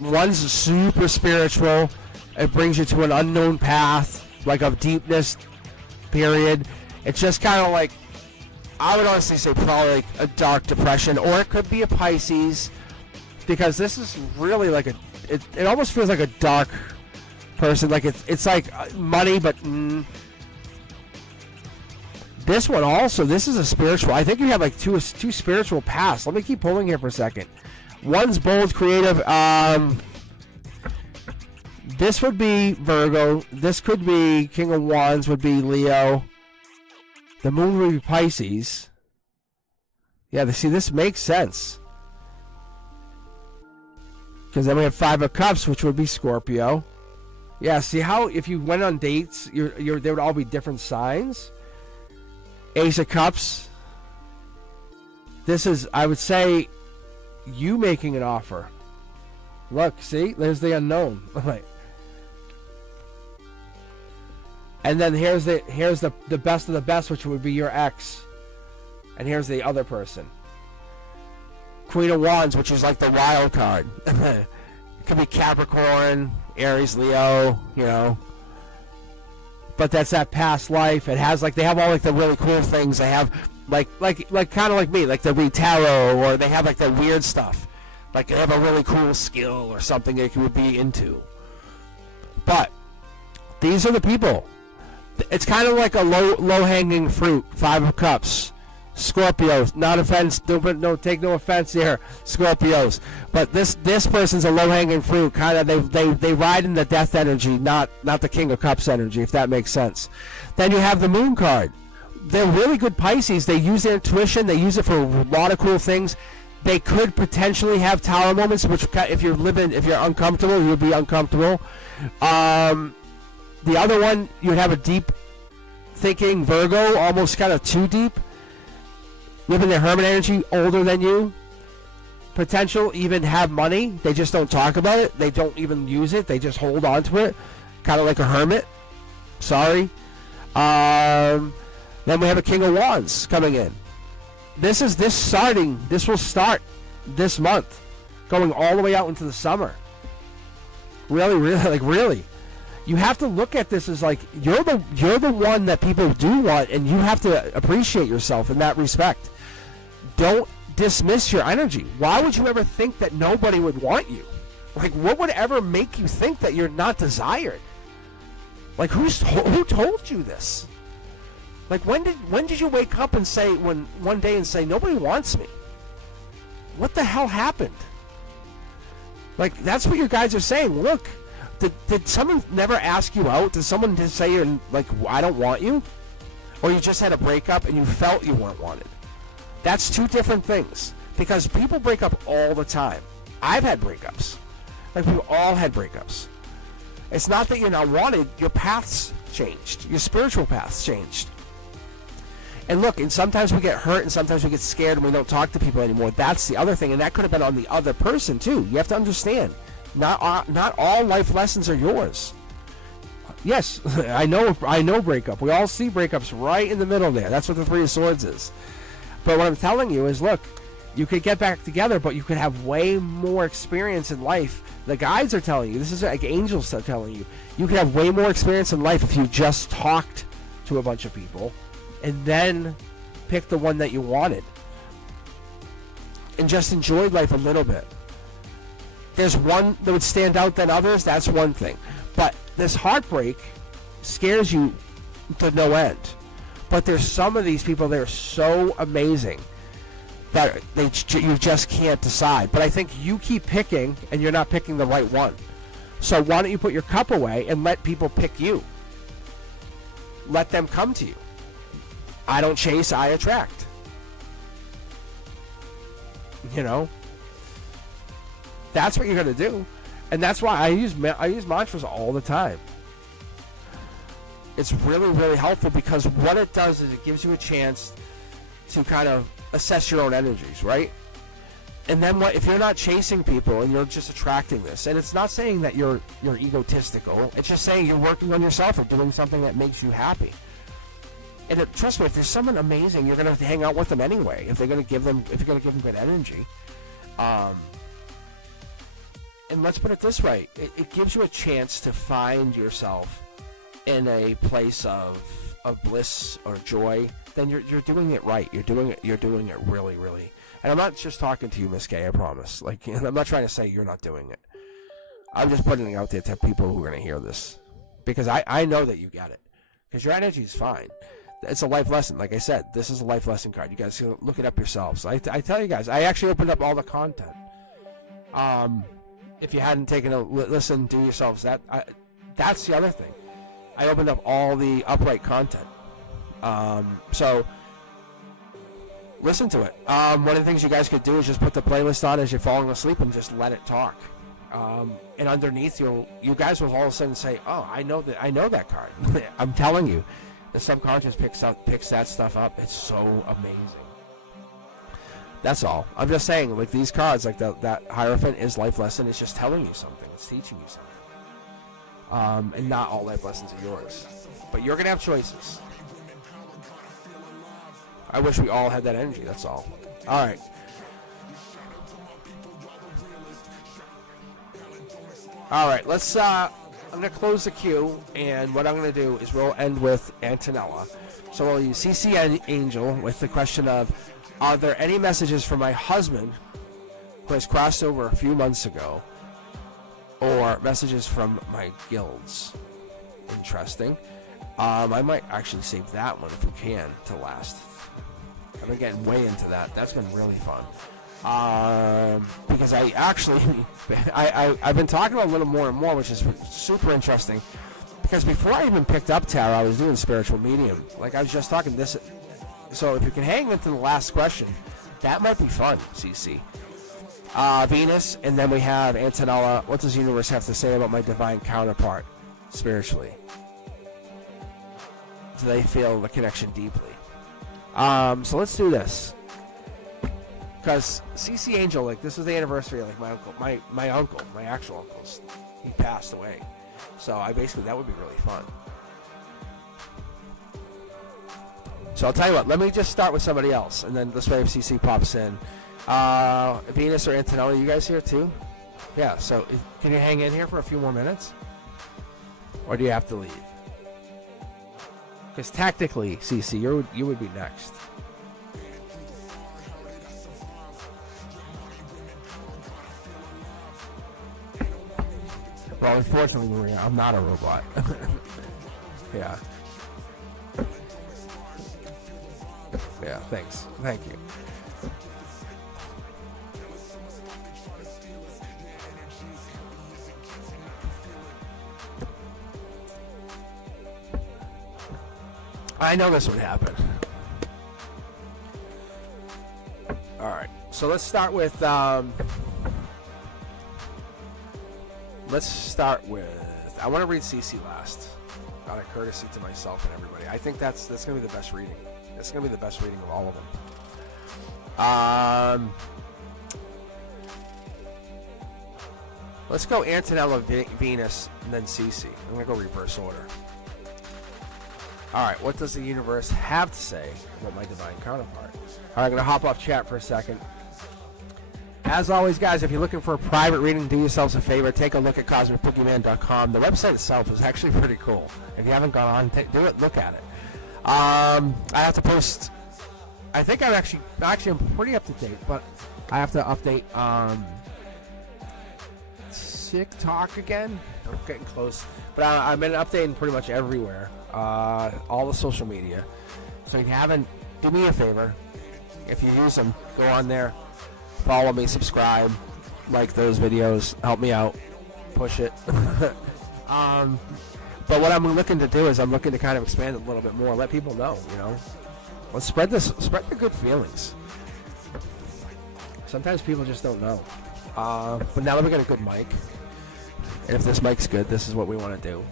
One's super spiritual. It brings you to an unknown path, like of deepness, period. It's just kind of like, I would honestly say probably like a dark depression, or it could be a Pisces, because this is really like it almost feels like a dark person. Like it's like money, but this one also, this is a spiritual. I think you have like two spiritual paths. Let me keep pulling here for a second. One's bold, creative. This would be Virgo. This could be King of Wands, would be Leo. The moon would be Pisces. Yeah, see, this makes sense. Because then we have Five of Cups, which would be Scorpio. Yeah, see how if you went on dates, they would all be different signs. Ace of Cups. This is, I would say, you making an offer. Look, see, there's the unknown. And then here's the best of the best, which would be your ex. And here's the other person. Queen of Wands, which is like the wild card. It could be Capricorn, Aries, Leo, you know. But that's that past life. It has like, they have all like the really cool things. They have like kind of like me, like the read tarot, or they have like the weird stuff. Like they have a really cool skill or something that you would be into. But these are the people. It's kind of like a low-hanging fruit. Five of Cups. Scorpios. Not offense. No, take no offense here, Scorpios. But this person's a low-hanging fruit. Kind of they ride in the death energy, not the King of Cups energy, if that makes sense. Then you have the Moon card. They're really good Pisces. They use their intuition. They use it for a lot of cool things. They could potentially have tower moments, which if you're uncomfortable, you would be uncomfortable. The other one, you'd have a deep thinking Virgo, almost kind of too deep. Living their hermit energy, older than you. Potential, even have money. They just don't talk about it. They don't even use it. They just hold on to it. Kind of like a hermit. Sorry. Then we have a King of Wands coming in. This will start this month. Going all the way out into the summer. Really. You have to look at this as like you're the one that people do want, and you have to appreciate yourself in that respect. Don't dismiss your energy. Why would you ever think that nobody would want you? Like, what would ever make you think that you're not desired? Like, who told you this? Like, when did you wake up and say one day and say nobody wants me? What the hell happened? Like, that's what your guys are saying. Look. Did someone never ask you out? Did someone just say you're like, I don't want you? Or you just had a breakup and you felt you weren't wanted? That's two different things. Because people break up all the time. I've had breakups. Like, we've all had breakups. It's not that you're not wanted. Your paths changed. Your spiritual paths changed. And look, and sometimes we get hurt and sometimes we get scared and we don't talk to people anymore. That's the other thing. And that could have been on the other person too. You have to understand. Not all life lessons are yours. Yes, I know breakup. We all see breakups right in the middle there. That's what the Three of Swords is. But what I'm telling you is, look, you could get back together, but you could have way more experience in life. The guides are telling you, this is like angels are telling you, you could have way more experience in life if you just talked to a bunch of people and then picked the one that you wanted and just enjoyed life a little bit. There's one that would stand out than others, that's one thing. But this heartbreak scares you to no end. But there's some of these people that are so amazing that you just can't decide. But I think you keep picking, and you're not picking the right one. So why don't you put your cup away and let people pick you? Let them come to you. I don't chase, I attract. You know? That's what you're going to do. And that's why I use mantras all the time. It's really, really helpful because what it does is it gives you a chance to kind of assess your own energies, right? And then what if you're not chasing people and you're just attracting this? And it's not saying that you're egotistical. It's just saying you're working on yourself or doing something that makes you happy. And trust me, if there's someone amazing, you're gonna hang out with them anyway. If you're gonna give them good energy. And let's put it this way: it gives you a chance to find yourself in a place of bliss or joy. Then you're doing it right. You're doing it really, really. And I'm not just talking to you, Miss K, I promise. Like, I'm not trying to say you're not doing it. I'm just putting it out there to people who are going to hear this. Because I know that you get it. Because your energy is fine. It's a life lesson. Like I said, this is a life lesson card. You guys look it up yourselves. I tell you guys, I actually opened up all the content. If you hadn't taken a listen, do yourselves that. That's the other thing. I opened up all the upright content. So listen to it. One of the things you guys could do is just put the playlist on as you're falling asleep and just let it talk. And underneath, you guys will all of a sudden say, "Oh, I know that card." I'm telling you, the subconscious picks that stuff up. It's so amazing. That's all. I'm just saying, like these cards, like that Hierophant is life lesson. It's just telling you something. It's teaching you something. And not all life lessons are yours, but you're gonna have choices. I wish we all had that energy, that's all. All right. All right, let's, I'm going to close the queue, and what I'm going to do is we'll end with Antonella. So we'll use CC Angel with the question of, are there any messages from my husband who has crossed over a few months ago, or messages from my guilds? Interesting. I might actually save that one if we can to last. I've been getting way into that. That's been really fun. Because I actually, I've been talking about a little more and more, which is super interesting. Because before I even picked up tarot, I was doing spiritual medium. Like I was just talking this. So if you can hang into the last question, that might be fun, CC. Venus, and then we have Antonella. What does the universe have to say about my divine counterpart spiritually? Do they feel the connection deeply? So let's do this. Because CC Angel, like this was the anniversary of like my uncle, my actual uncle's, he passed away. So that would be really fun. So I'll tell you what, let me just start with somebody else, and then this way if CC pops in. Venus or Antonella, you guys here too? Yeah, so can you hang in here for a few more minutes? Or do you have to leave? Because tactically, CC, you would be next. Well, unfortunately, Maria, I'm not a robot. Yeah. Yeah, thanks. Thank you. I know this would happen. Alright, so let's start with, I want to read CC last, out of courtesy to myself and everybody. I think that's going to be the best reading. It's going to be the best reading of all of them. Let's go Antonella, Venus, and then Cece. I'm going to go reverse order. Alright, what does the universe have to say about my divine counterpart? Alright, I'm going to hop off chat for a second. As always, guys, if you're looking for a private reading, do yourselves a favor. Take a look at cosmicboogeyman.com. The website itself is actually pretty cool. If you haven't gone on, do it. Look at it. I have to post... I think I'm actually I'm pretty up to date, but I have to update TikTok again. I'm getting close, but I've been updating pretty much everywhere, all the social media. So if you haven't, do me a favor. If you use them, go on there, follow me, subscribe, like those videos, help me out, push it. But what I'm looking to do is I'm looking to kind of expand it a little bit more, let people know, you know. Let's spread the good feelings. Sometimes people just don't know. But now that we got a good mic, and if this mic's good, this is what we want to do.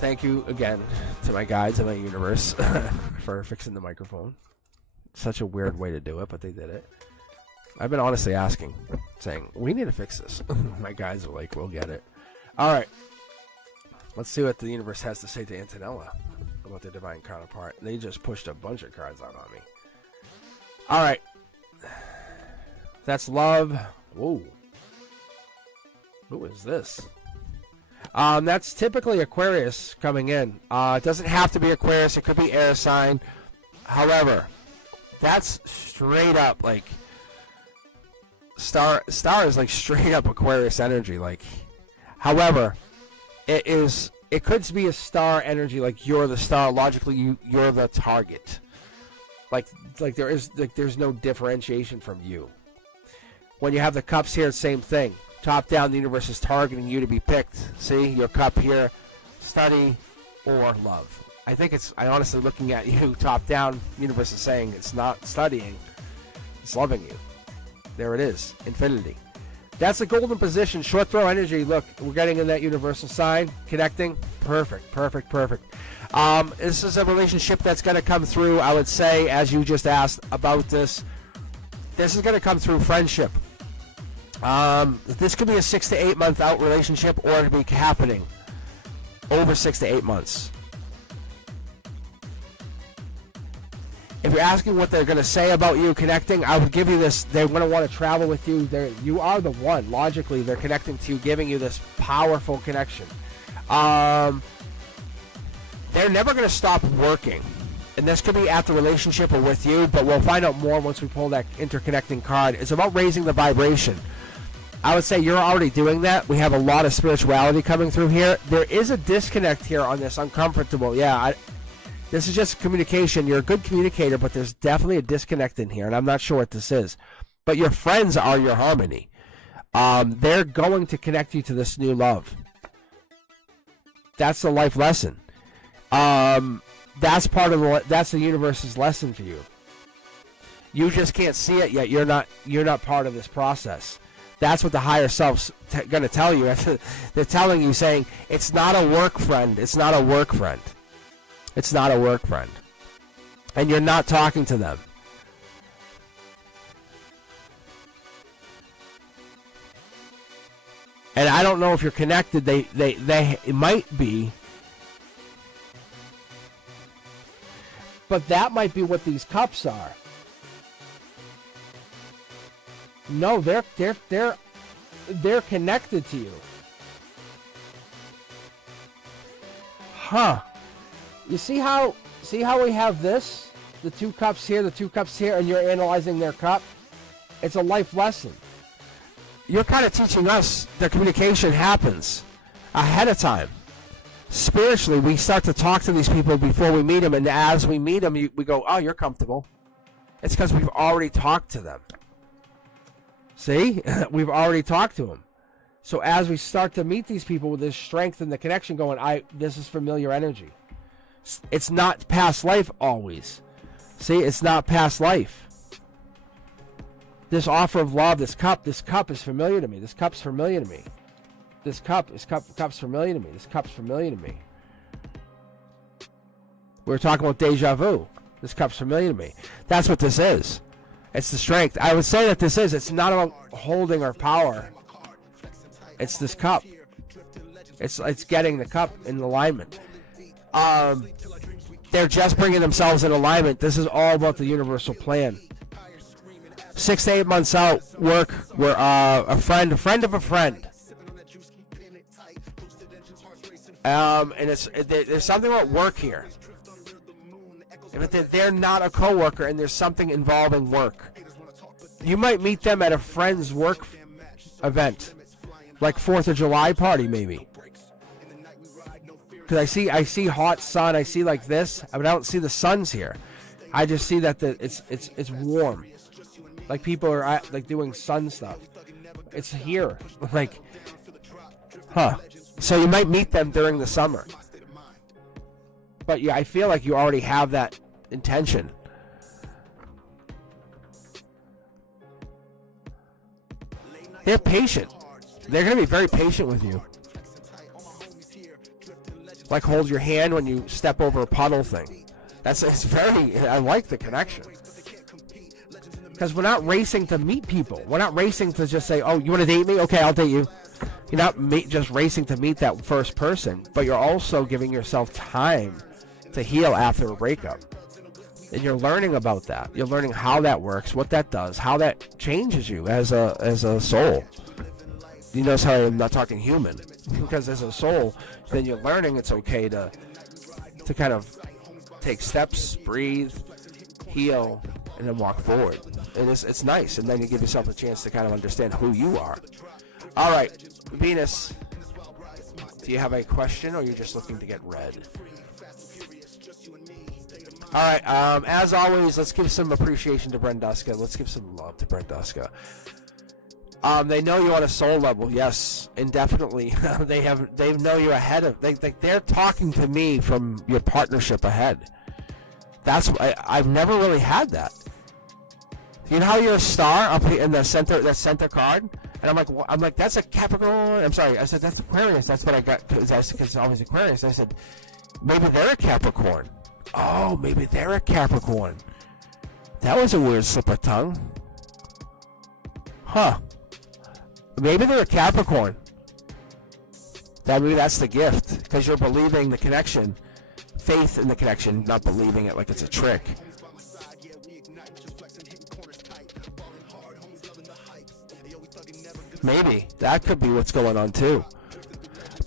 Thank you again to my guides in my universe for fixing the microphone. Such a weird way to do it, but they did it. I've been honestly asking, saying, we need to fix this. My guys are like, we'll get it. All right. Let's see what the universe has to say to Antonella about their divine counterpart. They just pushed a bunch of cards out on me. All right. That's love. Whoa. Who is this? That's typically Aquarius coming in. It doesn't have to be Aquarius. It could be air sign. However, that's straight up like star is like straight up Aquarius energy. Like, however, it could be a star energy. Like you're the star. Logically, you're the target. Like there's no differentiation from you. When you have the cups here, same thing. Top down, the universe is targeting you to be picked. See, your cup here, study or love. I honestly looking at you, top down, universe is saying it's not studying, it's loving you. There it is, infinity. That's the golden position, short throw energy. Look, we're getting in that universal sign, connecting. Perfect. This is a relationship that's going to come through, I would say, as you just asked about this. This is going to come through friendship. This could be a 6 to 8 month out relationship, or it could be happening over 6 to 8 months. If you're asking what they're going to say about you connecting, I would give you this. They're going to want to travel with you. You are the one. Logically, they're connecting to you, giving you this powerful connection. They're never going to stop working. And this could be at the relationship or with you, but we'll find out more once we pull that interconnecting card. It's about raising the vibration. I would say you're already doing that. We have a lot of spirituality coming through here. There is a disconnect here on this uncomfortable. Yeah, this is just communication. You're a good communicator, but there's definitely a disconnect in here, and I'm not sure what this is. But your friends are your harmony. They're going to connect you to this new love. That's the life lesson. That's the universe's lesson for you. You just can't see it yet. You're not part of this process. That's what the higher self's going to tell you. They're telling you, saying, it's not a work friend. It's not a work friend. It's not a work friend. And you're not talking to them. And I don't know if you're connected. They might be. But that might be what these cups are. No, they're connected to you. Huh. You see how we have this? The two cups here, and you're analyzing their cup? It's a life lesson. You're kind of teaching us that communication happens ahead of time. Spiritually, we start to talk to these people before we meet them, and as we meet them, we go, oh, you're comfortable. It's because we've already talked to them. See? We've already talked to them. So as we start to meet these people with this strength and the connection going, this is familiar energy. It's not past life always. See? It's not past life. This offer of love, this cup is familiar to me. This cup's familiar to me. This cup's familiar to me. This cup's familiar to me. We were talking about deja vu. This cup's familiar to me. That's what this is. It's the strength. I would say that this is. It's not about holding our power. It's this cup. It's getting the cup in alignment. They're just bringing themselves in alignment. This is all about the universal plan. 6 to 8 months out, we're a friend of a friend. And there's something about work here. But they're not a coworker, and there's something involving work. You might meet them at a friend's work event, like 4th of July party, maybe. Because I see hot sun, I see like this, but I don't see the suns here. I just see that it's warm, like people are like doing sun stuff. It's here, like, huh? So you might meet them during the summer. But yeah, I feel like you already have that intention. They're patient. They're going to be very patient with you. Like hold your hand when you step over a puddle thing. It's very, I like the connection. Because we're not racing to meet people. We're not racing to just say, oh, you want to date me? Okay, I'll date you. You're not just racing to meet that first person, but you're also giving yourself time to heal after a breakup. And you're learning about that. You're learning how that works, what that does, how that changes you as a soul. You notice how I'm not talking human, because as a soul, then you're learning it's okay to kind of take steps, breathe, heal, and then walk forward. And it's nice, and then you give yourself a chance to kind of understand who you are. All right, Venus, do you have a question, or you're just looking to get read? All right, as always, let's give some appreciation to Brenduska. Let's give some love to Brenduska. They know you on a soul level, yes, indefinitely. they know you ahead of. They're talking to me from your partnership ahead. That's I've never really had that. You know how you're a star up here in the center, that center card, and I'm like that's a Capricorn. I'm sorry, I said that's Aquarius. That's what I got because it's always Aquarius. I said maybe they're a Capricorn. Oh, maybe they're a Capricorn. That was a weird slip of tongue. Huh. Maybe they're a Capricorn. Maybe that's the gift. Because you're believing the connection. Faith in the connection, not believing it like it's a trick. Maybe. That could be what's going on too.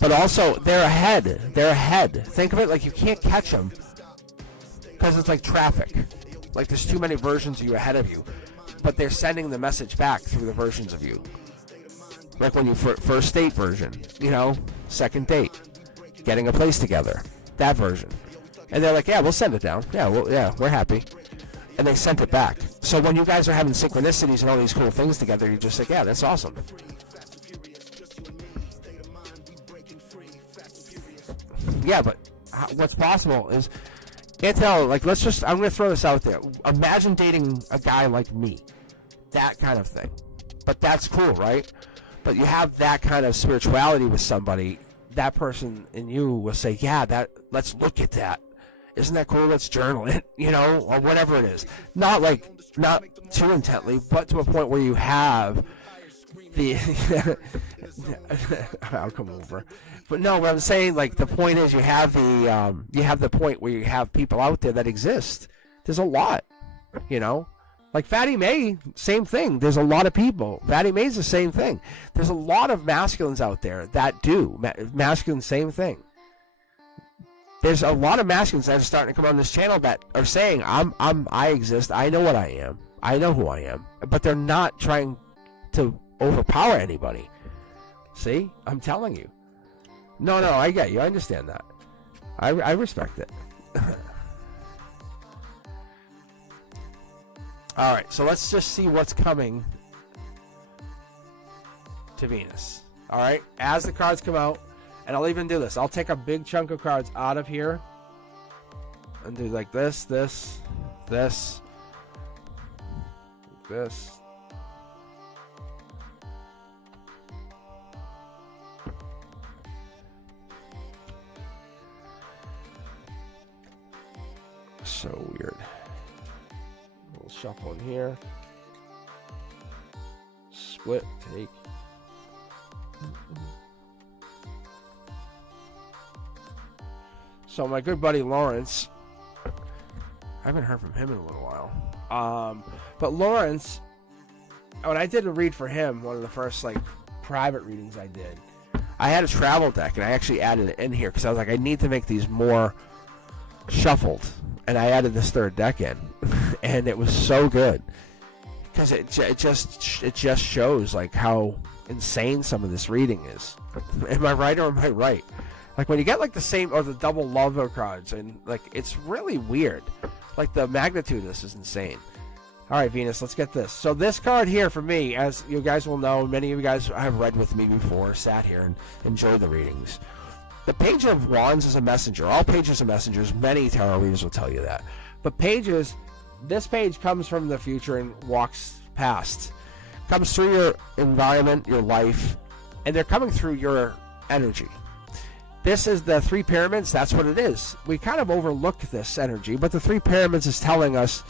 But also, they're ahead. They're ahead. Think of it like you can't catch them. Because it's like traffic. Like there's too many versions of you ahead of you. But they're sending the message back through the versions of you. Like when you first date version, second date, getting a place together, that version. And they're like, yeah, we'll send it down. Yeah, we're happy. And they sent it back. So when you guys are having synchronicities and all these cool things together, you're just like, yeah, that's awesome. Yeah, but what's possible is, I'm going to throw this out there. Imagine dating a guy like me. That kind of thing. But that's cool, right? But you have that kind of spirituality with somebody, that person in you will say, yeah, let's look at that. Isn't that cool? Let's journal it, or whatever it is. Not too intently, but to a point where you have the I'll come over. But no, what I'm saying, like, the point is you have the point where you have people out there that exist. There's a lot, Like Fatty May, same thing. There's a lot of people. Fatty May's the same thing. There's a lot of masculines out there that do. Masculine, same thing. There's a lot of masculines that are starting to come on this channel that are saying, I exist. I know what I am. I know who I am. But they're not trying to overpower anybody. See? I'm telling you. No, I get you. I understand that. I respect it. All right, so let's just see what's coming to Venus. All right, as the cards come out, and I'll even do this. I'll take a big chunk of cards out of here and do like this. So weird. Shuffle in here. Split take. So my good buddy Lawrence, I haven't heard from him in a little while. But Lawrence, when I did a read for him, one of the first like private readings I did, I had a travel deck and I actually added it in here because I was like, I need to make these more shuffled, and I added this third deck in, and it was so good because it just shows like how insane some of this reading is. Am I right or am I right? Like when you get like the same or the double lover cards, and like it's really weird. Like the magnitude of this is insane. All right, Venus, let's get this. So this card here for me, as you guys will know, many of you guys have read with me before, sat here and enjoyed the readings. The Page of Wands is a messenger. All pages are messengers. Many tarot readers will tell you that. But pages, this page comes from the future and walks past. Comes through your environment, your life, and they're coming through your energy. This is the three pyramids. That's what it is. We kind of overlook this energy, but the three pyramids is telling us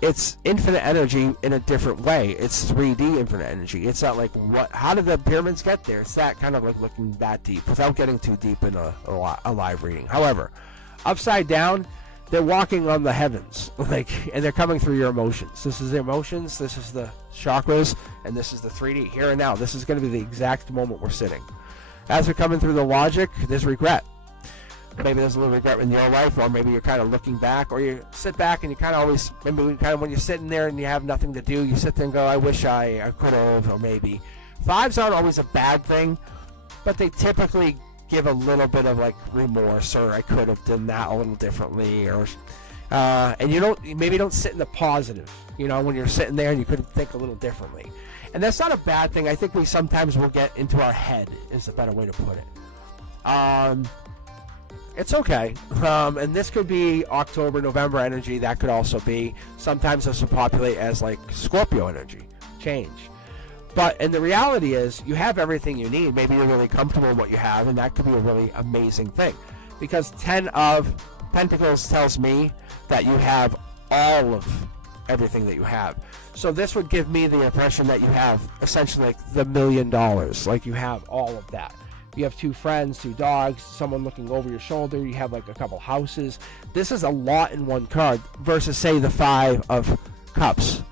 it's infinite energy in a different way. It's 3D infinite energy. It's not like how did the pyramids get there? It's that kind of like looking that deep without getting too deep in a live reading. However, upside down, they're walking on the heavens, and they're coming through your emotions. This is the emotions, this is the chakras, and this is the 3D here and now. This is going to be the exact moment we're sitting. As we're coming through the logic, there's regret. Maybe there's a little regret in your life, or maybe you're kind of looking back, or you sit back and you kind of always, maybe when you're sitting there and you have nothing to do, you sit there and go, I wish I could have, or maybe. Fives aren't always a bad thing, but they typically give a little bit of like remorse, or I could have done that a little differently, or and you don't sit in the positive, when you're sitting there and you could think a little differently. And that's not a bad thing. I think we sometimes will get into our head, is a better way to put it. It's okay. And this could be October, November energy. That could also be. Sometimes this will populate as like Scorpio energy. Change. And the reality is you have everything you need. Maybe you're really comfortable in what you have, and that could be a really amazing thing. Because 10 of Pentacles tells me that you have all of everything that you have. So this would give me the impression that you have essentially like the $1 million. Like you have all of that. You have 2 friends, 2 dogs, someone looking over your shoulder. You have like a couple houses. This is a lot in one card versus say the 5 of Cups.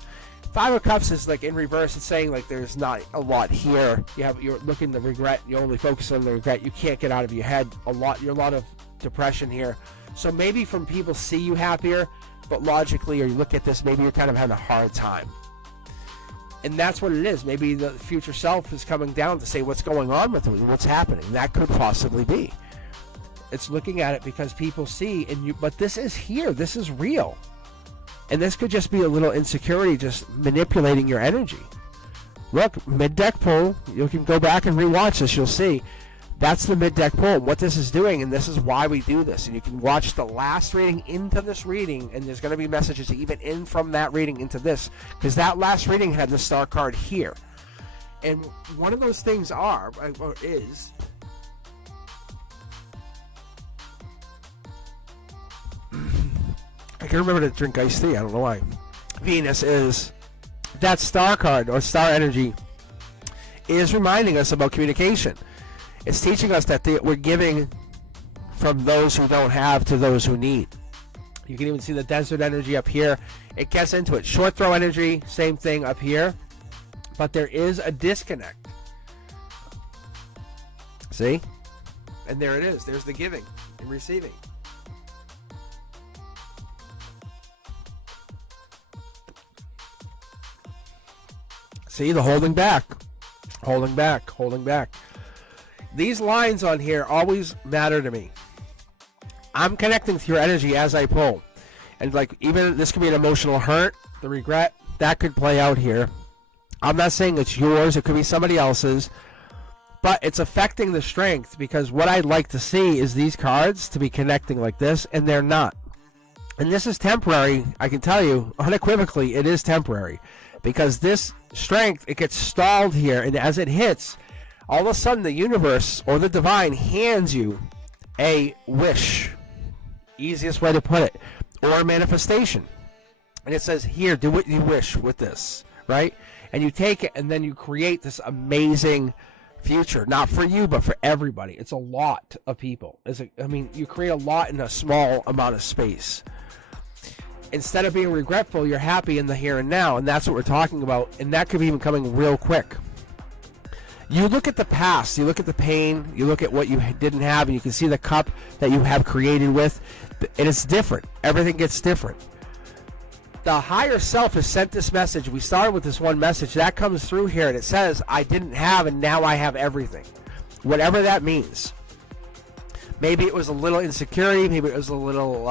5 of Cups is like in reverse. It's saying like there's not a lot here. You're looking at the regret. You only focus on the regret. You can't get out of your head. You're a lot of depression here. So maybe from people see you happier, but logically, or you look at this, maybe you're kind of having a hard time. And that's what it is. Maybe the future self is coming down to say what's going on with you, what's happening. That could possibly be. It's looking at it because people see, but this is here. This is real. And this could just be a little insecurity just manipulating your energy. Look, mid-deck pull. You can go back and rewatch this. You'll see. That's the mid-deck pull, what this is doing, and this is why we do this. And you can watch the last reading into this reading, and there's going to be messages even in from that reading into this, because that last reading had the star card here. And one of those things is... I can remember to drink iced tea, I don't know why. Venus is... That star card, or star energy, is reminding us about communication. It's teaching us that we're giving from those who don't have to those who need. You can even see the desert energy up here. It gets into it. Short throw energy, same thing up here. But there is a disconnect. See? And there it is. There's the giving and receiving. See, the holding back. Holding back. Holding back. These lines on here always matter to me. I'm connecting to your energy as I pull. And like even this could be an emotional hurt, the regret, that could play out here. I'm not saying it's yours, it could be somebody else's. But it's affecting the strength because what I'd like to see is these cards to be connecting like this, and they're not. And this is temporary, I can tell you, unequivocally, it is temporary. Because this strength, it gets stalled here, and as it hits, all of a sudden, the universe or the divine hands you a wish. Easiest way to put it. Or a manifestation. And it says, here, do what you wish with this. Right? and you take it and then you create this amazing future, not for you but for everybody. It's a lot of people. You create a lot in a small amount of space. Instead of being regretful, you're happy in the here and now, and that's what we're talking about, and that could be even coming real quick. You look at the past, you look at the pain, you look at what you didn't have, and you can see the cup that you have created with, and it's different. Everything gets different. The higher self has sent this message. We started with this one message. That comes through here, and it says, I didn't have, and now I have everything. Whatever that means. Maybe it was a little insecurity. Maybe it was a little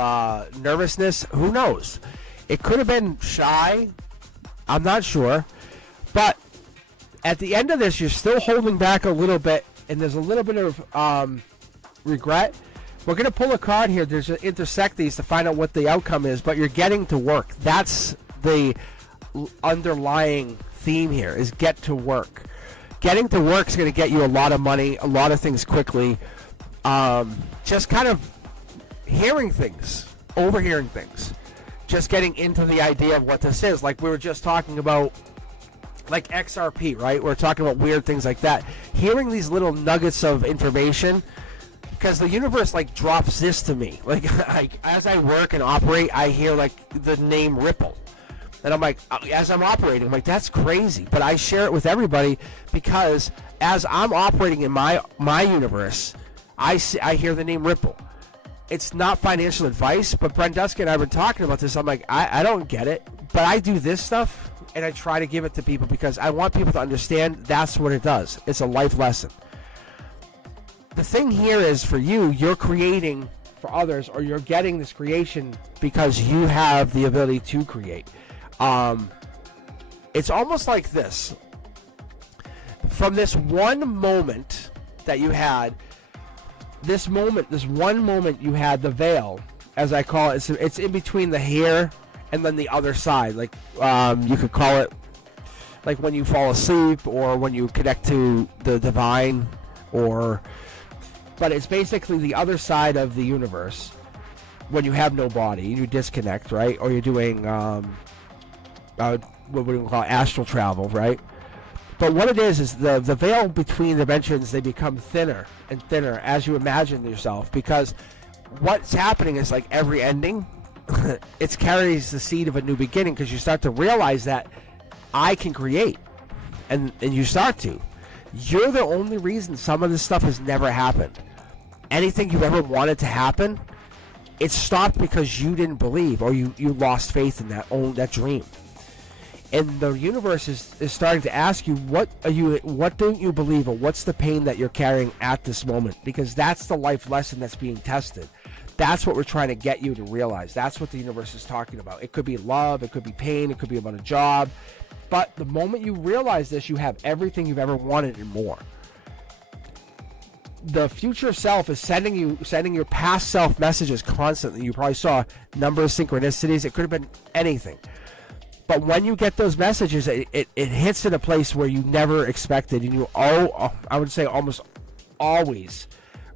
nervousness. Who knows? It could have been shy. I'm not sure. But at the end of this, you're still holding back a little bit, and there's a little bit of regret. We're going to pull a card here. There's an intersect these to find out what the outcome is, but you're getting to work. That's the underlying theme here, is get to work. Getting to work is going to get you a lot of money, a lot of things quickly. Just kind of hearing things, overhearing things, just getting into the idea of what this is. Like we were just talking about, like XRP, right? We're talking about weird things like that. Hearing these little nuggets of information, because the universe like drops this to me. Like as I work and operate, I hear like the name Ripple. And I'm like, as I'm operating, I'm like, that's crazy. But I share it with everybody because as I'm operating in my universe, I hear the name Ripple. It's not financial advice, but Brent Dusky and I were talking about this. I'm like, I don't get it, but I do this stuff, and I try to give it to people because I want people to understand that's what it does. It's a life lesson. The thing here is for you, you're creating for others, or you're getting this creation because you have the ability to create. It's almost like this. From this one moment that you had, this one moment you had, the veil, as I call it, it's in between the hair and then the other side. Like you could call it like when you fall asleep or when you connect to the divine, but it's basically the other side of the universe when you have no body, you disconnect, right? Or you're doing what we call astral travel, right? But what it is the veil between dimensions, they become thinner and thinner as you imagine yourself, because what's happening is like every ending, it carries the seed of a new beginning, because you start to realize that I can create, and you start to. You're the only reason some of this stuff has never happened. Anything you've ever wanted to happen, it stopped because you didn't believe, or you lost faith in that dream. And the universe is starting to ask you, what don't you believe, or what's the pain that you're carrying at this moment? Because that's the life lesson that's being tested. That's what we're trying to get you to realize. That's what the universe is talking about. It could be love, it could be pain, it could be about a job. But the moment you realize this, you have everything you've ever wanted and more. The future self is sending your past self messages constantly. You probably saw a number of synchronicities. It could have been anything. But when you get those messages, it hits in a place where you never expected, and I would say almost always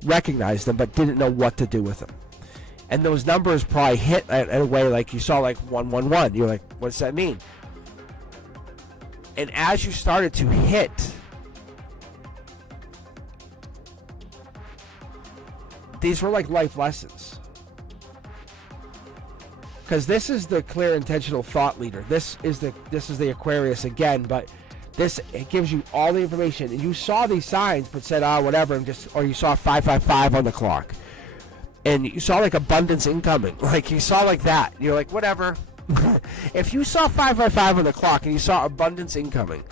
recognized them, but didn't know what to do with them. And those numbers probably hit in a way like you saw, like 111. You're like, what's that mean? And as you started to hit, these were like life lessons. Because this is the clear intentional thought leader. This is the Aquarius again, but it gives you all the information. And you saw these signs, but said, whatever, or you saw 555 on the clock, and you saw like abundance incoming, like you saw like that. And you're like, whatever. If you saw 555 on the clock and you saw abundance incoming,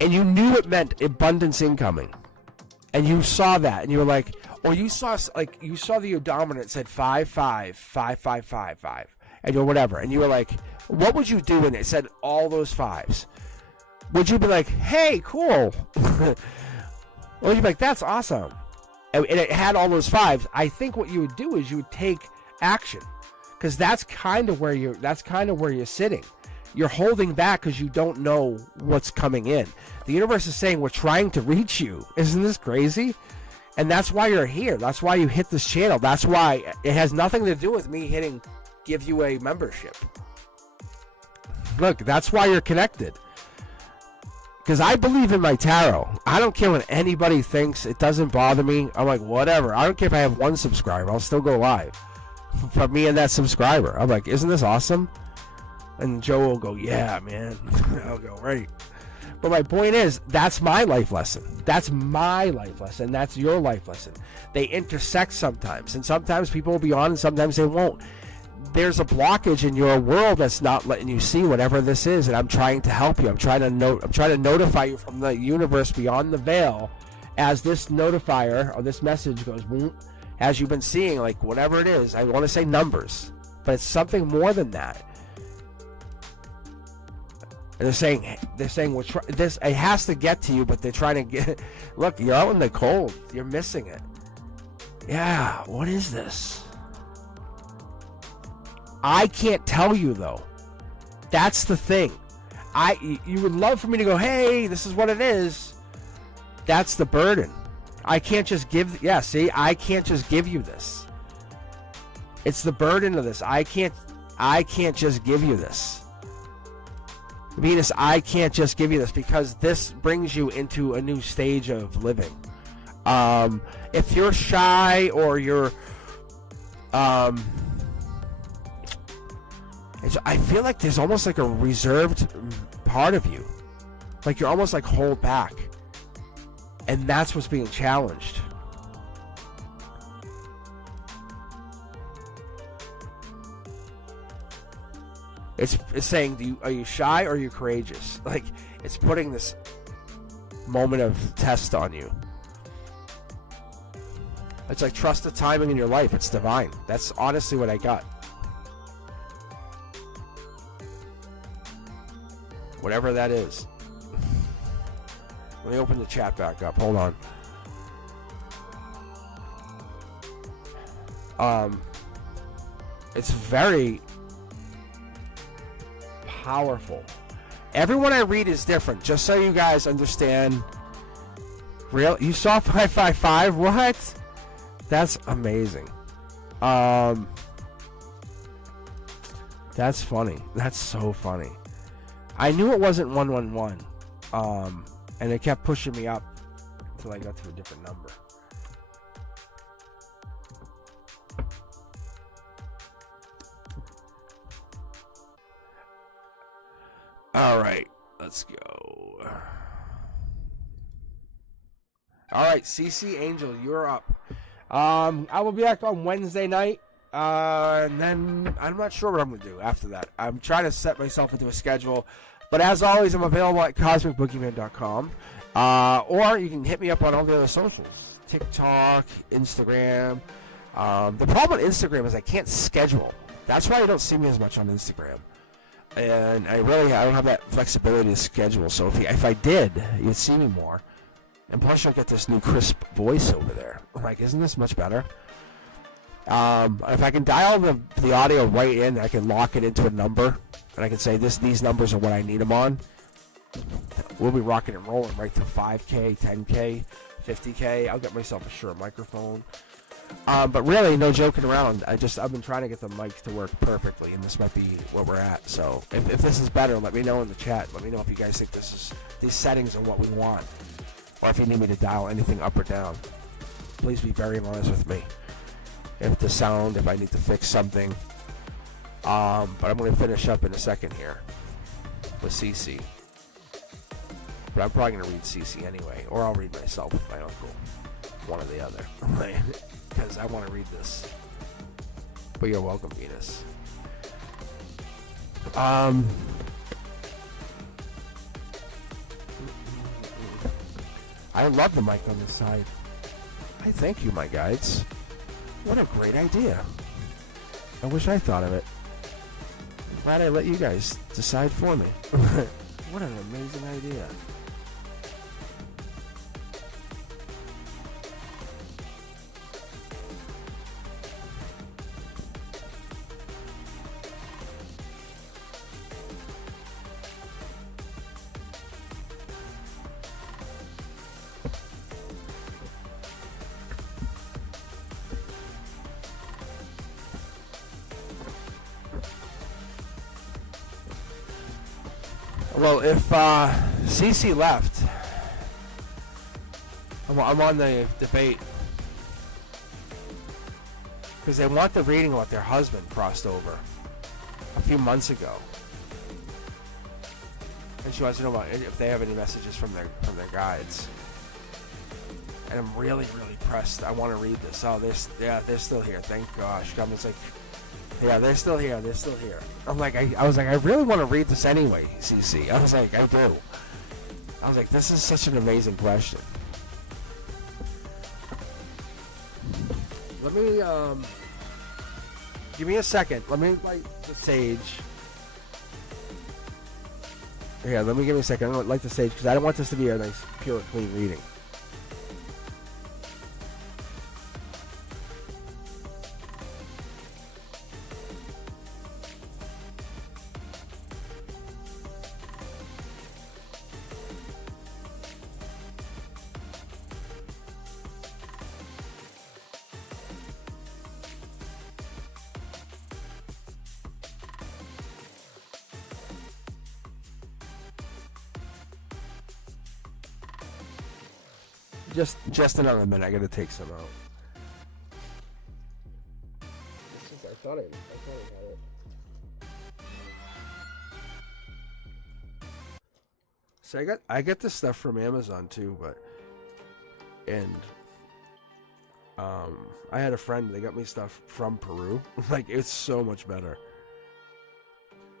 and you knew it meant abundance incoming, and you saw that, and you were like, or you saw the odometer, it said 555555. And you're whatever, and you were like, what would you do when it said all those fives? Would you be like, hey, cool? Or would you be like, that's awesome? And it had all those fives. I think what you would do is you would take action, because that's kind of where you're sitting. You're holding back because you don't know what's coming in. The universe is saying, we're trying to reach you. Isn't this crazy? And that's why you're here. That's why you hit this channel. That's why it has nothing to do with me give you a membership. Look, that's why you're connected. Because I believe in my tarot. I don't care what anybody thinks. It doesn't bother me. I'm like, whatever. I don't care if I have 1 subscriber. I'll still go live. From me and that subscriber. I'm like, isn't this awesome? And Joe will go, yeah, man. I'll go, right. But my point is, that's my life lesson. That's my life lesson. That's your life lesson. They intersect sometimes. And sometimes people will be on and sometimes they won't. There's a blockage in your world that's not letting you see whatever this is, and I'm trying to help you. I'm trying to notify you from the universe beyond the veil as this notifier or this message goes boom, as you've been seeing, like whatever it is. I want to say numbers, but it's something more than that. And they're saying this. It has to get to you, but they're trying to get. Look, you're out in the cold. You're missing it. Yeah. What is this? I can't tell you though. That's the thing. You would love for me to go, hey, this is what it is. That's the burden. I can't just give. Yeah. See, I can't just give you this. It's the burden of this. I can't just give you this. Venus, I can't just give you this because this brings you into a new stage of living. If you're shy or you're, I feel like there's almost like a reserved part of you. Like you're almost like hold back. And that's what's being challenged. It's saying, are you shy or are you courageous? Like, it's putting this moment of test on you. It's like, trust the timing in your life. It's divine. That's honestly what I got. Whatever that is. Let me open the chat back up. Hold on. It's very powerful. Everyone I read is different, just so you guys understand. You saw 555? What? That's amazing. That's funny. That's so funny. I knew it wasn't 111. And it kept pushing me up until I got to a different number. All right, let's go. All right, CC Angel, you're up. I will be back on Wednesday night, and then I'm not sure what I'm going to do after that. I'm trying to set myself into a schedule, but as always, I'm available at cosmicboogeyman.com, or you can hit me up on all the other socials, TikTok, Instagram. The problem with Instagram is I can't schedule. That's why you don't see me as much on Instagram. And I don't have that flexibility to schedule. So if I did, you'd see me more. And plus you'll get this new crisp voice over there. I'm like, isn't this much better? If I can dial the audio right in, I can lock it into a number. And I can say these numbers are what I need them on. We'll be rocking and rolling right to 5K, 10K, 50K. I'll get myself a Shure microphone. But really, no joking around. I've been trying to get the mic to work perfectly, and this might be where we're at. So if this is better, let me know in the chat. Let me know if you guys think these settings are what we want, or if you need me to dial anything up or down. Please be very honest with me. If I need to fix something. But I'm going to finish up in a second here with CC. But I'm probably going to read CC anyway, or I'll read myself with my uncle. One or the other. Because I want to read this. But you're welcome, Venus. I love the mic on this side. I thank you, my guides. What a great idea. I wish I thought of it. I'm glad I let you guys decide for me. What an amazing idea. Well, if CC left. I'm on the debate because they want the reading of what their husband crossed over a few months ago, and she wants to know about if they have any messages from their guides. And I'm really pressed. I want to read this. Oh, they're still here. Thank gosh. Government's like, yeah, they're still here. They're still here. I'm like, I was like, I really want to read this anyway, CC. I was like, I do. I was like, this is such an amazing question. Let me, give me a second. Let me light the sage. Yeah, let me give me a second. I'm going to light the sage because I don't want this to be a nice, pure, clean reading. Just another minute. I gotta take some out. I thought I had it. So I get this stuff from Amazon too, I had a friend. They got me stuff from Peru. Like, it's so much better.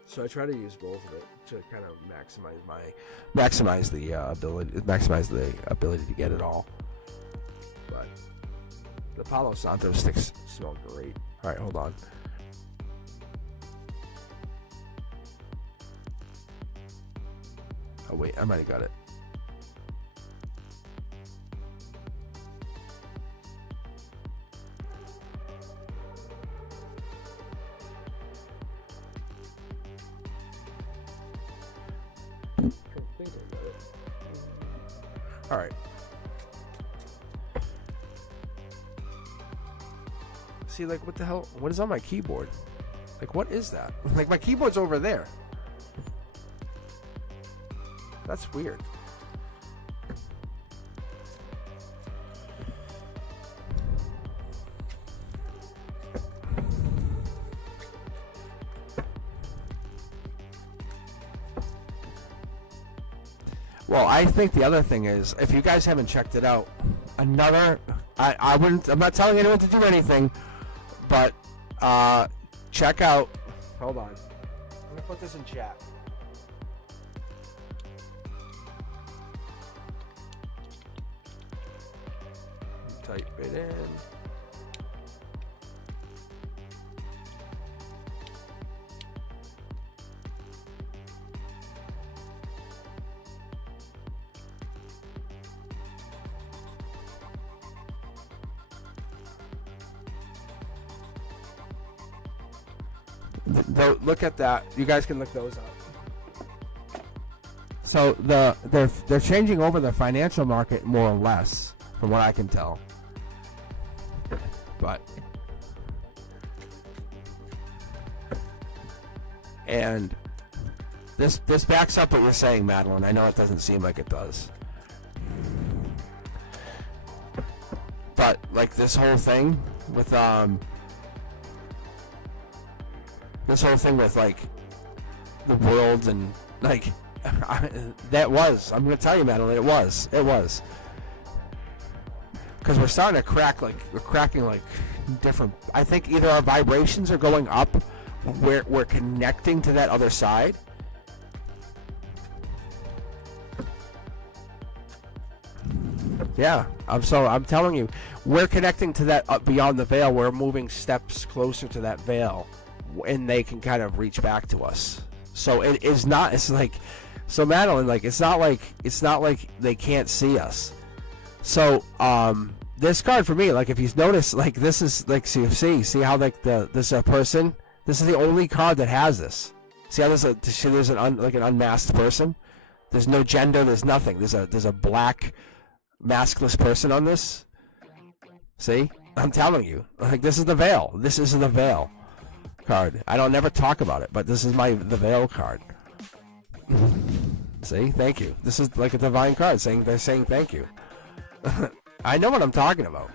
So I try to use both of it to kind of maximize the ability to get it all. But the Palo Santo sticks smell great. All right, hold on. Oh wait, I might have got it. All right. See, like, what the hell? What is on my keyboard? Like, what is that? Like, my keyboard's over there. That's weird. Well, I think the other thing is, if you guys haven't checked it out, I'm not telling anyone to do anything, but check out, hold on. I'm gonna put this in chat. Type it in. Look at that. You guys can look those up. So they're changing over the financial market more or less, from what I can tell. But and this backs up what you're saying, Madeline. I know it doesn't seem like it does, but like this whole thing with like the world and like I'm gonna tell you, Madeline, it was because we're starting to crack, like we're cracking like different. I think either our vibrations are going up, we're connecting to that other side. Yeah, I'm telling you, we're connecting to that beyond the veil. We're moving steps closer to that veil, and they can kind of reach back to us. So it is not. It's like, so Madeline, like it's not like they can't see us. So this card for me, like if you notice, like this is like see how like this a person. This is the only card that has this. See how there's an unmasked person. There's no gender. There's nothing. There's a black maskless person on this. See, I'm telling you, like this is the veil. This is the veil card. I don't never talk about it, but this is the veil card. See, thank you. This is like a divine card saying they're saying thank you. I know what I'm talking about.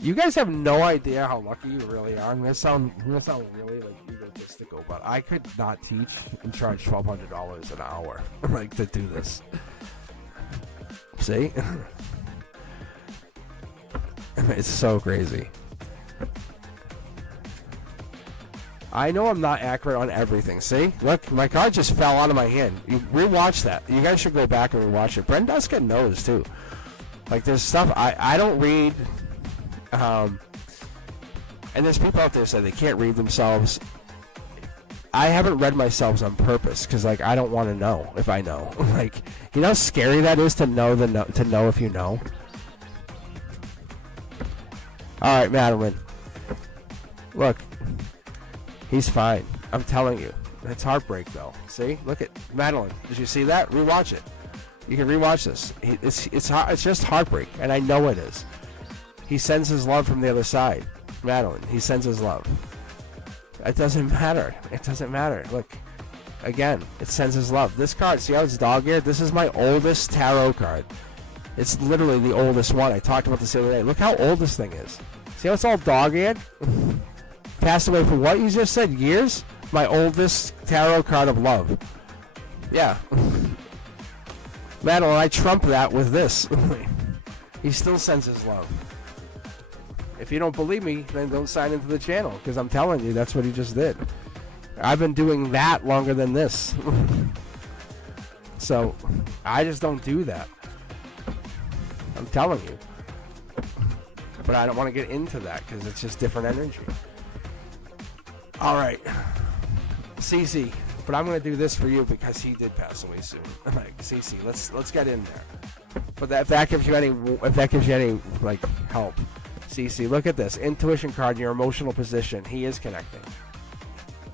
You guys have no idea how lucky you really are. I'm gonna sound really like egotistical, but I could not teach and charge $1,200 an hour like to do this. See, it's so crazy. I know I'm not accurate on everything. See? Look, my card just fell out of my hand. You rewatch that. You guys should go back and rewatch it. Brent Duska knows, too. Like, there's stuff I don't read. And there's people out there that say they can't read themselves. I haven't read myself on purpose because, like, I don't want to know if I know. Like, you know how scary that is to know to know if you know? All right, Madeline. Look. He's fine. I'm telling you. It's heartbreak, though. See? Look at Madeline. Did you see that? Rewatch it. You can rewatch this. It's just heartbreak, and I know it is. He sends his love from the other side. Madeline, he sends his love. It doesn't matter. It doesn't matter. Look. Again, it sends his love. This card, see how it's dog-eared? This is my oldest tarot card. It's literally the oldest one. I talked about this the other day. Look how old this thing is. See how it's all dog-eared? Passed away for what you just said? Years? My oldest tarot card of love. Yeah. Madeline, I trump that with this. He still sends his love. If you don't believe me, then don't sign into the channel, because I'm telling you, that's what he just did. I've been doing that longer than this. So, I just don't do that. I'm telling you. But I don't want to get into that, because it's just different energy. Alright. Cece. But I'm going to do this for you, because he did pass away soon. Like, Cece, let's get in there. But if that gives you any like help. Cece, look at this. Intuition card, your emotional position. He is connecting.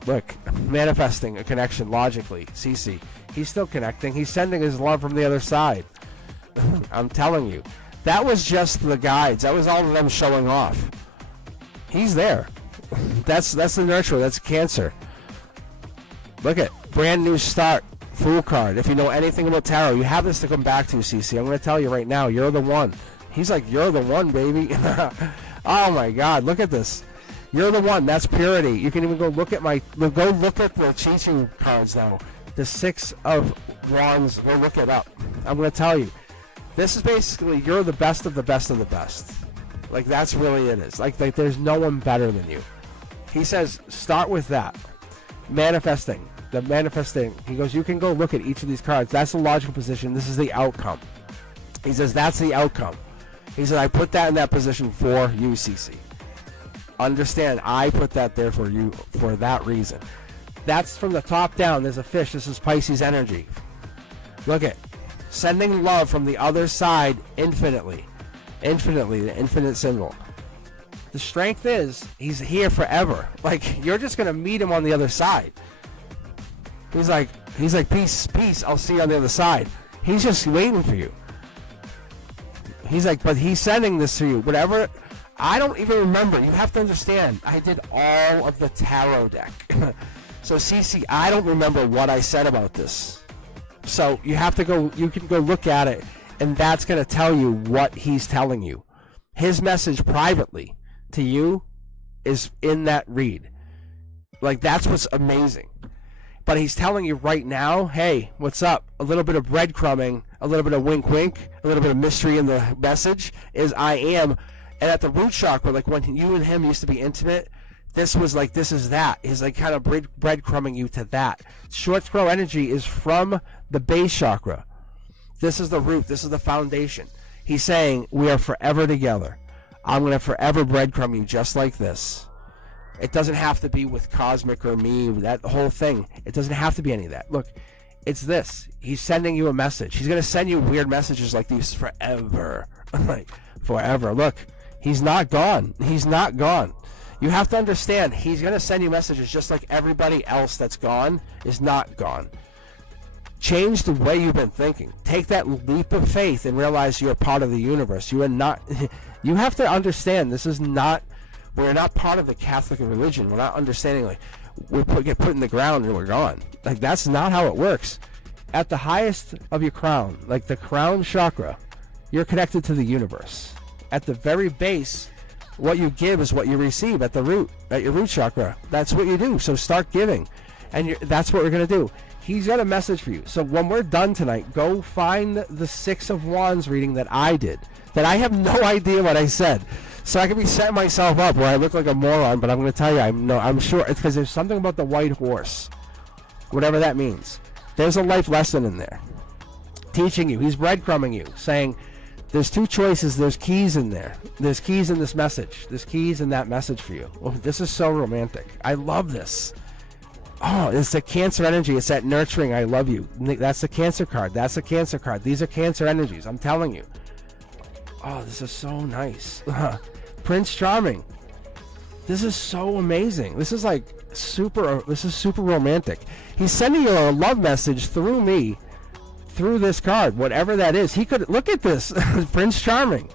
Look, manifesting a connection logically. Cece, he's still connecting. He's sending his love from the other side. I'm telling you. That was just the guides. That was all of them showing off. He's there. That's the nurturer. That's Cancer. Look at brand new start. Fool card. If you know anything about tarot, you have this to come back to, Cece. I'm going to tell you right now. You're the one. He's like, you're the one, baby. Oh my God, look at this. You're the one. That's purity. You can even go look at the teaching cards now. The Six of Wands. Go look it up. I'm going to tell you. This is basically, you're the best of the best of the best. Like, that's really it is. Like there's no one better than you. He says, start with that. Manifesting. The manifesting. He goes, you can go look at each of these cards. That's the logical position. This is the outcome. He says, that's the outcome. He said, I put that in that position for you, Cece. Understand, I put that there for you for that reason. That's from the top down. There's a fish. This is Pisces energy. Look at sending love from the other side infinitely. Infinitely, the infinite symbol. The strength is, he's here forever. Like, you're just going to meet him on the other side. He's like, peace, peace, I'll see you on the other side. He's just waiting for you. He's like, but he's sending this to you. Whatever. I don't even remember. You have to understand. I did all of the tarot deck. So, Cece, I don't remember what I said about this. So, you have to go, you can go look at it, and that's going to tell you what he's telling you. His message privately to you is in that read. Like, that's what's amazing. But he's telling you right now, hey, what's up? A little bit of breadcrumbing, a little bit of wink wink, a little bit of mystery in the message is I am. And at the root chakra, like when you and him used to be intimate, this was like, this is that. He's like kind of breadcrumbing you to that. Short throw energy is from the base chakra. This is the root. This is the foundation. He's saying, we are forever together. I'm going to forever breadcrumb you just like this. It doesn't have to be with Cosmic or me, that whole thing. It doesn't have to be any of that. Look, it's this. He's sending you a message. He's going to send you weird messages like these forever. Like, forever. Look, he's not gone. He's not gone. You have to understand, he's going to send you messages just like everybody else that's gone is not gone. Change the way you've been thinking. Take that leap of faith and realize you're part of the universe. You are not... You have to understand, this is not... We're not part of the Catholic religion. We're not understanding, like, get put in the ground and we're gone. Like, that's not how it works. At the highest of your crown, like the crown chakra, you're connected to the universe. At the very base, what you give is what you receive at the root, at your root chakra. That's what you do. So start giving. And that's what we're going to do. He's got a message for you. So when we're done tonight, go find the Six of Wands reading that I did. That I have no idea what I said. So I could be setting myself up where I look like a moron, but I'm going to tell you, I'm sure it's because there's something about the white horse. Whatever that means. There's a life lesson in there. Teaching you. He's breadcrumbing you. Saying, there's two choices. There's keys in there. There's keys in this message. There's keys in that message for you. Oh, this is so romantic. I love this. Oh, it's the Cancer energy. It's that nurturing, I love you. That's the Cancer card. That's the Cancer card. These are Cancer energies. I'm telling you. Oh, this is so nice. Prince Charming. This is so amazing. This is like super romantic. He's sending you a love message through me, through this card, whatever that is. He could, look at this. Prince Charming.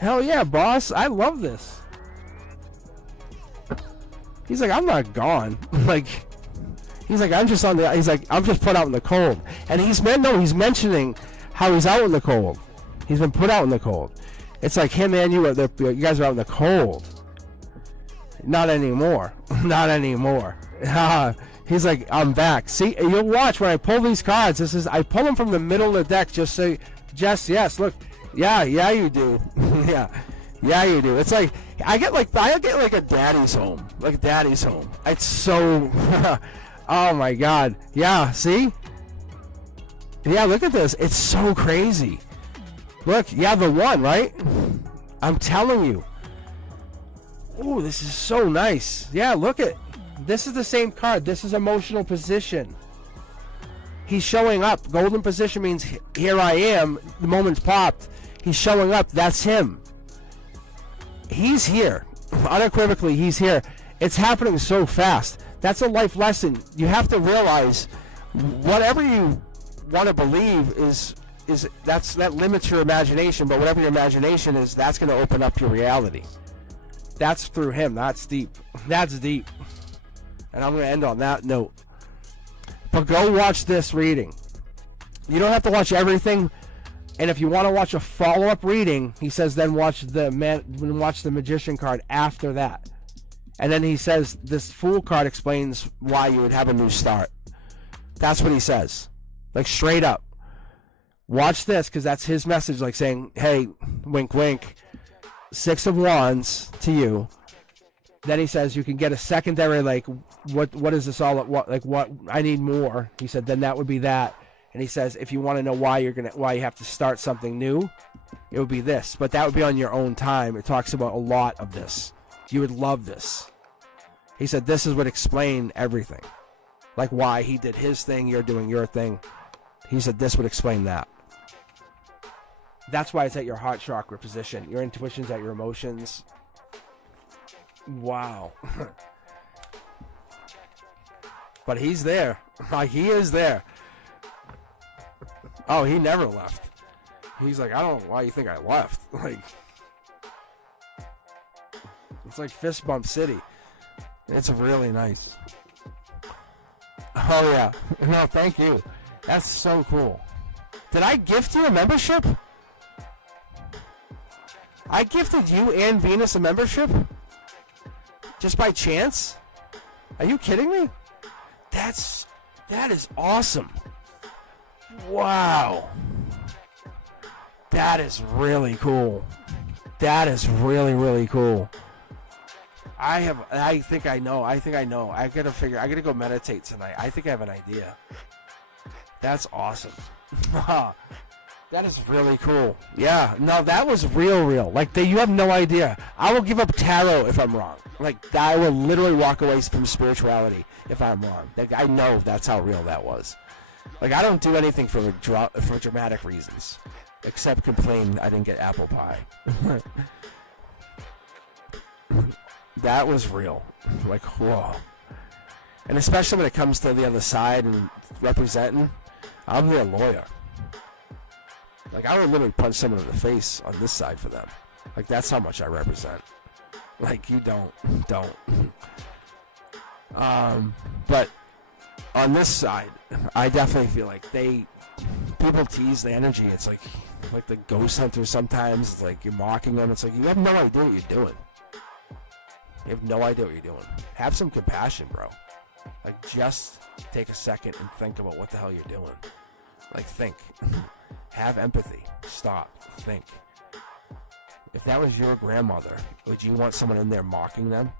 Hell yeah, boss. I love this. He's like, I'm not gone. Like, he's like, I'm just put out in the cold. And he's mentioning how he's out in the cold. He's been put out in the cold. It's like him and you guys are out in the cold. Not anymore. Not anymore. He's like, I'm back. See, you'll watch when I pull these cards. I pull them from the middle of the deck. Yes, look. Yeah, you do. Yeah, you do. It's like I get like a daddy's home. Like daddy's home. It's so oh my god. Yeah, see? Yeah, look at this. It's so crazy. Look, yeah, the one, right? I'm telling you. Ooh, this is so nice. Yeah, look at. This is the same card. This is emotional position. He's showing up. Golden position means here I am. The moment's popped. He's showing up. That's him. He's here. Unequivocally, he's here. It's happening so fast. That's a life lesson. You have to realize whatever you want to believe is that limits your imagination, but whatever your imagination is, that's going to open up your reality. That's through him. That's deep. That's deep. And I'm going to end on that note. But go watch this reading. You don't have to watch everything. And if you want to watch a follow-up reading, he says then watch the Magician card after that. And then he says this Fool card explains why you would have a new start. That's what he says. Like straight up. Watch this because that's his message, like saying, hey, wink, wink, Six of Wands to you. Then he says you can get a secondary, like, what is this all, what, I need more. He said, then that would be that. And he says, if you want to know why you have to start something new, it would be this. But that would be on your own time. It talks about a lot of this. You would love this. He said, this is what explain everything. Like why he did his thing, you're doing your thing. He said, this would explain that. That's why it's at your heart chakra position. Your intuition's at your emotions. Wow. But he's there. Like, he is there. Oh, he never left. He's like, I don't know why you think I left. Like, it's like Fist Bump City. It's really nice. Oh, yeah. No, thank you. That's so cool. Did I gift you a membership? I gifted you and Venus a membership? Just by chance? Are you kidding me? That is awesome. Wow. That is really cool. That is really, really cool. I think I know. I gotta go meditate tonight. I think I have an idea. That's awesome. That is really cool. Yeah, no, that was real. Like, you have no idea. I will give up tarot if I'm wrong. Like, I will literally walk away from spirituality if I'm wrong. Like, I know that's how real that was. Like, I don't do anything for dramatic reasons, except complain I didn't get apple pie. That was real. Like, whoa. And especially when it comes to the other side and representing, I'm their lawyer. Like, I would literally punch someone in the face on this side for them. Like, that's how much I represent. Like, you don't. But on this side, I definitely feel like people tease the energy. It's like the ghost hunters sometimes. It's like you're mocking them. It's like you have no idea what you're doing. You have no idea what you're doing. Have some compassion, bro. Like, just take a second and think about what the hell you're doing. Like, think. Have empathy. Stop. Think. If that was your grandmother, would you want someone in there mocking them?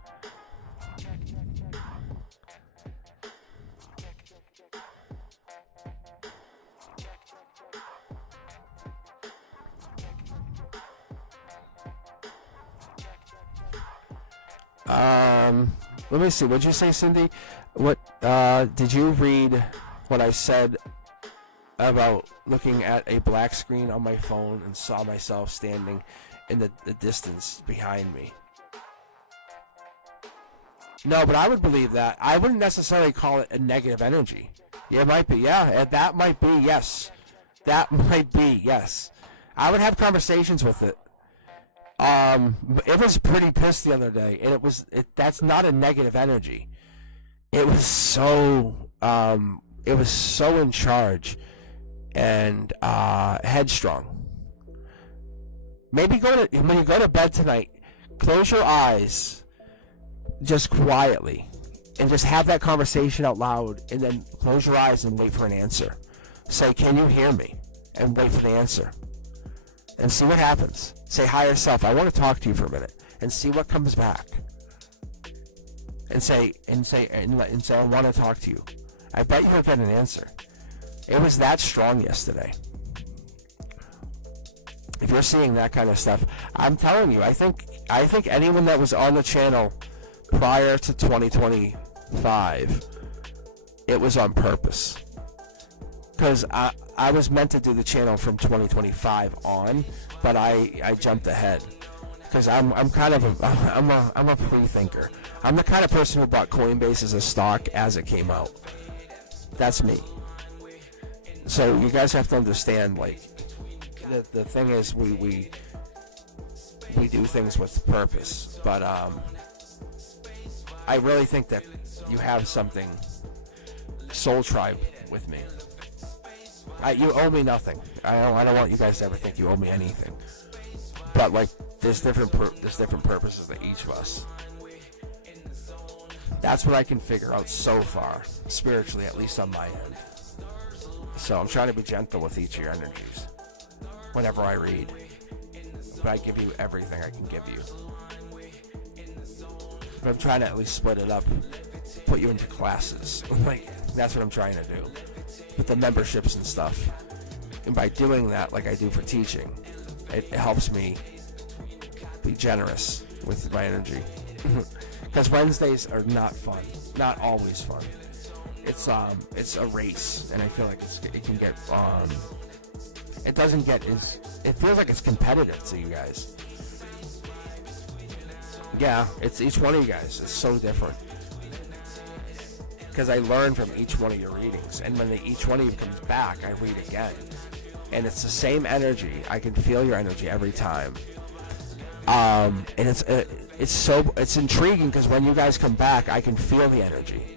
Let me see. What'd you say, Cindy? What did you read what I said about looking at a black screen on my phone and saw myself standing in the distance behind me? No, but I would believe that. I wouldn't necessarily call it a negative energy. Yeah, it might be. Yeah, that might be. Yes. That might be. Yes. I would have conversations with it. It was pretty pissed the other day, and that's not a negative energy. It was so in charge and headstrong. Maybe when you go to bed tonight, close your eyes just quietly and just have that conversation out loud, and then close your eyes and wait for an answer. Say, "Can you hear me?" and wait for the answer. And see what happens. Say, "Higher self, I want to talk to you for a minute," and see what comes back. And say, "I want to talk to you." I bet you'll get an answer. It was that strong yesterday. If you're seeing that kind of stuff, I'm telling you, I think anyone that was on the channel prior to 2025, it was on purpose. Because I was meant to do the channel from 2025 on, but I jumped ahead because I'm kind of I'm a free thinker. I'm the kind of person who bought Coinbase as a stock as it came out. That's me. So you guys have to understand, like, the thing is we do things with purpose, but I really think that you have something soul tribe with me. You owe me nothing. I don't want you guys to ever think you owe me anything. But like, there's different purposes to each of us. That's what I can figure out so far, spiritually, at least on my end. So I'm trying to be gentle with each of your energies whenever I read. But I give you everything I can give you. But I'm trying to at least split it up, put you into classes. Like, that's what I'm trying to do with the memberships and stuff. And by doing that, like I do for teaching, it helps me be generous with my energy. Because Wednesdays are not fun, not always fun. It's a race, and I feel like it can get it doesn't get as, it feels like it's competitive to you guys. Yeah, it's each one of you guys is so different. Because I learn from each one of your readings, and when each one of you comes back, I read again, and it's the same energy. I can feel your energy every time, and it's intriguing because when you guys come back, I can feel the energy,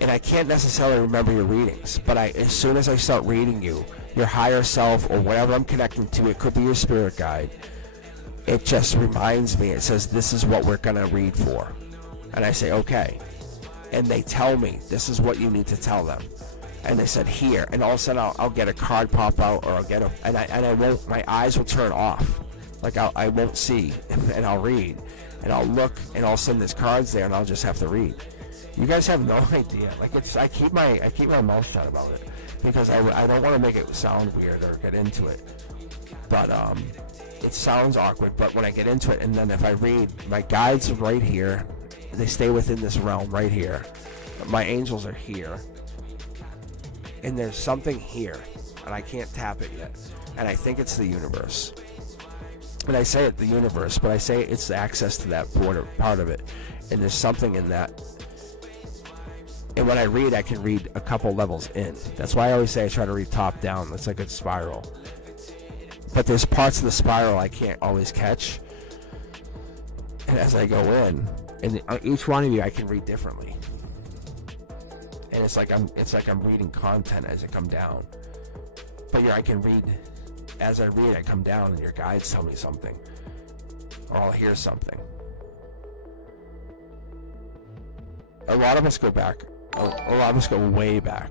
and I can't necessarily remember your readings, but as soon as I start reading you, your higher self or whatever I'm connecting to, it could be your spirit guide. It just reminds me. It says this is what we're gonna read for, and I say okay. And they tell me this is what you need to tell them, and they said here, and all of a sudden I'll get a card pop out, or I'll get and I won't, my eyes will turn off, like I won't see, and I'll read, and I'll look, and all of a sudden there's cards there, and I'll just have to read. You guys have no idea. Like, I keep my mouth shut about it because I don't want to make it sound weird or get into it, but it sounds awkward. But when I get into it, and then if I read, my guides are right here. They stay within this realm right here. My angels are here. And there's something here. And I can't tap it yet. And I think it's the universe. And I say it, the universe, but I say it's access to that part of it. And there's something in that. And when I read, I can read a couple levels in. That's why I always say I try to read top down. It's like a spiral. But there's parts of the spiral I can't always catch. And as I go in, and each one of you I can read differently. And it's like I'm reading content as I come down. But I can read as I read. I come down, and your guides tell me something, or I'll hear something. A lot of us go back. A lot of us go way back.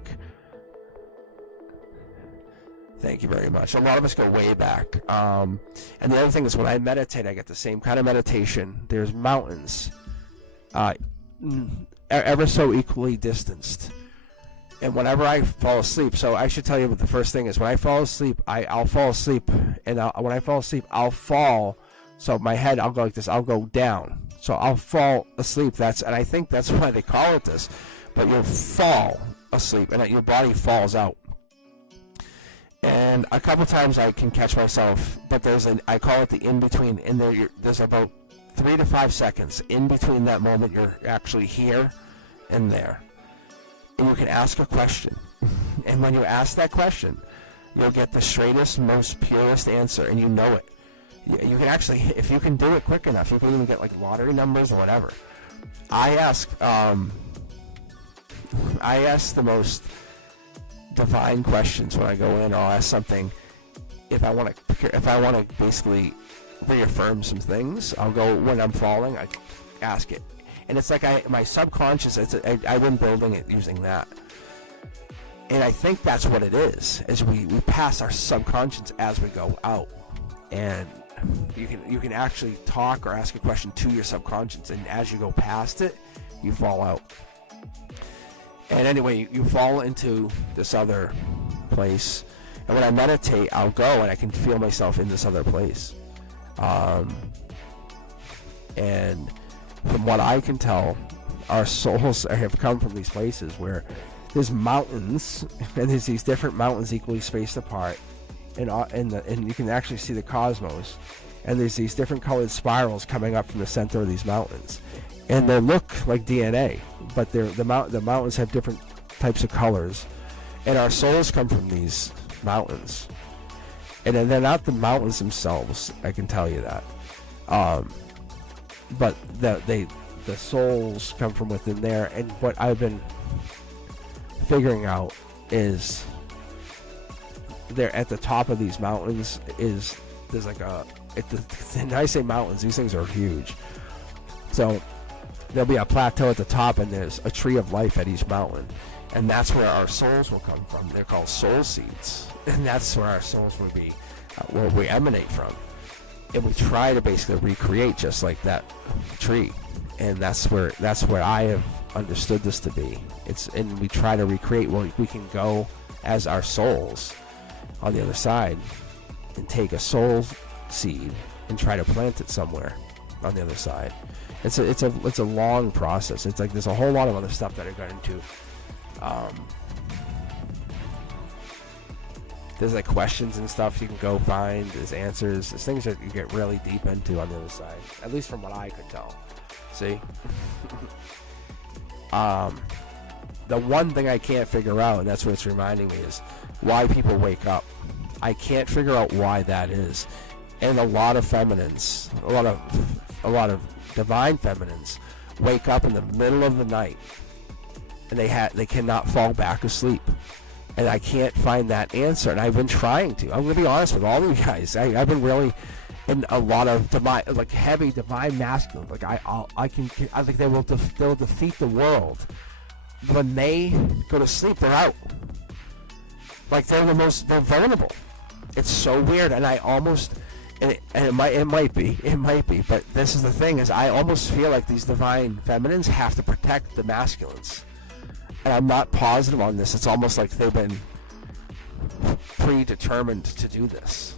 Thank you very much. A lot of us go way back. And the other thing is, when I meditate, I get the same kind of meditation. There's mountains, ever so equally distanced. And whenever I fall asleep, so I should tell you what the first thing is. When I fall asleep, I'll fall asleep, and when I fall asleep, I'll fall. So my head, I'll go like this. I'll go down. So I'll fall asleep. And I think that's why they call it this. But you'll fall asleep, and your body falls out. And a couple times I can catch myself, but I call it the in-between. In there, there's about 3 to 5 seconds in between that moment you're actually here and there. And you can ask a question. And when you ask that question, you'll get the straightest, most purest answer, and you know it. You can actually, if you can do it quick enough, you can even get like lottery numbers or whatever. I ask the most divine questions when I go in. I'll ask something if I want to basically reaffirm some things. I'll go when I'm falling. I ask it, and it's like my subconscious. I've been building it using that, and I think that's what it is. Is we pass our subconscious as we go out, and you can actually talk or ask a question to your subconscious, and as you go past it, you fall out. And anyway, you fall into this other place. And when I meditate, I'll go and I can feel myself in this other place. And from what I can tell, our souls have come from these places where there's mountains, and there's these different mountains equally spaced apart. And you can actually see the cosmos. And there's these different colored spirals coming up from the center of these mountains. And they look like DNA, but the mountains have different types of colors, and our souls come from these mountains, and they're not the mountains themselves. I can tell you that, but the souls come from within there. And what I've been figuring out is there at the top of these mountains there's like and I say mountains, these things are huge. So there'll be a plateau at the top, and there's a tree of life at each mountain, and that's where our souls will come from. They're called soul seeds, and that's where our souls will be, where we emanate from. And we try to basically recreate just like that tree, and that's where I have understood this to be. And we try to recreate. Well, we can go as our souls on the other side and take a soul seed and try to plant it somewhere on the other side. It's a long process. It's like there's a whole lot of other stuff that I got into. There's like questions and stuff you can go find. There's answers. There's things that you get really deep into on the other side. At least from what I could tell. See? The one thing I can't figure out, and that's what it's reminding me, is why people wake up. I can't figure out why that is. And a lot of feminines, a lot of divine feminines wake up in the middle of the night, and they cannot fall back asleep, and I can't find that answer. And I've been trying to. I'm gonna be honest with all of you guys. I've been really in a lot of divine, like heavy divine masculine. Like I think they'll defeat the world. When they go to sleep, they're out. Like they're vulnerable. It's so weird, and I almost. And it might be, but this is the thing, is I almost feel like these divine feminines have to protect the masculines. And I'm not positive on this. It's almost like they've been predetermined to do this.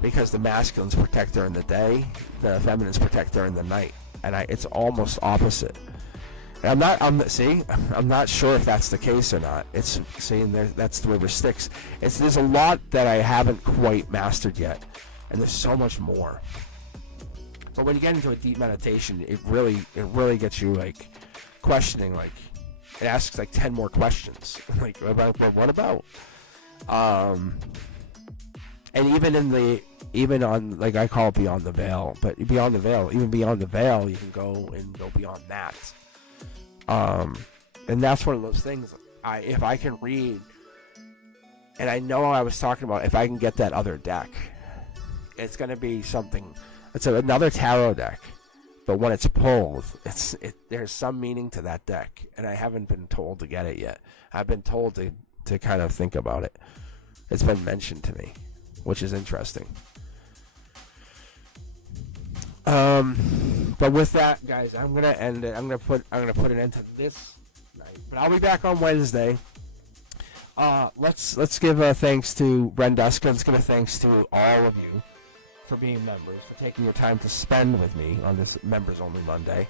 Because the masculines protect during the day, the feminines protect during the night. And it's almost opposite. And I'm not sure if that's the case or not. It's saying that's the river Styx. There's a lot that I haven't quite mastered yet. And there's so much more. But when you get into a deep meditation, it really gets you like questioning. Like it asks like 10 more questions. Like what about? And even on, like, I call it beyond the veil, but beyond the veil, even beyond the veil, you can go beyond that. And that's one of those things. If I can read, and I know I was talking about, if I can get that other deck, it's going to be something. It's another tarot deck, but when it's pulled, there's some meaning to that deck, and I haven't been told to get it yet. I've been told to kind of think about it. It's been mentioned to me, which is interesting. But with that, guys, I'm gonna end it. I'm gonna put an end to this night. But I'll be back on Wednesday. Let's give a thanks to Brenduska. Let's give a thanks to all of you for being members, for taking your time to spend with me on this Members Only Monday.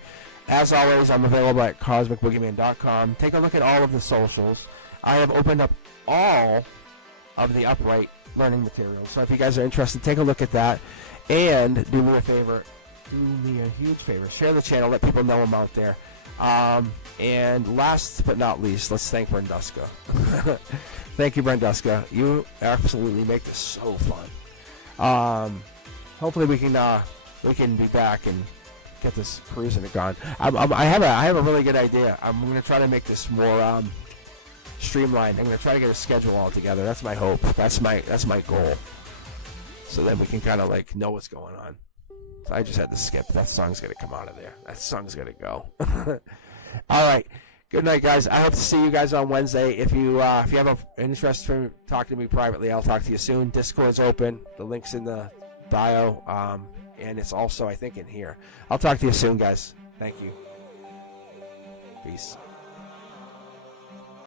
As always, I'm available at cosmicboogeyman.com. Take a look at all of the socials. I have opened up all of the Upright learning materials. So if you guys are interested, take a look at that. And do me a favor. Do me a huge favor. Share the channel. Let people know I'm out there. And last but not least, let's thank Brenduska. Thank you, Brenduska. You absolutely make this so fun. Hopefully we can be back and get this cruising gone. I have a really good idea. I'm gonna try to make this more streamlined. I'm gonna try to get a schedule all together. That's my hope. That's my goal. So then we can kind of like know what's going on. So I just had to skip. That song's gonna come out of there. That song's gonna go. All right. Good night, guys. I hope to see you guys on Wednesday. If you have an interest in talking to me privately, I'll talk to you soon. Discord's open. The link's in the bio, and it's also, I think, in here. I'll talk to you soon, guys. Thank you. Peace.